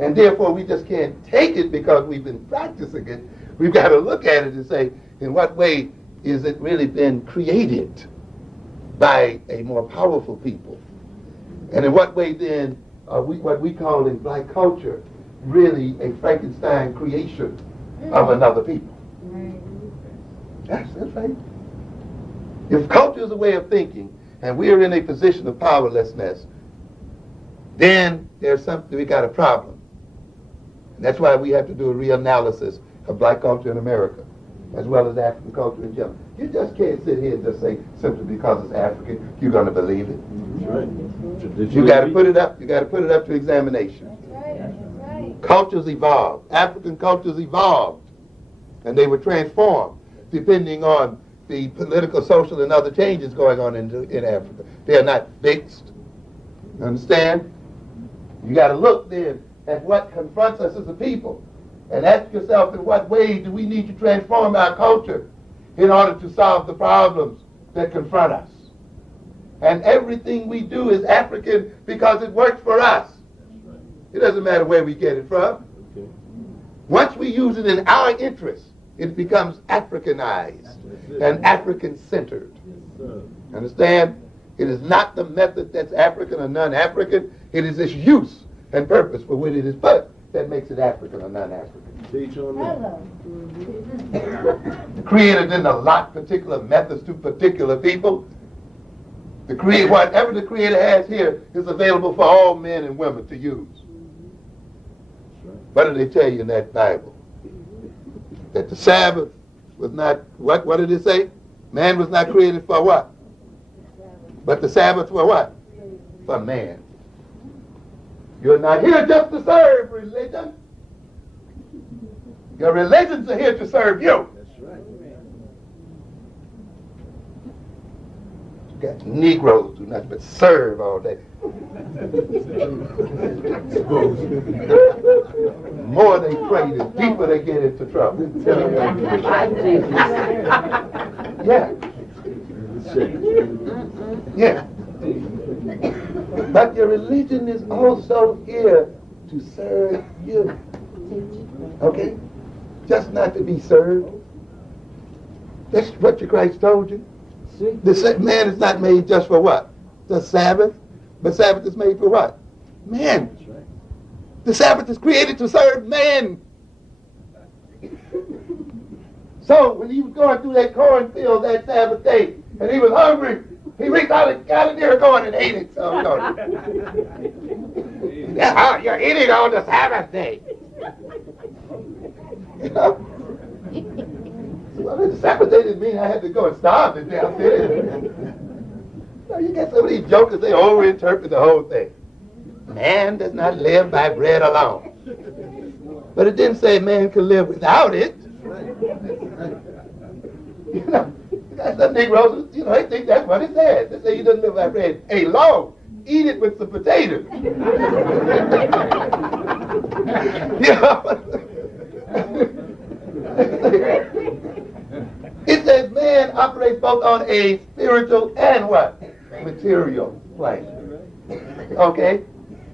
And therefore we just can't take it because we've been practicing it. We've got to look at it and say, in what way is it really been created by a more powerful people? And in what way then are we, what we call in black culture, really a Frankenstein creation of another people? That's right. If culture is a way of thinking, and we are in a position of powerlessness, then there's something, we got a problem. And that's why we have to do a reanalysis of black culture in America. as well as African culture in general. You just can't sit here and just say simply because it's African, you're going to believe it. That's right. You got to put it up. You got to put it up to examination. Cultures evolved. African cultures evolved, and they were transformed depending on the political, social, and other changes going on in Africa. They are not fixed. You understand? You got to look then at what confronts us as a people, and ask yourself, in what way do we need to transform our culture in order to solve the problems that confront us? And everything we do is African because it works for us. It doesn't matter where we get it from. Okay. Once we use it in our interest, it becomes Africanized and African-centered. Understand? It is not the method that's African or non-African. It is its use and purpose for which it is put that makes it African or non-African. Teach on that. The Creator didn't allot particular methods to particular people. Whatever the Creator has here is available for all men and women to use. What did they tell you in that Bible? That the Sabbath was not, what did it say? Man was not created for what? But the Sabbath for what? For man. You're not here just to serve religion. Your religions are here to serve you. That's right. You got Negroes who nothing but serve all day. More they pray, the deeper they get into trouble. Yeah. Yeah. But your religion is also here to serve you. Okay? Just not to be served. That's what your Christ told you. The man is not made just for what? The Sabbath. But Sabbath is made for what? Man. That's right. The Sabbath is created to serve man. So when he was going through that cornfield that Sabbath day, and he was hungry, he reached out and got in there going and ate it. So, you're eating on the Sabbath day. You know? Well, the Sabbath day didn't mean I had to go and starve to death, did it? You get some of these jokers, they overinterpret the whole thing. Man does not live by bread alone. But it didn't say man can live without it. You know, some Negroes, they think that's what it says. They say you doesn't live by bread alone. Eat it with some potatoes. You know? It says man operates both on a spiritual and what? Material plane. Okay?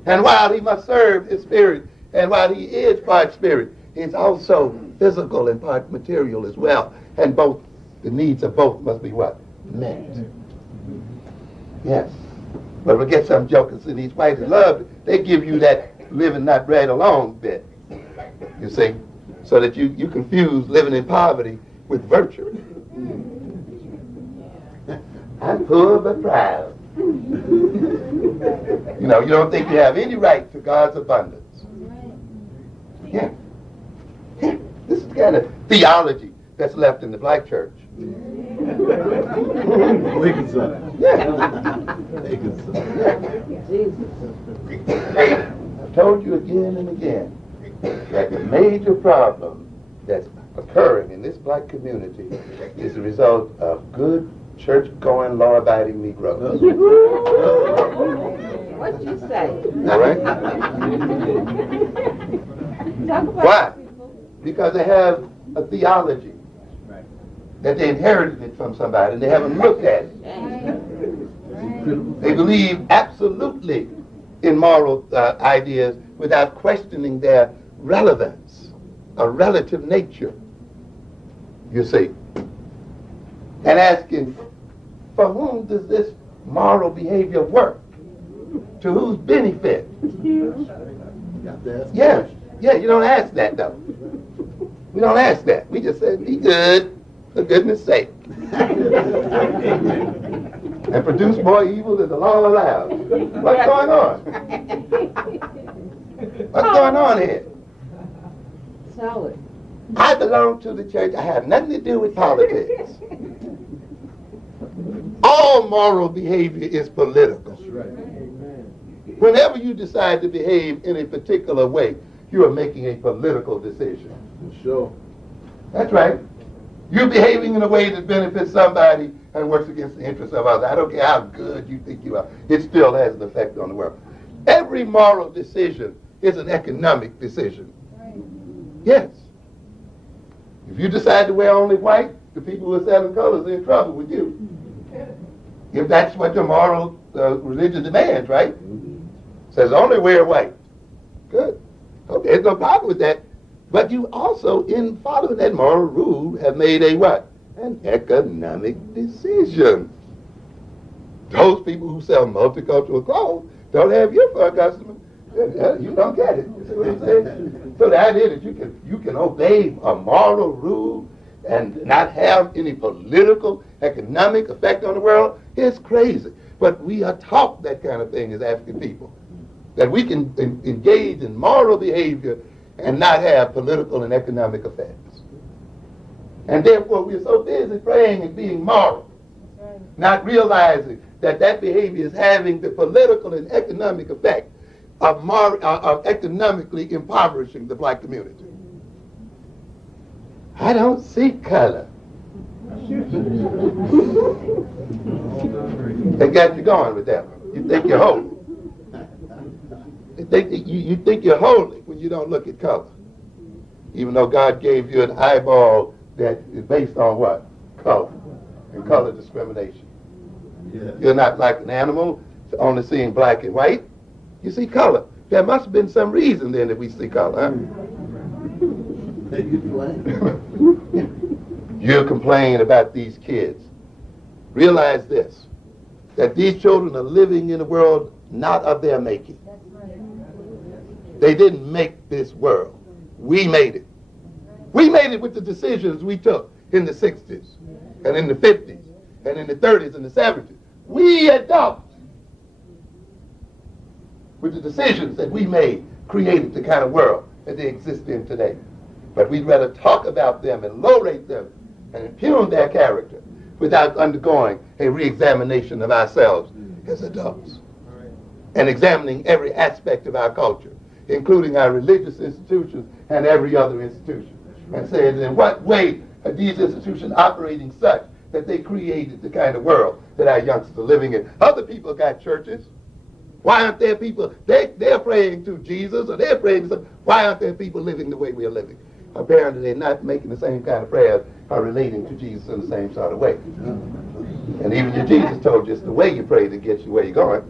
And while he must serve his spirit, and while he is part spirit, he's also physical and part material as well. And both, the needs of both must be what? Met. Yes. But we get some jokers in these whites love, they give you that living not bread alone bit. You see? So that you confuse living in poverty with virtue. I'm poor but proud. You don't think you have any right to God's abundance. Yeah. This is the kind of theology that's left in the black church. Lincoln's son. Yeah. Lincoln's son. I've told you again and again that the major problem that's occurring in this black community is the result of good church-going, law-abiding Negroes. What'd you say? All right? Why? Because they have a theology that they inherited it from somebody and they haven't looked at it. They believe absolutely in moral ideas without questioning their relevance, a relative nature, you see. And asking, for whom does this moral behavior work? To whose benefit? Yeah, you don't ask that though. We don't ask that. We just say, be good, for goodness sake. And produce more evil than the law allows. What's going on? What's going on here? Salad. I belong to the church. I have nothing to do with politics. All moral behavior is political. That's right. Whenever you decide to behave in a particular way, you are making a political decision. For sure. That's right. You're behaving in a way that benefits somebody and works against the interests of others. I don't care how good you think you are. It still has an effect on the world. Every moral decision is an economic decision. Yes. If you decide to wear only white, the people who are selling colors are in trouble with you. If that's what your moral religion demands, right? Says only wear white. Good. Okay, there's no problem with that. But you also, in following that moral rule, have made a what? An economic decision. Those people who sell multicultural clothes don't have you for a customer. You don't get it. You see what I'm saying? So the idea that you can obey a moral rule and not have any political, economic effect on the world is crazy. But we are taught that kind of thing as African people. That we can engage in moral behavior and not have political and economic effects. And therefore we're so busy praying and being moral, not realizing that that behavior is having the political and economic effect of economically impoverishing the black community. I don't see color. They got you going with that one. You think you're holy. You think you're holy when you don't look at color. Even though God gave you an eyeball that is based on what? Color. And color discrimination. Yeah. You're not like an animal only seeing black and white. You see color. There must have been some reason then that we see color, huh? You complain about these kids. Realize this, that these children are living in a world not of their making. They didn't make this world. We made it. We made it with the decisions we took in the 60s and in the 50s and in the 30s and the 70s. We adults, with the decisions that we made, created the kind of world that they exist in today. But we'd rather talk about them and low-rate them and impugn their character without undergoing a re-examination of ourselves as adults and examining every aspect of our culture, including our religious institutions and every other institution, and saying in what way are these institutions operating such that they created the kind of world that our youngsters are living in. Other people got churches. Why aren't there people, they're praying to Jesus, or they're praying to something. Why aren't there people living the way we are living? Apparently they're not making the same kind of prayers or relating to Jesus in the same sort of way. And even your Jesus told you it's the way you pray that gets you where you're going.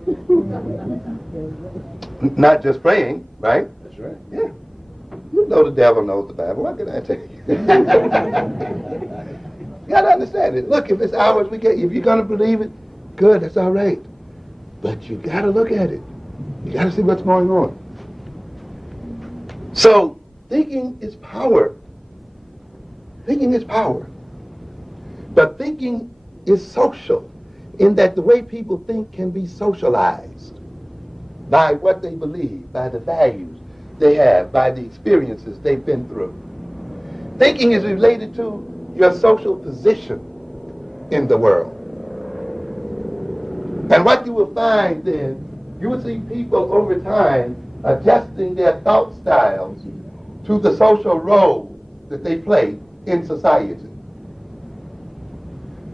Not just praying, right? That's right. Yeah. You know the devil knows the Bible. What can I tell you? You got to understand it. Look, if it's ours, if you're going to believe it, good, that's all right. But you got to look at it. You got to see what's going on. So, thinking is power. Thinking is power. But thinking is social in that the way people think can be socialized by what they believe, by the values they have, by the experiences they've been through. Thinking is related to your social position in the world. And what you will find then, you will see people over time adjusting their thought styles to the social role that they play in society.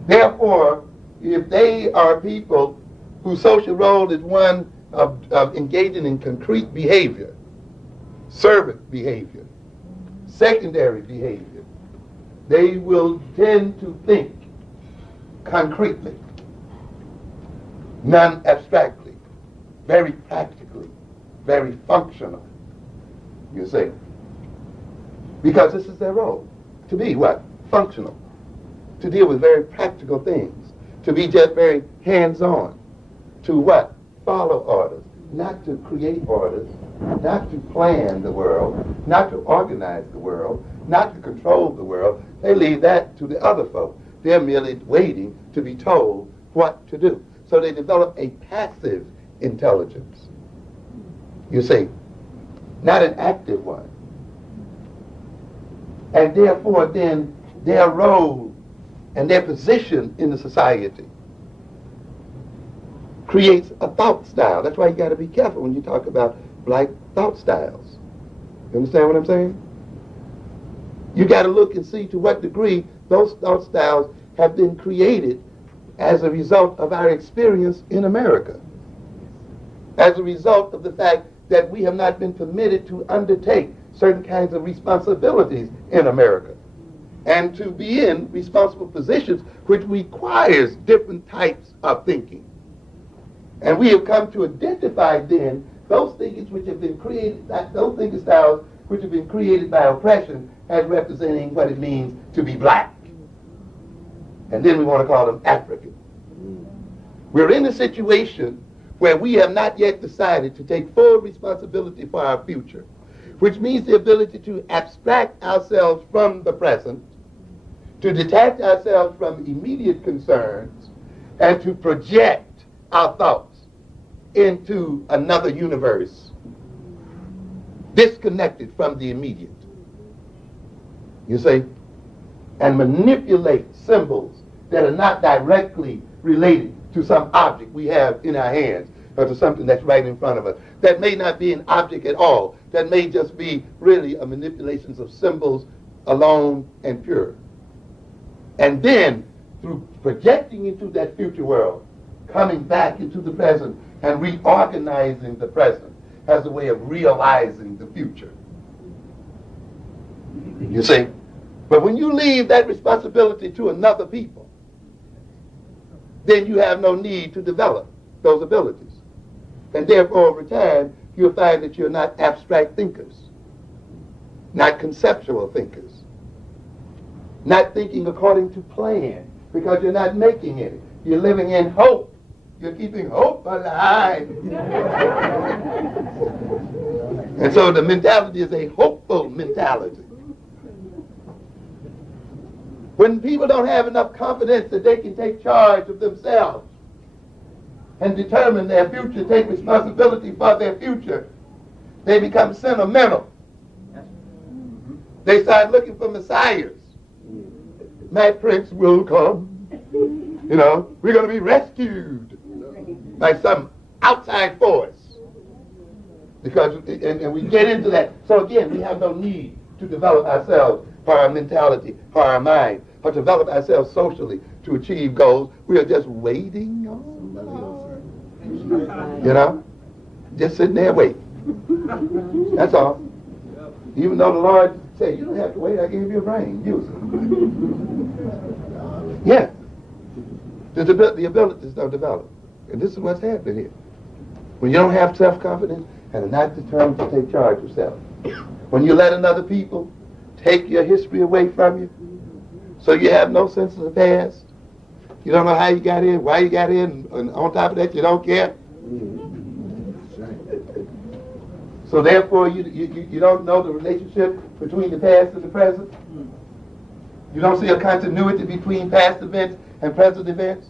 Therefore, if they are people whose social role is one of engaging in concrete behavior, servant behavior, secondary behavior, they will tend to think concretely, non-abstractly, very practically, very functional, you see. Because this is their role, to be what? Functional, to deal with very practical things, to be just very hands-on, to what? Follow orders, not to create orders, not to plan the world, not to organize the world, not to control the world. They leave that to the other folk. They're merely waiting to be told what to do. So they develop a passive intelligence, you see, not an active one. and therefore then their role and their position in the society creates a thought style. That's why you got to be careful when you talk about black thought styles. You understand what I'm saying? You got to look and see to what degree those thought styles have been created as a result of our experience in America, as a result of the fact that we have not been permitted to undertake certain kinds of responsibilities in America and to be in responsible positions which requires different types of thinking. And we have come to identify then those thinkings which have been created, those thinking styles which have been created by oppression as representing what it means to be black. And then we want to call them African. We're in a situation where we have not yet decided to take full responsibility for our future, which means the ability to abstract ourselves from the present, to detach ourselves from immediate concerns, and to project our thoughts into another universe, disconnected from the immediate. You see? And manipulate symbols that are not directly related to some object we have in our hands or to something that's right in front of us. That may not be an object at all. That may just be really a manipulation of symbols alone and pure. And then, through projecting into that future world, coming back into the present and reorganizing the present as a way of realizing the future. You see? But when you leave that responsibility to another people, then you have no need to develop those abilities. And therefore, over time, you'll find that you're not abstract thinkers, not conceptual thinkers, not thinking according to plan, because you're not making any. You're living in hope. You're keeping hope alive. And so the mentality is a hopeful mentality. When people don't have enough confidence that they can take charge of themselves and determine their future, take responsibility for their future, they become sentimental. They start looking for messiahs. My prince will come. You know, we're going to be rescued by some outside force. Because, and we get into that. So again, we have no need to develop ourselves for our mentality, for our mind, or develop ourselves socially to achieve goals. We are just waiting on the Lord. You know? Just sitting there waiting. That's all. Even though the Lord said, you don't have to wait, I gave you a brain. Use it. Yeah. The abilities don't develop. And this is what's happening here. When you don't have self-confidence and are not determined to take charge of self. When you let another people take your history away from you, so you have no sense of the past. You don't know how you got in, why you got in, and on top of that, you don't care. So therefore, you don't know the relationship between the past and the present. You don't see a continuity between past events and present events.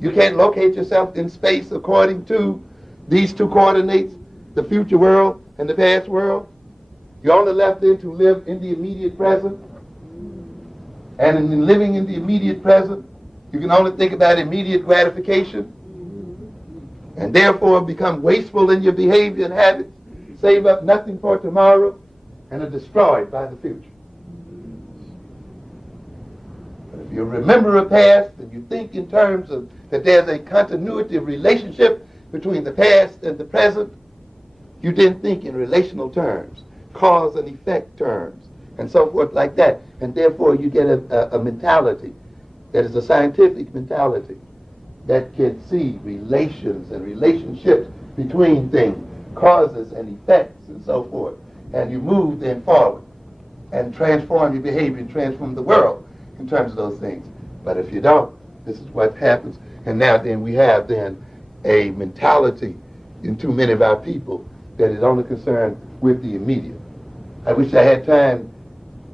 You can't locate yourself in space according to these two coordinates, the future world and the past world. You're only left then to live in the immediate present. And in living in the immediate present, you can only think about immediate gratification and therefore become wasteful in your behavior and habits, save up nothing for tomorrow, and are destroyed by the future. But if you remember a past and you think in terms of that there's a continuity of relationship between the past and the present, you then think in relational terms, cause and effect terms, and so forth like that. And therefore you get a mentality that is a scientific mentality that can see relations and relationships between things, causes and effects and so forth. And you move then forward and transform your behavior and transform the world in terms of those things. But if you don't, this is what happens. And now then we have then a mentality in too many of our people that is only concerned with the immediate. I wish I had time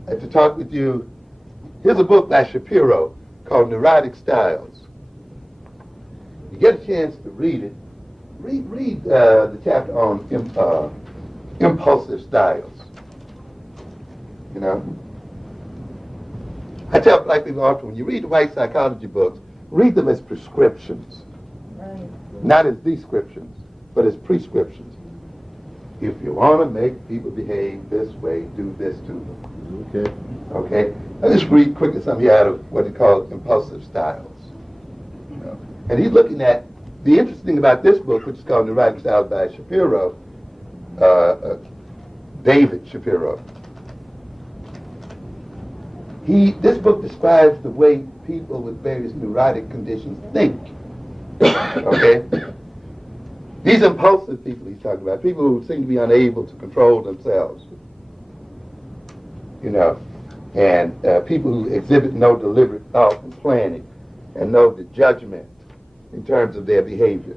to talk with you. Here's a book by Shapiro called Neurotic Styles. You get a chance to read it. Read the chapter on impulsive styles. You know, I tell black people often, when you read the white psychology books, read them as prescriptions. Not as descriptions, but as prescriptions. If you want to make people behave this way, do this to them. Okay. Okay? I'll just read quickly something here out of what he called impulsive styles. You know? And he's looking at, the interesting thing about this book, which is called Neurotic Styles by Shapiro, David Shapiro. This book describes the way people with various neurotic conditions think. Okay? These impulsive people he's talking about, people who seem to be unable to control themselves, you know, and people who exhibit no deliberate thought and planning and no judgment in terms of their behavior.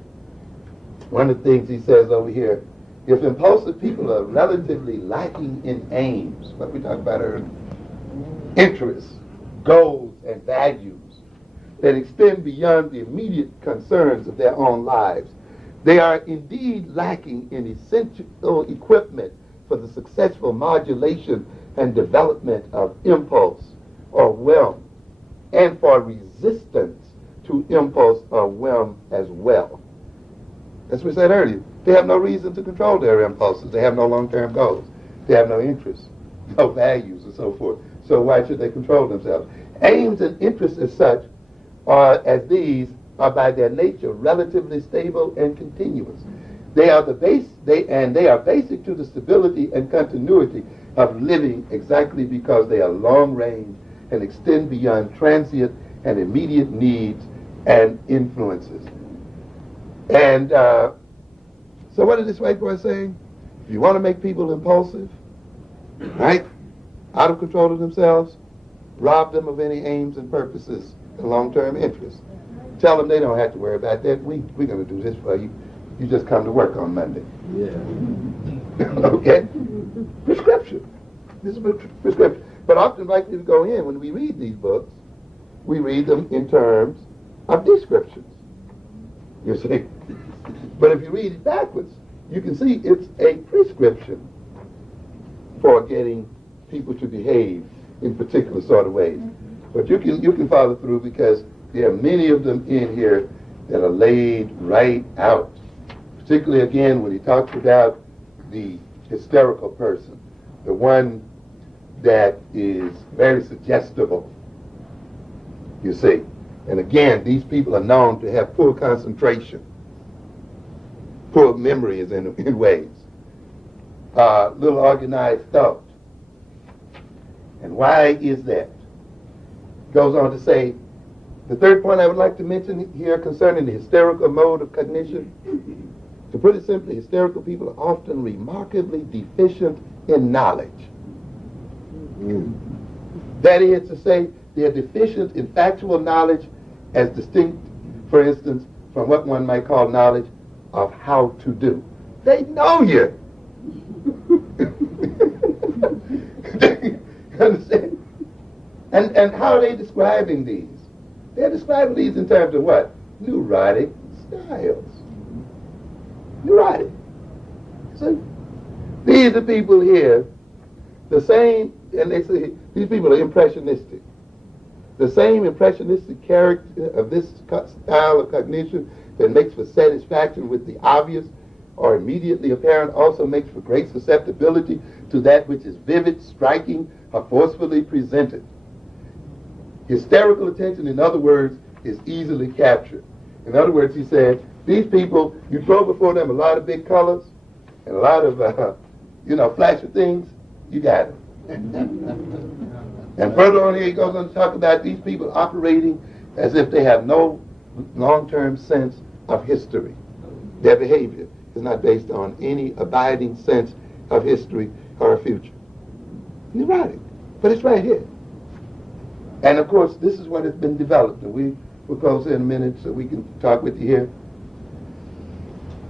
One of the things he says over here, if impulsive people are relatively lacking in aims, what we talked about earlier, interests, goals, and values that extend beyond the immediate concerns of their own lives, they are indeed lacking in essential equipment for the successful modulation and development of impulse or whim, and for resistance to impulse or whim as well. As we said earlier, they have no reason to control their impulses. They have no long-term goals. They have no interests, no values, and so forth. So why should they control themselves? Aims and interests as such, as these, are by their nature relatively stable and continuous. They are basic to the stability and continuity of living exactly because they are long range and extend beyond transient and immediate needs and influences. And so what is this white boy saying? If you want to make people impulsive, right, out of control of themselves, rob them of any aims and purposes and long-term interests. Tell them they don't have to worry about that. We're going to do this for you. You just come to work on Monday. Yeah. Okay? Prescription. This is a prescription. But often black people go in, when we read these books, we read them in terms of descriptions. You see? But if you read it backwards, you can see it's a prescription for getting people to behave in particular sort of ways. But you can follow through because there are many of them in here that are laid right out. Particularly, again, when he talks about the hysterical person, the one that is very suggestible, you see. And again, these people are known to have poor concentration, poor memories in ways, little organized thought. And why is that? Goes on to say, the third point I would like to mention here concerning the hysterical mode of cognition, to put it simply, hysterical people are often remarkably deficient in knowledge. That is to say, they are deficient in factual knowledge as distinct, for instance, from what one might call knowledge of how to do. They know you. Understand? And how are they describing these? They're describing these in terms of what? Neurotic styles. Neurotic. So these are people here, the same, and they say these people are impressionistic. The same impressionistic character of this style of cognition that makes for satisfaction with the obvious or immediately apparent also makes for great susceptibility to that which is vivid, striking, or forcefully presented. Hysterical attention, in other words, is easily captured. In other words, he said, these people, you throw before them a lot of big colors and a lot of, flashy things, you got it. And further on here, he goes on to talk about these people operating as if they have no long-term sense of history. Their behavior is not based on any abiding sense of history or a future. Neurotic. But it's right here. And of course, this is what has been developed. And we'll close in a minute so we can talk with you here.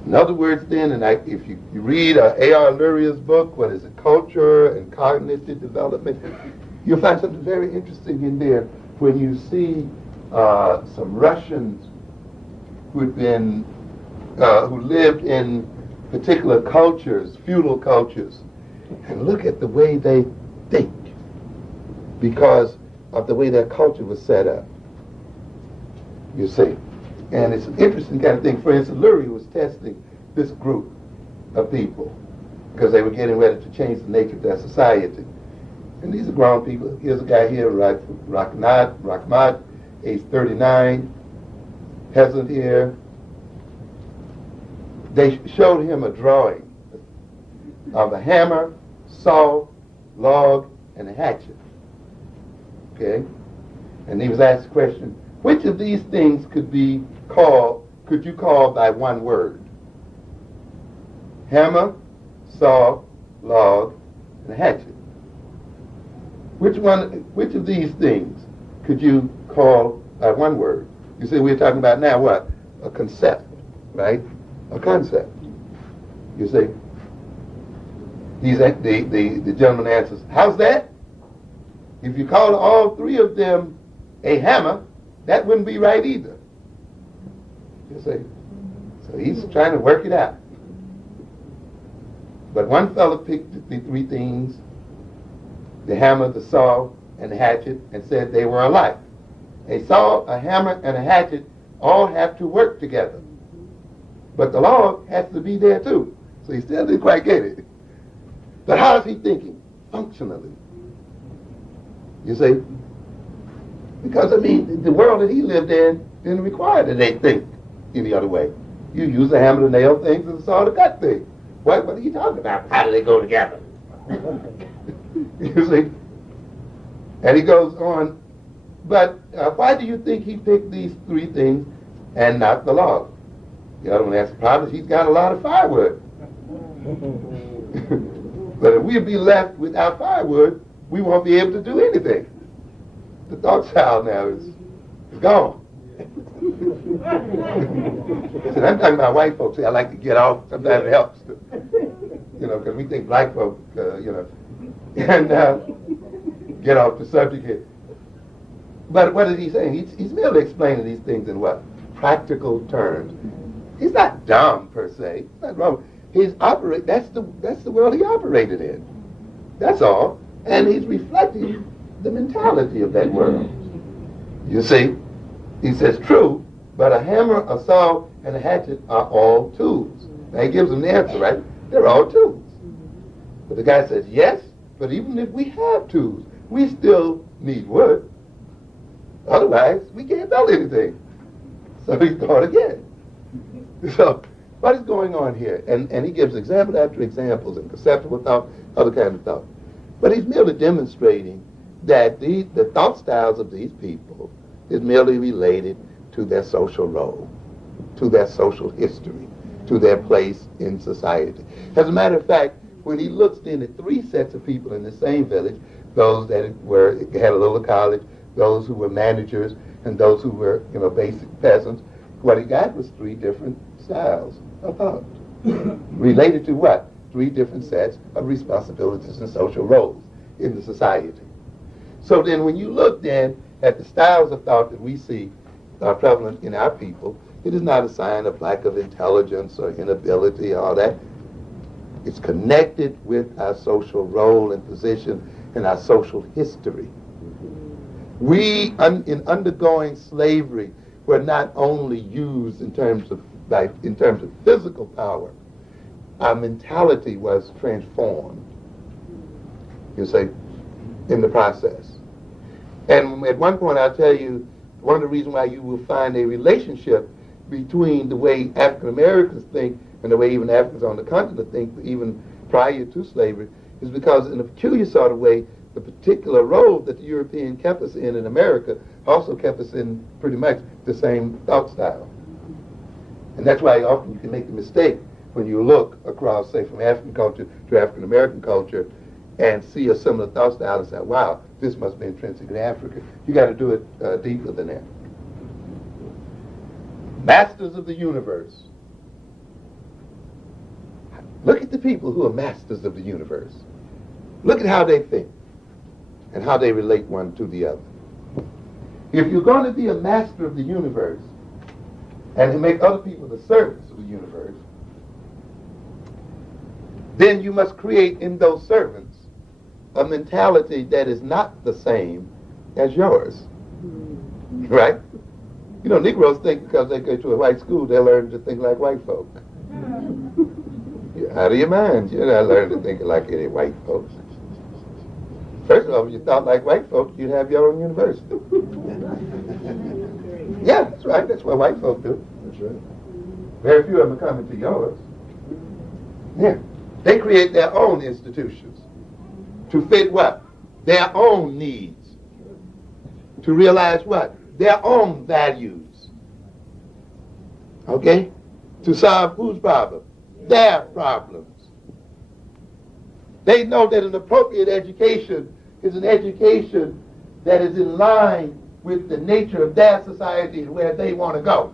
In other words, then, and if you read A.R. Luria's book, what is it, Culture and Cognitive Development, you'll find something very interesting in there when you see some Russians who lived in particular cultures, feudal cultures, and look at the way they think. Because of the way their culture was set up. You see. And it's an interesting kind of thing. For instance, Lurie was testing this group of people because they were getting ready to change the nature of their society. And these are grown people. Here's a guy here, Rahmat, age 39, peasant here. They showed him a drawing of a hammer, saw, log, and a hatchet. Okay? And he was asked the question, which of these things could you call by one word? Hammer, saw, log, and a hatchet. Which of these things could you call by one word? You see, we're talking about now what? A concept, right? A concept. You see? The gentleman answers, how's that? If you call all three of them a hammer, that wouldn't be right either. You see? So he's trying to work it out. But one fellow picked the three things, the hammer, the saw, and the hatchet, and said they were alike. A saw, a hammer, and a hatchet all have to work together. But the log has to be there too. So he still didn't quite get it. But how is he thinking? Functionally. You see? Because, I mean, the world that he lived in didn't require that they think any other way. You use a hammer to nail things and a saw to cut things. What are you talking about? How do they go together? You see? And he goes on, but why do you think he picked these three things and not the log? The other one answered, probably he's got a lot of firewood. But if we'd be left without firewood, we won't be able to do anything. The thought child now is gone. So I'm talking about white folks. I like to get off. Sometimes it helps, because we think black folk, and get off the subject here. But what is he saying? He's merely explaining these things in what? Practical terms. He's not dumb per se. He's not wrong. That's the world he operated in. That's all. And he's reflecting the mentality of that world. You see? He says, true, but a hammer, a saw, and a hatchet are all tools. Now he gives them the answer, right? They're all tools. But the guy says, yes, but even if we have tools, we still need wood. Otherwise, we can't build anything. So he thought again. So what is going on here? And he gives example after examples and conceptual thought, other kind of thought. But he's merely demonstrating that the thought styles of these people is merely related to their social role, to their social history, to their place in society. As a matter of fact, when he looks then at three sets of people in the same village, those that had a little college, those who were managers, and those who were basic peasants, what he got was three different styles of thought. Related to what? Three different sets of responsibilities and social roles in the society. So then when you look then at the styles of thought that we see are prevalent in our people, it is not a sign of lack of intelligence or inability or all that. It's connected with our social role and position and our social history. We, in undergoing slavery, were not only used in terms of physical power. Our mentality was transformed, you see, in the process. And at one point, I'll tell you, one of the reasons why you will find a relationship between the way African Americans think and the way even Africans on the continent think, even prior to slavery, is because in a peculiar sort of way, the particular role that the European kept us in America also kept us in pretty much the same thought style. And that's why often you can make the mistake when you look across, say, from African culture to African American culture and see a similar thought style and say, wow, this must be intrinsic in Africa. You got to do it deeper than that. Masters of the universe. Look at the people who are masters of the universe. Look at how they think and how they relate one to the other. If you're going to be a master of the universe and to make other people the servants of the universe, then you must create in those servants a mentality that is not the same as yours. Right? You know, Negroes think because they go to a white school, they learn to think like white folk. You're out of your mind. You're not learning to think like any white folks. First of all, if you thought like white folks, you'd have your own university. Yeah, that's right. That's what white folk do. That's right. Very few of them are coming to yours. Yeah. They create their own institutions to fit what? Their own needs. To realize what? Their own values. Okay? To solve whose problem? Their problems. They know that an appropriate education is an education that is in line with the nature of their society and where they want to go.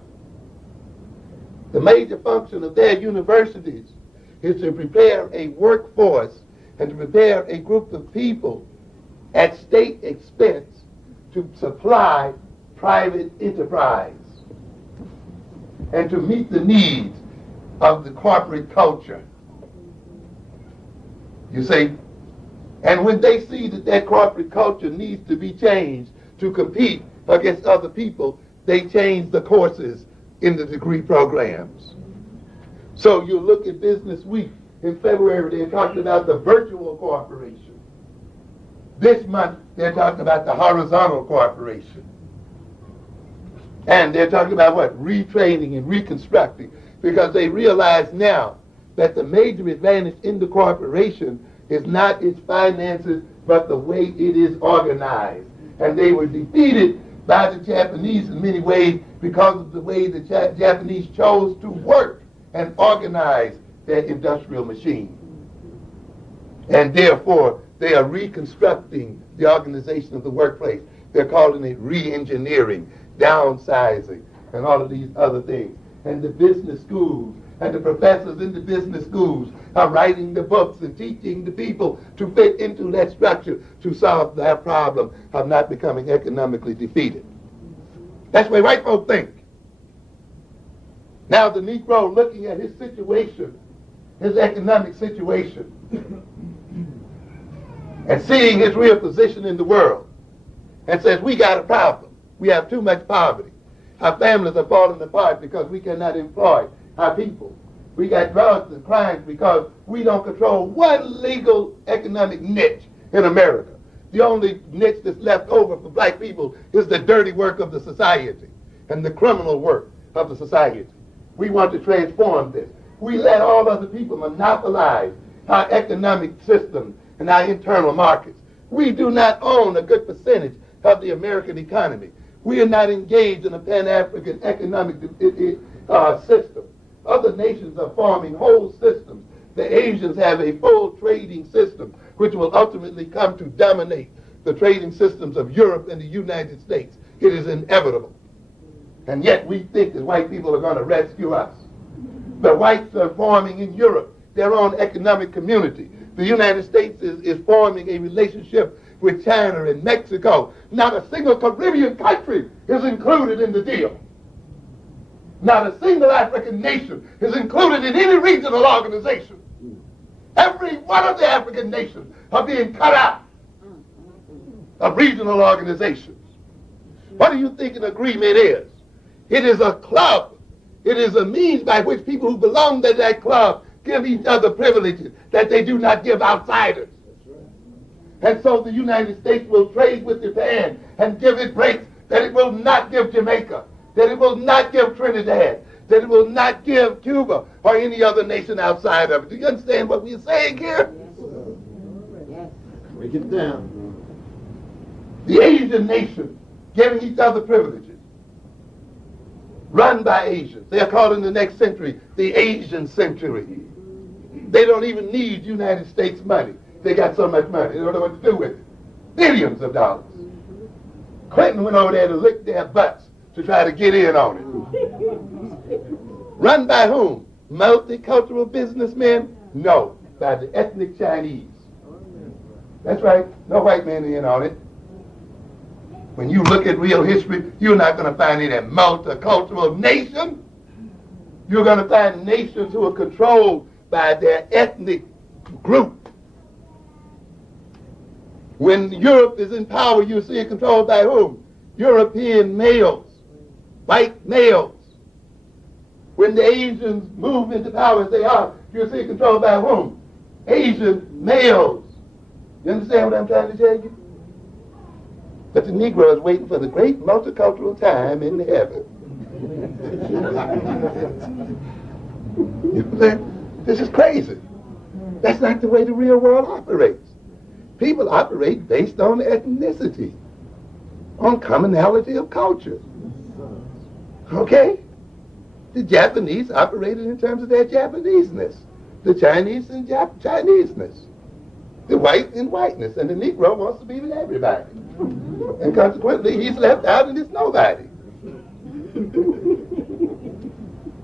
The major function of their universities is to prepare a workforce and to prepare a group of people at state expense to supply private enterprise and to meet the needs of the corporate culture. You see? And when they see that that corporate culture needs to be changed to compete against other people, they change the courses in the degree programs. So you look at Business Week in February, they're talking about the virtual corporation. This month, they're talking about the horizontal corporation. And they're talking about what? Retraining and reconstructing. Because they realize now that the major advantage in the corporation is not its finances, but the way it is organized. And they were defeated by the Japanese in many ways because of the way the Japanese chose to work and organize their industrial machine. And therefore, they are reconstructing the organization of the workplace. They're calling it re-engineering, downsizing, and all of these other things. And the business schools and the professors in the business schools are writing the books and teaching the people to fit into that structure to solve their problem of not becoming economically defeated. That's the way white folk think. Now the Negro looking at his situation, his economic situation, and seeing his real position in the world, and says, we got a problem. We have too much poverty. Our families are falling apart because we cannot employ our people. We got drugs and crimes because we don't control one legal economic niche in America. The only niche that's left over for black people is the dirty work of the society and the criminal work of the society. We want to transform this. We let all other people monopolize our economic system and our internal markets. We do not own a good percentage of the American economy. We are not engaged in a Pan-African economic system. Other nations are forming whole systems. The Asians have a full trading system, which will ultimately come to dominate the trading systems of Europe and the United States. It is inevitable. And yet we think that white people are going to rescue us. The whites are forming in Europe their own economic community. The United States is forming a relationship with China and Mexico. Not a single Caribbean country is included in the deal. Not a single African nation is included in any regional organization. Every one of the African nations are being cut out of regional organizations. What do you think an agreement is? It is a club. It is a means by which people who belong to that club give each other privileges that they do not give outsiders. And so the United States will trade with Japan and give it breaks that it will not give Jamaica, that it will not give Trinidad, that it will not give Cuba or any other nation outside of it. Do you understand what we're saying here? Yes. Break it down. The Asian nations giving each other privileges, run by Asians. They are called in the next century the Asian century. They don't even need United States money. They got so much money. They don't know what to do with it. Billions of dollars. Clinton went over there to lick their butts to try to get in on it. Run by whom? Multicultural businessmen? No, by the ethnic Chinese. That's right. No white man in on it. When you look at real history, you're not going to find any multicultural nation. You're going to find nations who are controlled by their ethnic group. When Europe is in power, you see it controlled by whom? European males, white males. When the Asians move into power as they are, you see it controlled by whom? Asian males. You understand what I'm trying to tell you? But the Negro is waiting for the great multicultural time in heaven. You understand? This is crazy. That's not the way the real world operates. People operate based on ethnicity, on commonality of culture. Okay? The Japanese operated in terms of their Japaneseness. The Chinese in Chineseness. The white in whiteness. And the Negro wants to be with everybody. And consequently, he's left out and it's nobody.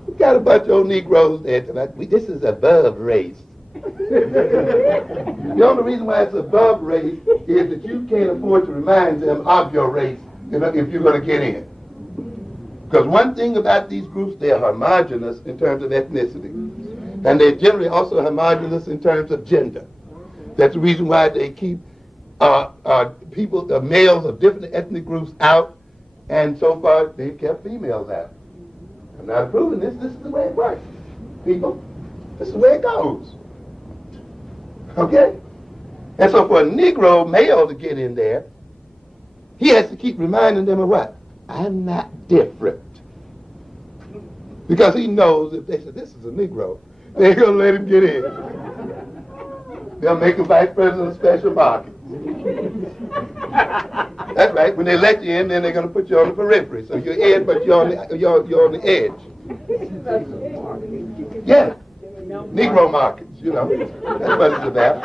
We got a bunch of old Negroes there tonight. This is above race. The only reason why it's above race is that you can't afford to remind them of your race if you're going to get in. Because one thing about these groups, they're homogenous in terms of ethnicity. And they're generally also homogenous in terms of gender. That's the reason why they keep males of different ethnic groups out, and so far they've kept females out. I'm not approving this. This is the way it works, people. This is the way it goes. Okay? And so for a Negro male to get in there, he has to keep reminding them of what? I'm not different. Because he knows if they say, this is a Negro, they ain't going to let him get in. They'll make him vice president of special markets. That's right. When they let you in, then they're going to put you on the periphery. So you're in, but you're on the edge. Yeah. Negro markets, you know. That's what it's about.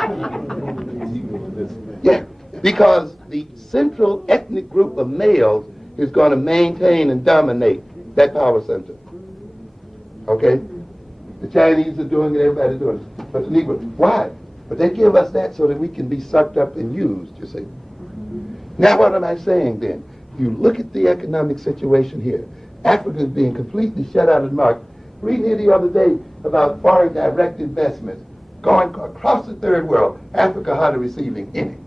Yeah. Because the central ethnic group of males is going to maintain and dominate that power center. Okay? The Chinese are doing it, everybody's doing it. But the Negro, why? But they give us that so that we can be sucked up and used, you see. Now what am I saying then? You look at the economic situation here. Africa is being completely shut out of the market. Reading here the other day about foreign direct investments going across the third world. Africa hardly receiving any.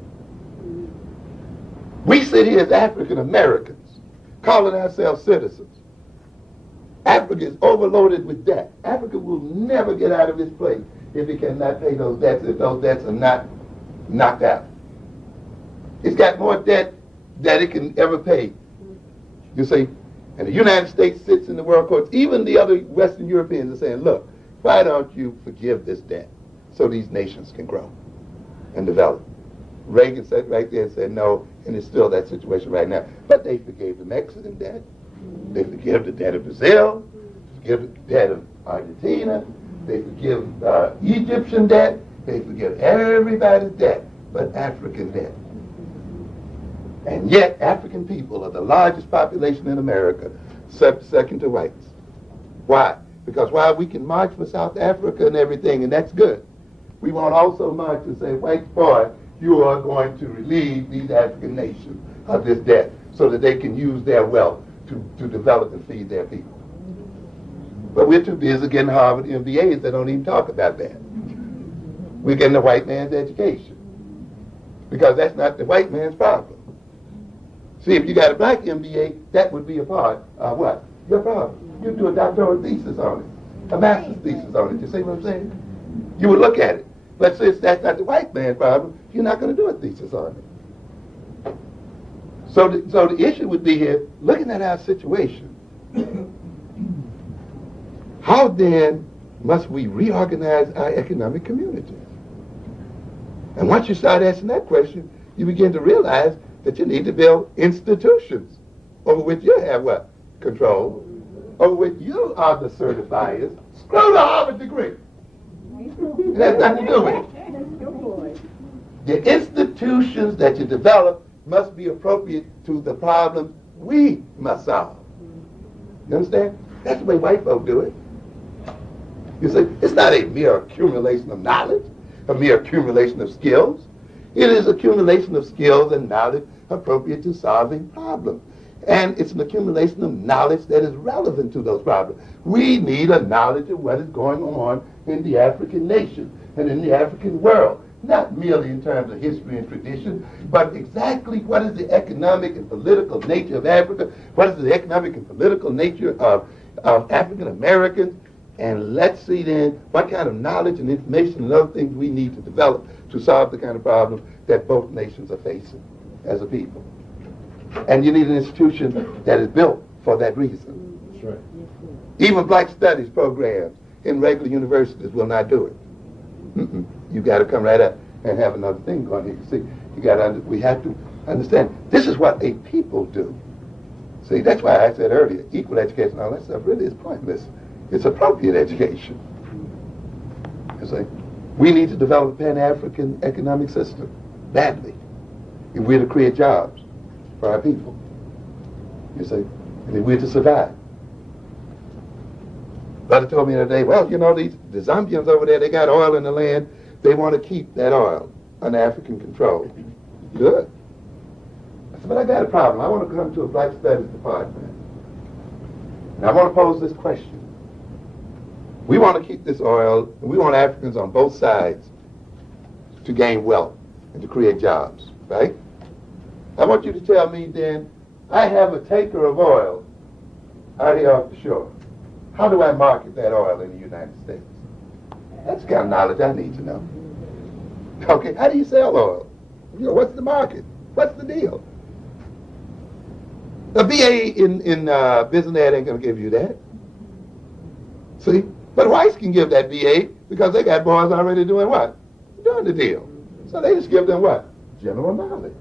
We sit here as African Americans, calling ourselves citizens. Africa is overloaded with debt. Africa will never get out of this place if it cannot pay those debts, if those debts are not knocked out. It's got more debt than it can ever pay. You see? And the United States sits in the world courts. Even the other Western Europeans are saying, look, why don't you forgive this debt so these nations can grow and develop? Reagan sat right there and said no, and it's still that situation right now. But they forgave the Mexican debt. They forgive the debt of Brazil. They forgive the debt of Argentina. They forgive Egyptian debt. They forgive everybody's debt but African debt. And yet, African people are the largest population in America, second to whites. Why? Because while we can march for South Africa and everything, and that's good, we won't also march and say, white boy, you are going to relieve these African nations of this debt so that they can use their wealth to develop and feed their people. But we're too busy getting Harvard MBAs that don't even talk about that. We're getting the white man's education. Because that's not the white man's problem. See, if you got a black MBA, that would be a part of what? Your problem. You'd do a doctoral thesis on it, a master's thesis on it. You see what I'm saying? You would look at it. But since that's not the white man's problem, you're not going to do a thesis on it. So the issue would be here, looking at our situation, how then must we reorganize our economic community? And once you start asking that question, you begin to realize that you need to build institutions over which you have what? Control, over which you are the certifiers. Screw the Harvard degree. It has nothing to do with it. The institutions that you develop must be appropriate to the problems we must solve. You understand? That's the way white folk do it. You see, it's not a mere accumulation of knowledge, a mere accumulation of skills. It is accumulation of skills and knowledge appropriate to solving problems. And it's an accumulation of knowledge that is relevant to those problems. We need a knowledge of what is going on in the African nation and in the African world. not merely in terms of history and tradition, but exactly what is the economic and political nature of Africa, what is the economic and political nature of African Americans, and let's see then what kind of knowledge and information and other things we need to develop to solve the kind of problems that both nations are facing as a people. And you need an institution that is built for that reason. That's right. Even black studies programs in regular universities will not do it. You got to come right up and have another thing going here. See, we have to understand this is what a people do. See, that's why I said earlier, equal education and all that stuff really is pointless. It's appropriate education. You see, we need to develop a Pan-African economic system badly if we're to create jobs for our people. You see, and if we're to survive. Brother told me the other day, well, you know, the Zambians over there, they got oil in the land. They want to keep that oil under African control. Good. I said, but I got a problem. I want to come to a black studies department. And I want to pose this question. We want to keep this oil, and we want Africans on both sides to gain wealth and to create jobs, right? I want you to tell me then, I have a tanker of oil out here off the shore. How do I market that oil in the United States? That's the kind of knowledge I need to know. Okay, how do you sell oil? You know, what's the market? What's the deal? A BA in business ed ain't going to give you that. See? But whites can give that BA because they got boys already doing what? Doing the deal. So they just give them what? General knowledge.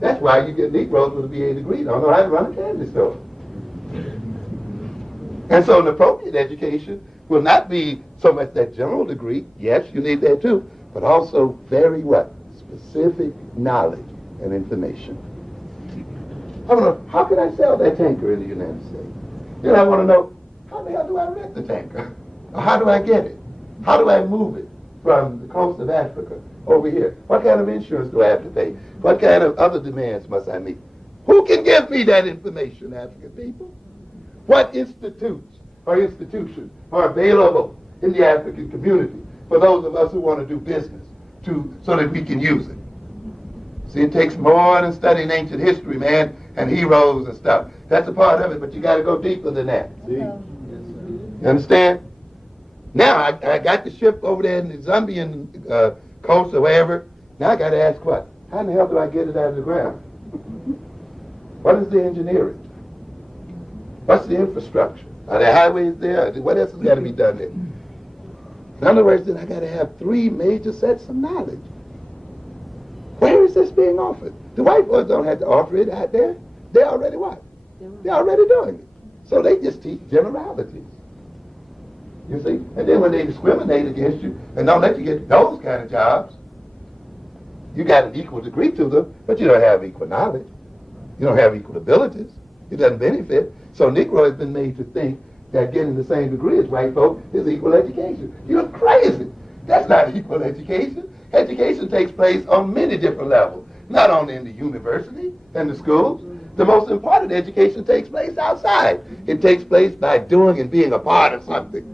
That's why you get Negroes with a BA degree don't know how to run a candy store. And so an appropriate education will not be so much that general degree. Yes, you need that too, but also very what? Specific knowledge and information. I want to know, how can I sell that tanker in the United States? Then I want to know, how the hell do I rent the tanker? Or how do I get it? How do I move it from the coast of Africa over here? What kind of insurance do I have to pay? What kind of other demands must I meet? Who can give me that information, African people? What institutes or institutions are available in the African community for those of us who want to do business so that we can use it? See, it takes more than studying ancient history, man, and heroes and stuff. That's a part of it, but you got to go deeper than that. See? You understand? Now, I got the ship over there in the Zambian coast or wherever. Now I got to ask what? How in the hell do I get it out of the ground? What is the engineering? What's the infrastructure? Are there highways there? What else has got to be done there? In other words, then I got to have three major sets of knowledge. Where is this being offered? The white boys don't have to offer it out there. They're already what? They're already doing it. So they just teach generalities. You see? And then when they discriminate against you and don't let you get those kind of jobs, you got an equal degree to them, but you don't have equal knowledge. You don't have equal abilities. It doesn't benefit. So Negro has been made to think that getting the same degree as white folk is equal education. You're crazy. That's not equal education. Education takes place on many different levels, not only in the university and the schools. The most important education takes place outside. It takes place by doing and being a part of something.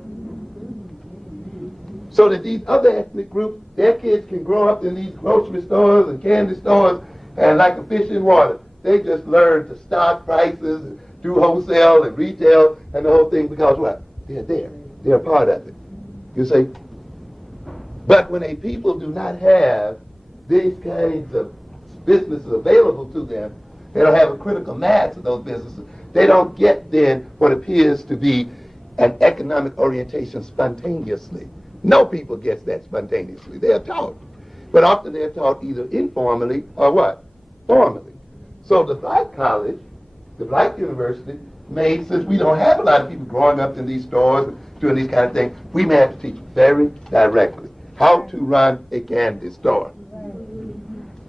So that these other ethnic groups, their kids can grow up in these grocery stores and candy stores and like a fish in water. They just learn to stock prices and do wholesale and retail and the whole thing because what? They're there. They're a part of it. You see? But when a people do not have these kinds of businesses available to them, they don't have a critical mass of those businesses. They don't get then what appears to be an economic orientation spontaneously. No people gets that spontaneously. They are taught. But often they're taught either informally or what? Formally. So the black college, the black university, made, since we don't have a lot of people growing up in these stores and doing these kind of things, we may have to teach very directly how to run a candy store.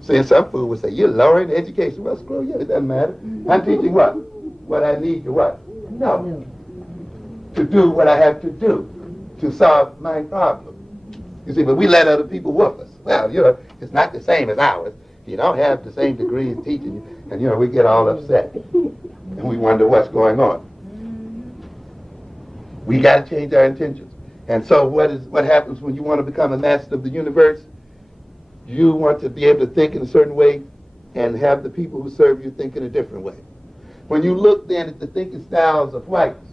See, some fool would say, you're lowering education. Well, screw you, it doesn't matter. I'm teaching what? What I need to what? No. To do what I have to do to solve my problem. You see, but we let other people whoop us. Well, you know, it's not the same as ours. You don't have the same degree in teaching you. And, you know, we get all upset. And we wonder what's going on. We got to change our intentions. And so what happens when you want to become a master of the universe? you want to be able to think in a certain way and have the people who serve you think in a different way. When you look then at the thinking styles of whites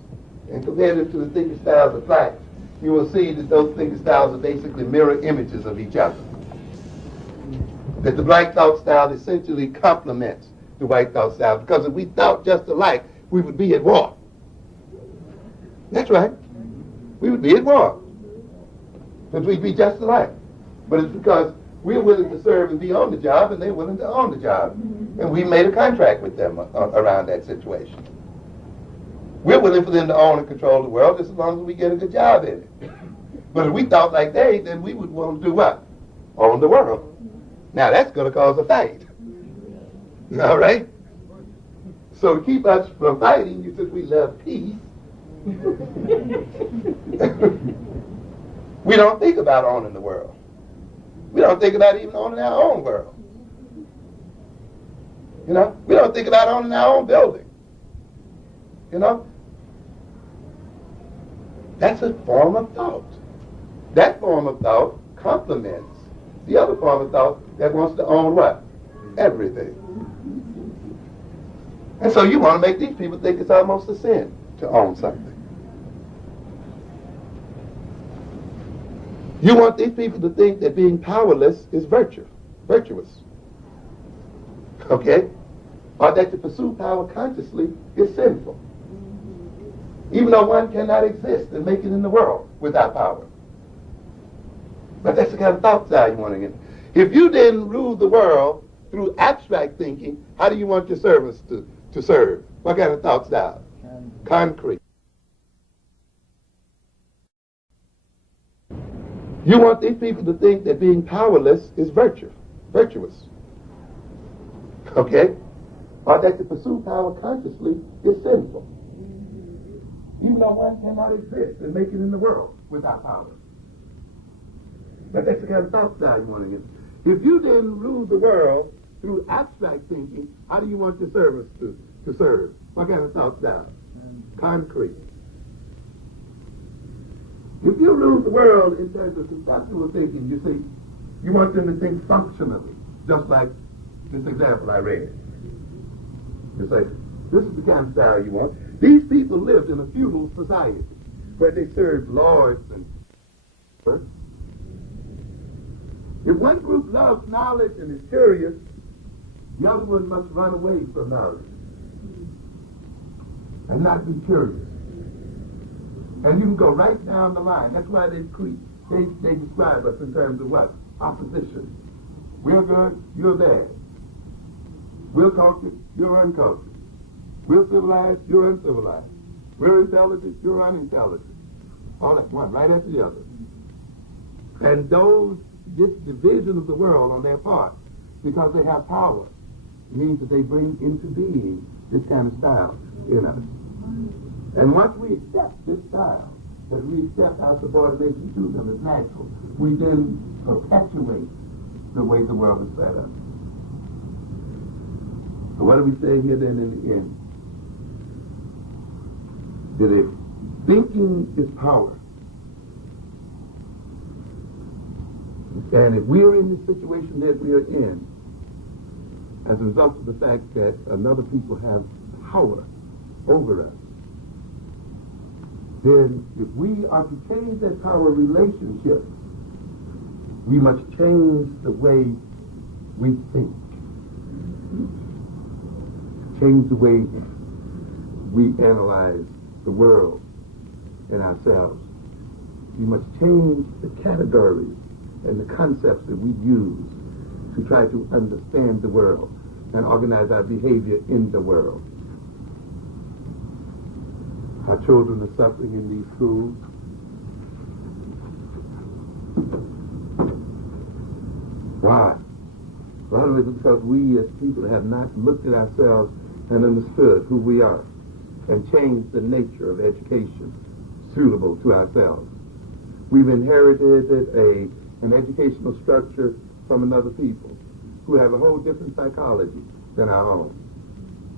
and compare them to the thinking styles of blacks, you will see that those thinking styles are basically mirror images of each other. That the black thought style essentially complements the white thought style, because if we thought just alike, we would be at war. That's right. We would be at war. Because we'd be just alike. But it's because we're willing to serve and be on the job, and they're willing to own the job. And we made a contract with them around that situation. We're willing for them to own and control the world just as long as we get a good job in it. But if we thought like they, then we would want to do what? Own the world. Now that's going to cause a fight. All right? So to keep us from fighting, you said we love peace. We don't think about owning the world. We don't think about even owning our own world. You know? We don't think about owning our own building. You know? That's a form of thought. That form of thought complements the other form of thought that wants to own what? Everything. And so you want to make these people think it's almost a sin to own something. You want these people to think that being powerless is virtuous. Okay? Or that to pursue power consciously is sinful. Even though one cannot exist and make it in the world without power. But that's the kind of thought style you want to get. If you didn't rule the world through abstract thinking, how do you want your servants to serve? What kind of thought style? Concrete. You want these people to think that being powerless is virtuous. Okay? Or that to pursue power consciously is sinful. Even though one cannot exist and make it in the world without power. But that's the kind of thought style you want to get. If you didn't rule the world through abstract thinking, how do you want your servants to serve? What kind of thought style? Concrete. If you rule the world in terms of conceptual thinking, you see, you want them to think functionally, just like this example I read. You say, this is the kind of style you want. These people lived in a feudal society where they served lords and... If one group loves knowledge and is curious, the other one must run away from knowledge and not be curious. And you can go right down the line. That's why they describe us in terms of what? Opposition. We're good, you're bad. We're cultured, you're uncultured. We're civilized, you're uncivilized. We're intelligent, you're unintelligent. All at one, right after the other. And this division of the world on their part, because they have power, means that they bring into being this kind of style in us. And once we accept this style, that we accept our subordination to them as natural, we then perpetuate the way the world is set up. So what do we say here then in the end? That if thinking is power, and if we are in the situation that we are in, as a result of the fact that another people have power over us, then if we are to change that power relationship, we must change the way we think. Change the way we analyze the world and ourselves. We must change the categories and the concepts that we use to try to understand the world and organize our behavior in the world. Our children are suffering in these schools. Why? A lot of it is because we as people have not looked at ourselves and understood who we are and changed the nature of education suitable to ourselves. We've inherited an educational structure from another people who have a whole different psychology than our own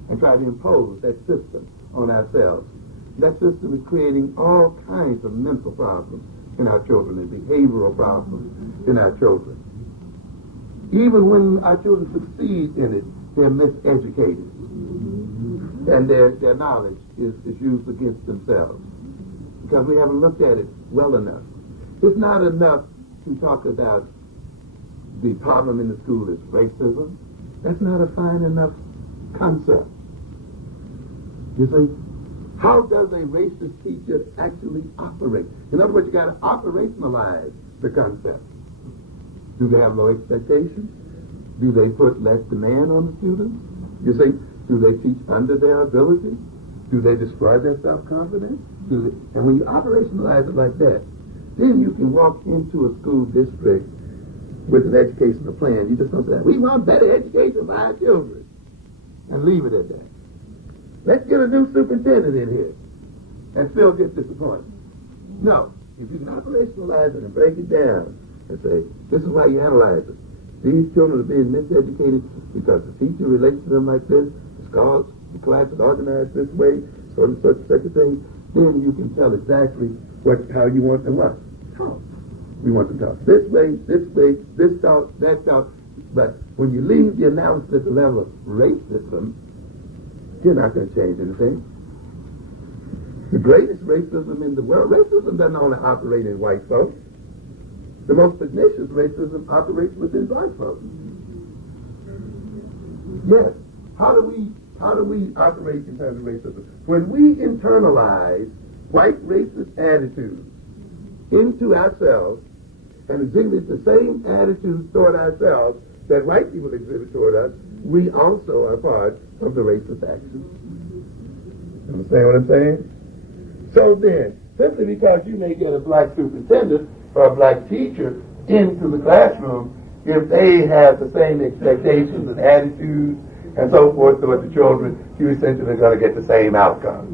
and try to impose that system on ourselves. That system is creating all kinds of mental problems in our children and behavioral problems in our children. Even when our children succeed in it, they're miseducated. And their knowledge is used against themselves. Because we haven't looked at it well enough. It's not enough to talk about the problem in the school is racism. That's not a fine enough concept. You see? How does a racist teacher actually operate? In other words, you got to operationalize the concept. Do they have low expectations? Do they put less demand on the students? You see, do they teach under their ability? Do they destroy their self-confidence? And when you operationalize it like that, then you can walk into a school district with an educational plan. You just don't say, we want better education for our children, and leave it at that. Let's get a new superintendent in here and still get disappointed. No. If you can operationalize it and break it down and say, this is why you analyze it. These children are being miseducated because the teacher relates to them like this, the class is organized this way, so and such a thing, then you can tell exactly how you want them to talk. We want them to talk this way, this talk, that talk. But when you leave the analysis at the level of racism, you're not going to change anything. The greatest racism in the world, racism doesn't only operate in white folks. The most pernicious racism operates within black folks. Yes. How do we operate in terms of racism? When we internalize white racist attitudes into ourselves and exhibit the same attitudes toward ourselves that white people exhibit toward us, we also are part of the racist action. Understand what I'm saying? So then, simply because you may get a black superintendent or a black teacher into the classroom, if they have the same expectations and attitudes and so forth toward the children, you essentially are going to get the same outcome.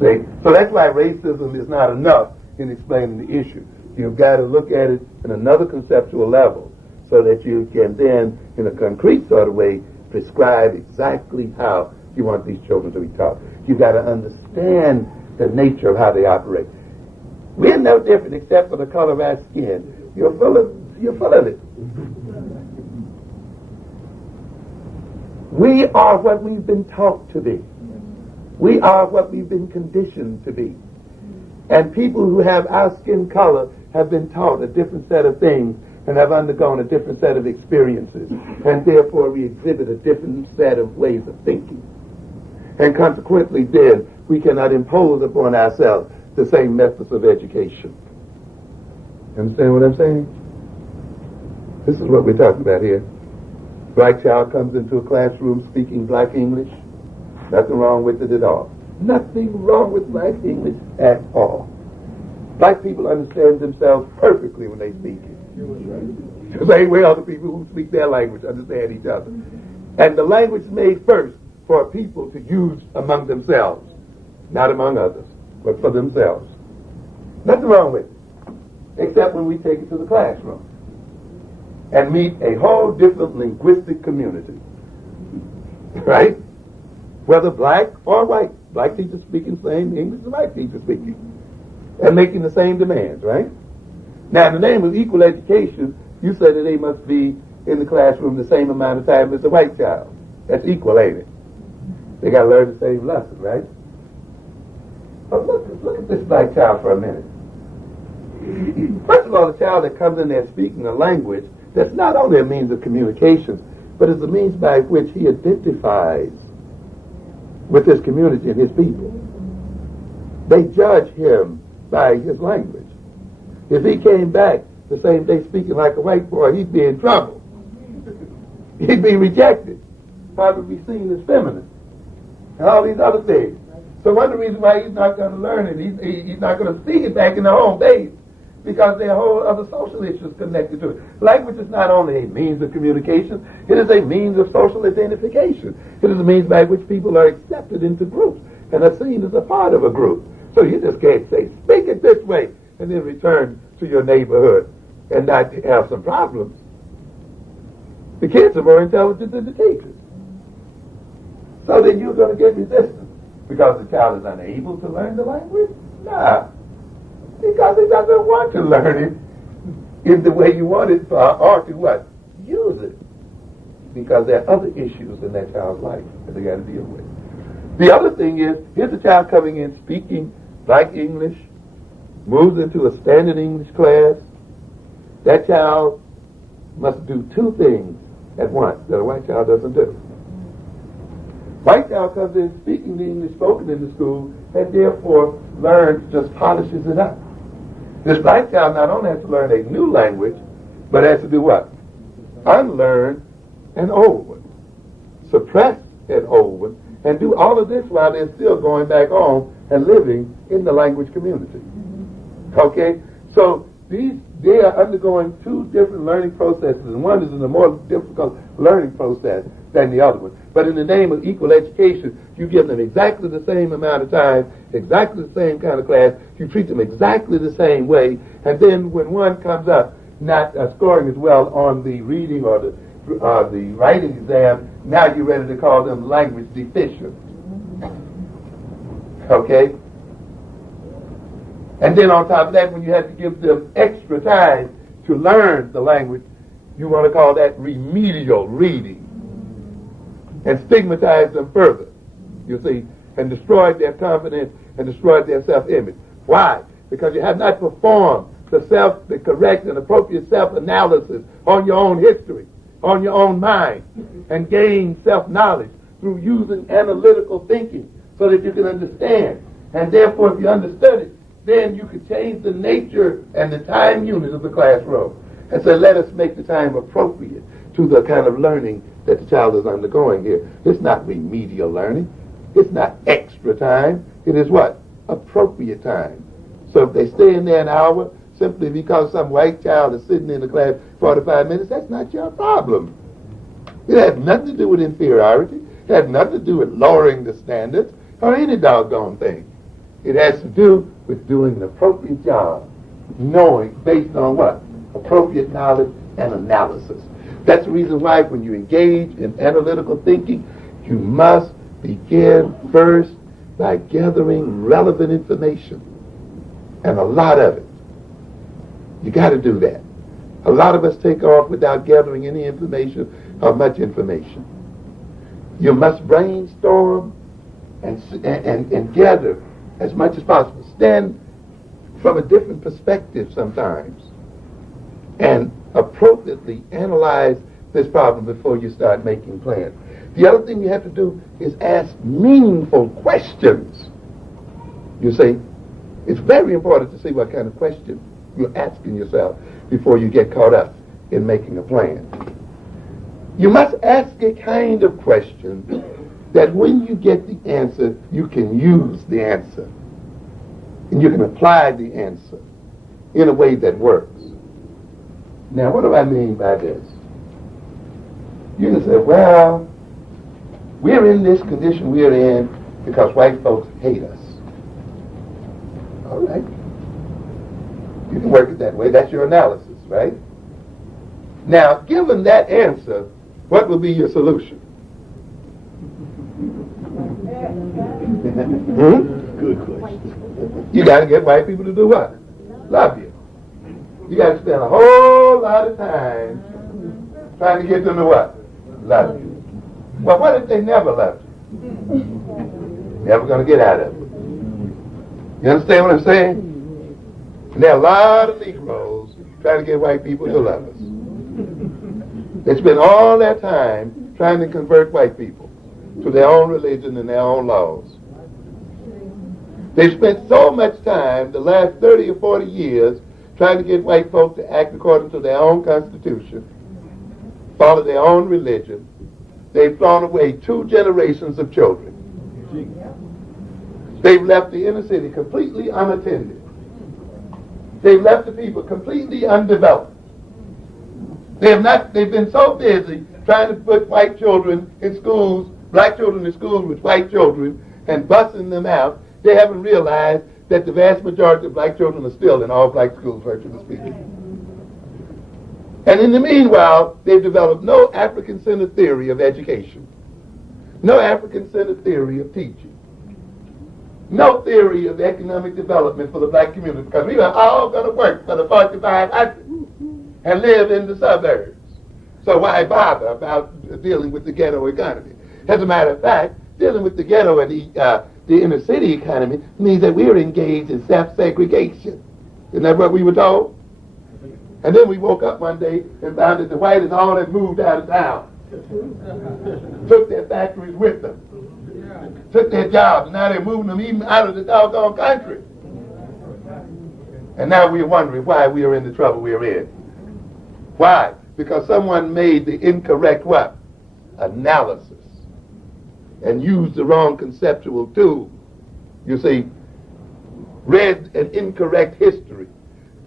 See? So that's why racism is not enough in explaining the issue. You've got to look at it in another conceptual level so that you can then, in a concrete sort of way, prescribe exactly how you want these children to be taught. You've got to understand the nature of how they operate. We're no different except for the color of our skin. You're full of it. We are what we've been taught to be. We are what we've been conditioned to be. And people who have our skin color have been taught a different set of things and have undergone a different set of experiences. And therefore we exhibit a different set of ways of thinking. And consequently then, we cannot impose upon ourselves the same methods of education. Understand what I'm saying? This is what we're talking about here. Black child comes into a classroom speaking black English. Nothing wrong with it at all. Nothing wrong with black English at all. Black people understand themselves perfectly when they speak it. The same way other people who speak their language understand each other. And the language is made first for people to use among themselves, not among others, but for themselves. Nothing wrong with it, except when we take it to the classroom and meet a whole different linguistic community, right? Whether black or white. Black teachers speaking the same English as white teachers speaking, and making the same demands, right? Now, in the name of equal education, you say that they must be in the classroom the same amount of time as the white child. That's equal, ain't it? They got to learn the same lesson, right? But look at this black child for a minute. First of all, the child that comes in there speaking a language that's not only a means of communication, but is a means by which he identifies with his community and his people. They judge him by his language. If he came back the same day speaking like a white boy, he'd be in trouble. He'd be rejected. Probably be seen as feminine. And all these other things. So one of the reasons why he's not going to learn it, he's not going to see it back in the home base, because there are whole other social issues connected to it. Language is not only a means of communication, it is a means of social identification. It is a means by which people are accepted into groups and are seen as a part of a group. So you just can't say, speak it this way, and then return to your neighborhood and not have some problems. The kids are more intelligent than the teachers. So then you're going to get resistance because the child is unable to learn the language? Nah. Because he doesn't want to learn it in the way you want it, or to what? use it. Because there are other issues in that child's life that they got to deal with. The other thing is, here's a child coming in speaking like English, moves into a standard English class. That child must do two things at once that a white child doesn't do. White child comes in speaking the English spoken in the school and therefore learns, just polishes it up. This black child not only has to learn a new language, but has to do what? Unlearn an old one, suppress an old one, and do all of this while they're still going back home and living in the language community. Okay? So they are undergoing two different learning processes, and one is in a more difficult learning process than the other one. But in the name of equal education, you give them exactly the same amount of time, exactly the same kind of class, you treat them exactly the same way, and then when one comes up not scoring as well on the reading or the writing exam, now you're ready to call them language deficient. Okay? And then on top of that, when you have to give them extra time to learn the language, you want to call that remedial reading. And stigmatize them further, you see, and destroy their confidence and destroy their self-image. Why? Because you have not performed the correct and appropriate self-analysis on your own history, on your own mind, and gain self-knowledge through using analytical thinking so that you can understand. And therefore, if you understood it, then you could change the nature and the time unit of the classroom. And so let us make the time appropriate to the kind of learning that the child is undergoing here. It's not remedial learning. It's not extra time. It is what? Appropriate time. So if they stay in there an hour, simply because some white child is sitting in the class 45 minutes, that's not your problem. It has nothing to do with inferiority. It has nothing to do with lowering the standards or any doggone thing. It has to do with doing an appropriate job, knowing based on what? Appropriate knowledge and analysis. That's the reason why when you engage in analytical thinking, you must begin first by gathering relevant information, and a lot of it. You got to do that. A lot of us take off without gathering any information or much information. You must brainstorm and gather as much as possible. Stand from a different perspective sometimes and appropriately analyze this problem before you start making plans. The other thing you have to do is ask meaningful questions. You see, it's very important to see what kind of question you're asking yourself before you get caught up in making a plan. You must ask a kind of question that when you get the answer, you can use the answer. And you can apply the answer in a way that works. Now, what do I mean by this? You can say, well, we're in this condition we're in because white folks hate us. All right. You can work it that way. That's your analysis, right? Now, given that answer, what will be your solution? Good question. You got to get white people to do what? Love you. You got to spend a whole lot of time trying to get them to what? Love you. Well, what if they never loved you? Never going to get out of it. You understand what I'm saying? And there are a lot of Negroes trying to get white people to love us. They spend all their time trying to convert white people to their own religion and their own laws. They've spent so much time, the last 30 or 40 years, trying to get white folks to act according to their own constitution, follow their own religion. They've thrown away 2 generations of children. They've left the inner city completely unattended. They've left the people completely undeveloped. They've been so busy trying to put white children in schools, black children in schools with white children, and busing them out, they haven't realized that the vast majority of black children are still in all black schools, virtually speaking. And in the meanwhile, they've developed no African-centered theory of education, no African-centered theory of teaching, no theory of economic development for the black community, because we are all going to work for the 4500 and live in the suburbs. So why bother about dealing with the ghetto economy? As a matter of fact, dealing with the ghetto and the inner city economy means that we're engaged in self-segregation. Isn't that what we were told? And then we woke up one day and found that the whites all had moved out of town. Took their factories with them. Took their jobs, and now they're moving them even out of the doggone country. And now we're wondering why we are in the trouble we're in. Why? Because someone made the incorrect what? Analysis. And used the wrong conceptual tool. You see, read an incorrect history,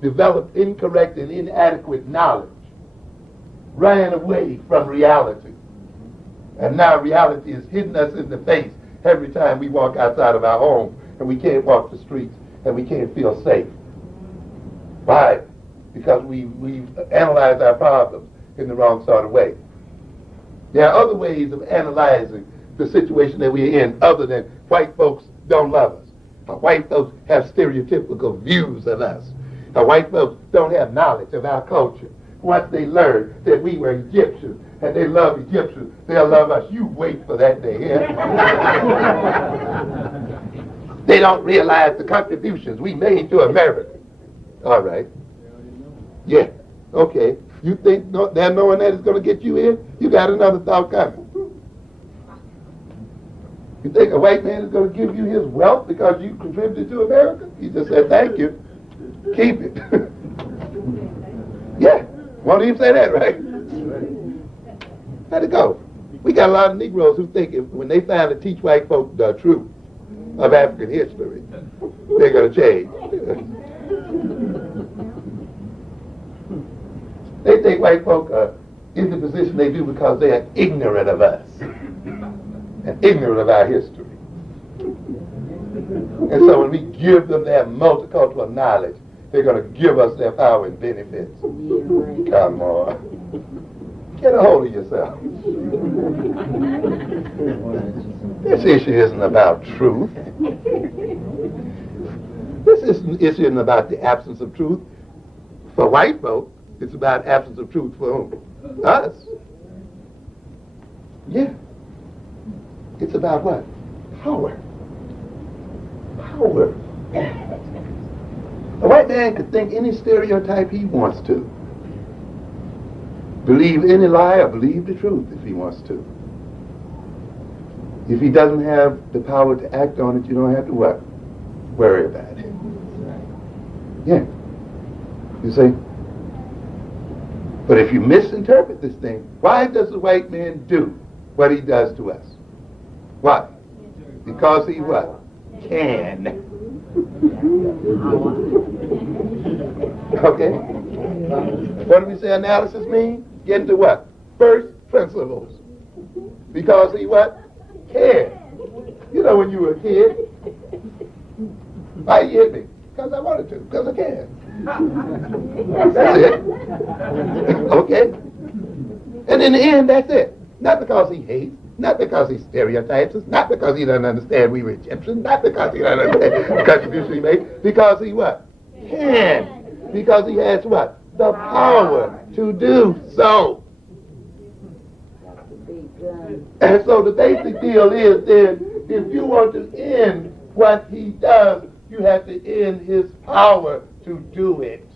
developed incorrect and inadequate knowledge, ran away from reality. And now reality is hitting us in the face every time we walk outside of our home and we can't walk the streets and we can't feel safe. Why? Because we've analyzed our problems in the wrong sort of way. There are other ways of analyzing the situation that we're in other than white folks don't love us. White folks have stereotypical views of us. White folks don't have knowledge of our culture. Once they learn that we were Egyptians and they love Egyptians, they'll love us. You wait for that day. Yeah? They don't realize the contributions we made to America. All right. Yeah. Okay. You think that knowing that is going to get you in? You got another thought coming. You think a white man is going to give you his wealth because you contributed to America? He just said, thank you. Keep it. Yeah. Won't even say that, right? Let it go. We got a lot of Negroes who think when they finally teach white folk the truth of African history, they're going to change. They think white folk are in the position they do because they are ignorant of us and ignorant of our history. And so when we give them their multicultural knowledge, they're going to give us their power and benefits. Come on. Get a hold of yourself. This issue isn't about truth. This isn't about the absence of truth. For white folk, it's about absence of truth for whom? Us. Yeah. It's about what? Power. Power. A white man could think any stereotype he wants to. Believe any lie or believe the truth if he wants to. If he doesn't have the power to act on it, you don't have to what? Worry about it. Yeah. You see? But if you misinterpret this thing, why does the white man do what he does to us? Why? Because he what? Can. Okay? What do we say analysis means? Get into what? First principles. Because he what? Can. You know when you were a kid, why you hit me? Because I wanted to. Because I can. That's it. Okay? And in the end, that's it. Not because he hates, not because he stereotypes us, not because he doesn't understand we were Egyptians, not because he doesn't understand the contribution he made, because he what? Can. Because he has what? The power to do so. And so the basic deal is then, if you want to end what he does, you have to end his power to do it.